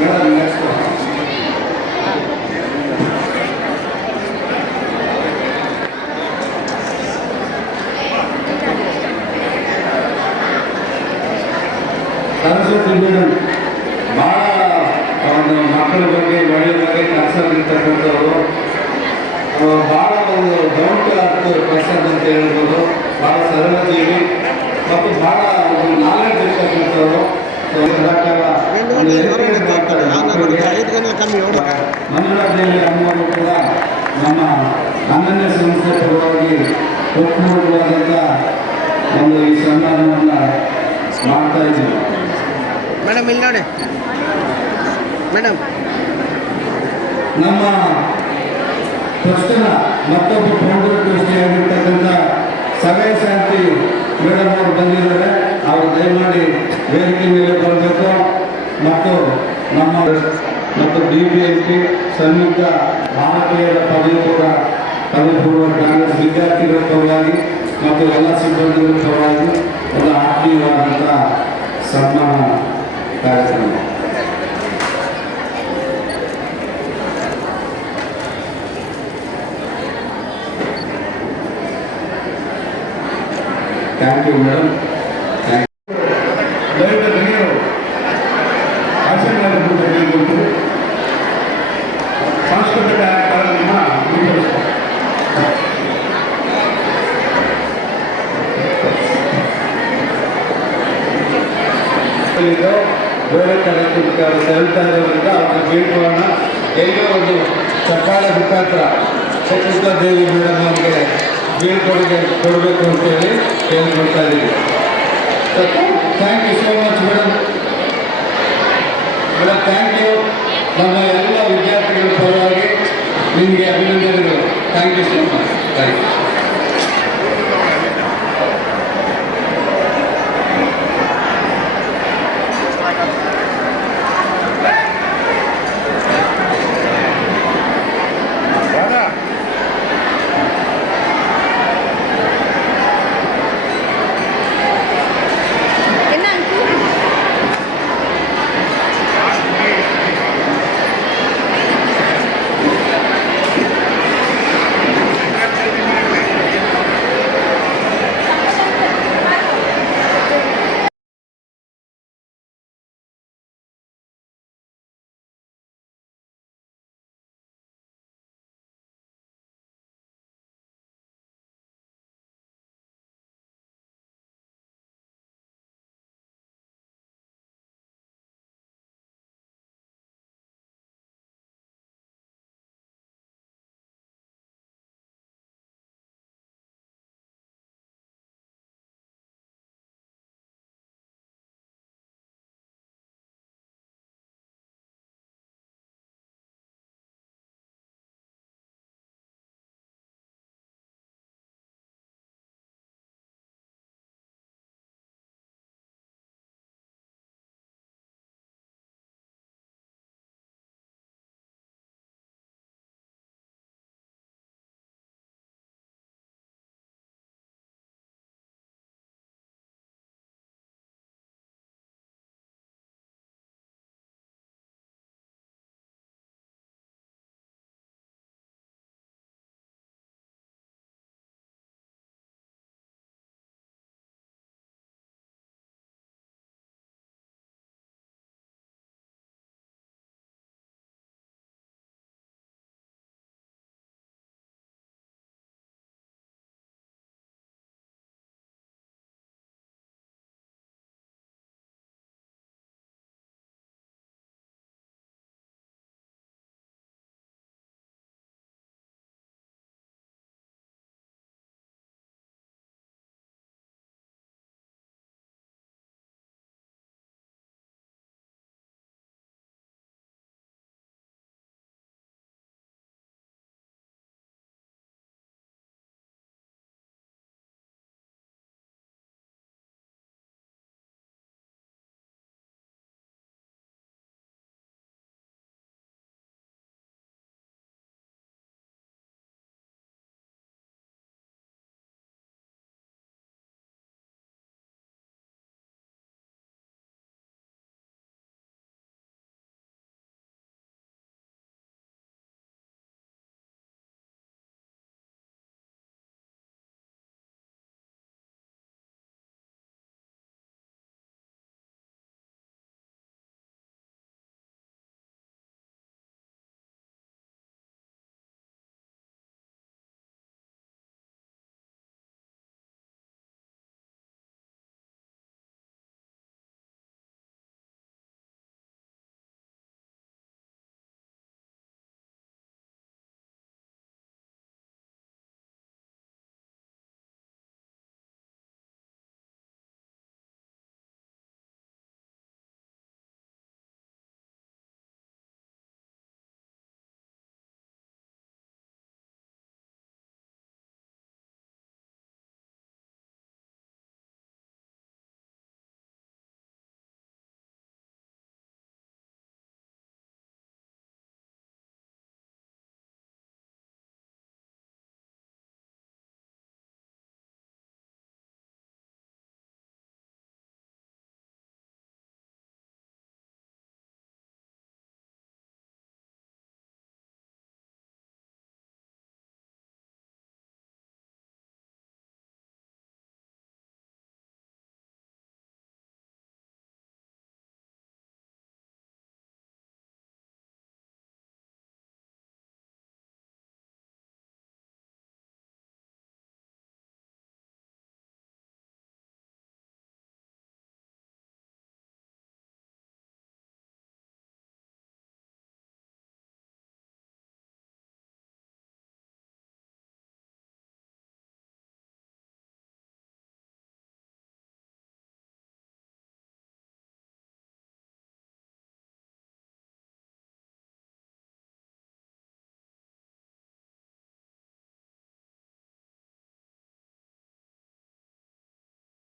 ಮೇಡಮ್ ನೆಕ್ಸ್ಟ್ ಸರಸ್ವತಿ ಮೇಡಮ್ ಭಾಳ ಒಂದು ಮಕ್ಕಳ ಬಗ್ಗೆ ಒಳ್ಳೆ ಬಗ್ಗೆ ಕೆಲಸ ಇರ್ತಕ್ಕಂಥವ್ರು. ಭಾಳ ಒಂದು ಡೌನ್ ಟು ಅರ್ತ್ ಪರ್ಸನ್ ಅಂತ ಹೇಳ್ಬೋದು. ಭಾಳ ಸರಳ ಜೀವಿ ಮತ್ತು ಭಾಳ ಒಂದು ನಾಲೆಡ್ಜ್ ಇರ್ತಕ್ಕಂಥವ್ರು. ಮಂಜುಳಾದೇವಿ ಅಮ್ಮವರು ಕೂಡ ನಮ್ಮ ಅನನ್ಯ ಸಂಸ್ಥೆ ಪರವಾಗಿ ಒಪ್ಪುವಂಥ ಒಂದು ಈ ಸನ್ಮಾನವನ್ನು ಮಾಡ್ತಾ ಇದ್ದೀವಿ. ಮೇಡಮ್ ಇಲ್ಲಿ ನೋಡಿ ಮೇಡಮ್, ನಮ್ಮ ಟ್ರಸ್ಟಿನ ಮತ್ತೊಬ್ಬ ಫೌಂಡರ್ ಟ್ರಸ್ಟಿ ಆಗಿರ್ತಕ್ಕಂಥ ಸಭೆ ಶಾಂತಿ ಮೇಡಮ್ ಅವರು ಬಂದಿದ್ದಾರೆ. ಅವರು ದಯಮಾಡಿ ವೇದಿಕೆ ಮೇಲೆ ಬರಬೇಕು. ಮತ್ತು ನಮ್ಮ ಮತ್ತು DVMP ಸಂಯುಕ್ತ ಭಾರತೀಯರ ಪದವಿಪೂರ್ವ ಕಾಂಗ್ರೆಸ್ ವಿದ್ಯಾರ್ಥಿಗಳ ಪರವಾಗಿ ಮತ್ತು ಎಲ್ಲ ಸಿಬ್ಬಂದಿಗಳ ಪರವಾಗಿ ಒಂದು ಆತ್ಮೀಯವಾದಂಥ ಸನ್ಮಾನ ಕಾರ್ಯಕ್ರಮ. Thank you madam. ಸಾಂಸ್ಕೃತಿಕ ಕಾರ್ಯಕ್ರಮ ಬೇರೆ ಕಾರ್ಯಕ್ರಮಕ್ಕೆ ಹೇಳ್ತಾ ಇರೋದ್ರಿಂದ ಅವ್ರನ್ನ ಬೀಳ್ಕೊಳ್ಳೋಣ. ಎಲ್ಲೋ ಒಂದು ಚಪ್ಪಾಳೆ ಮುಖಾಂತರ ಶಕುಂತಲಾ ದೇವಿ ಮೇಡಮ್ ಅವರಿಗೆ ಬೀಳ್ಕೊಡುಗೆ ಕೊಡಬೇಕು ಅಂತೇಳಿ ಕೇಳ್ಕೊಳ್ತಾ ಇದ್ದೀವಿ. Thank you so much madam. Madam thank you. ನಮ್ಮ ಎಲ್ಲ ವಿದ್ಯಾರ್ಥಿಗಳ ಪರವಾಗಿ ನಿಮಗೆ ಅಭಿನಂದನೆಗಳು. Thank you so much. Thank you.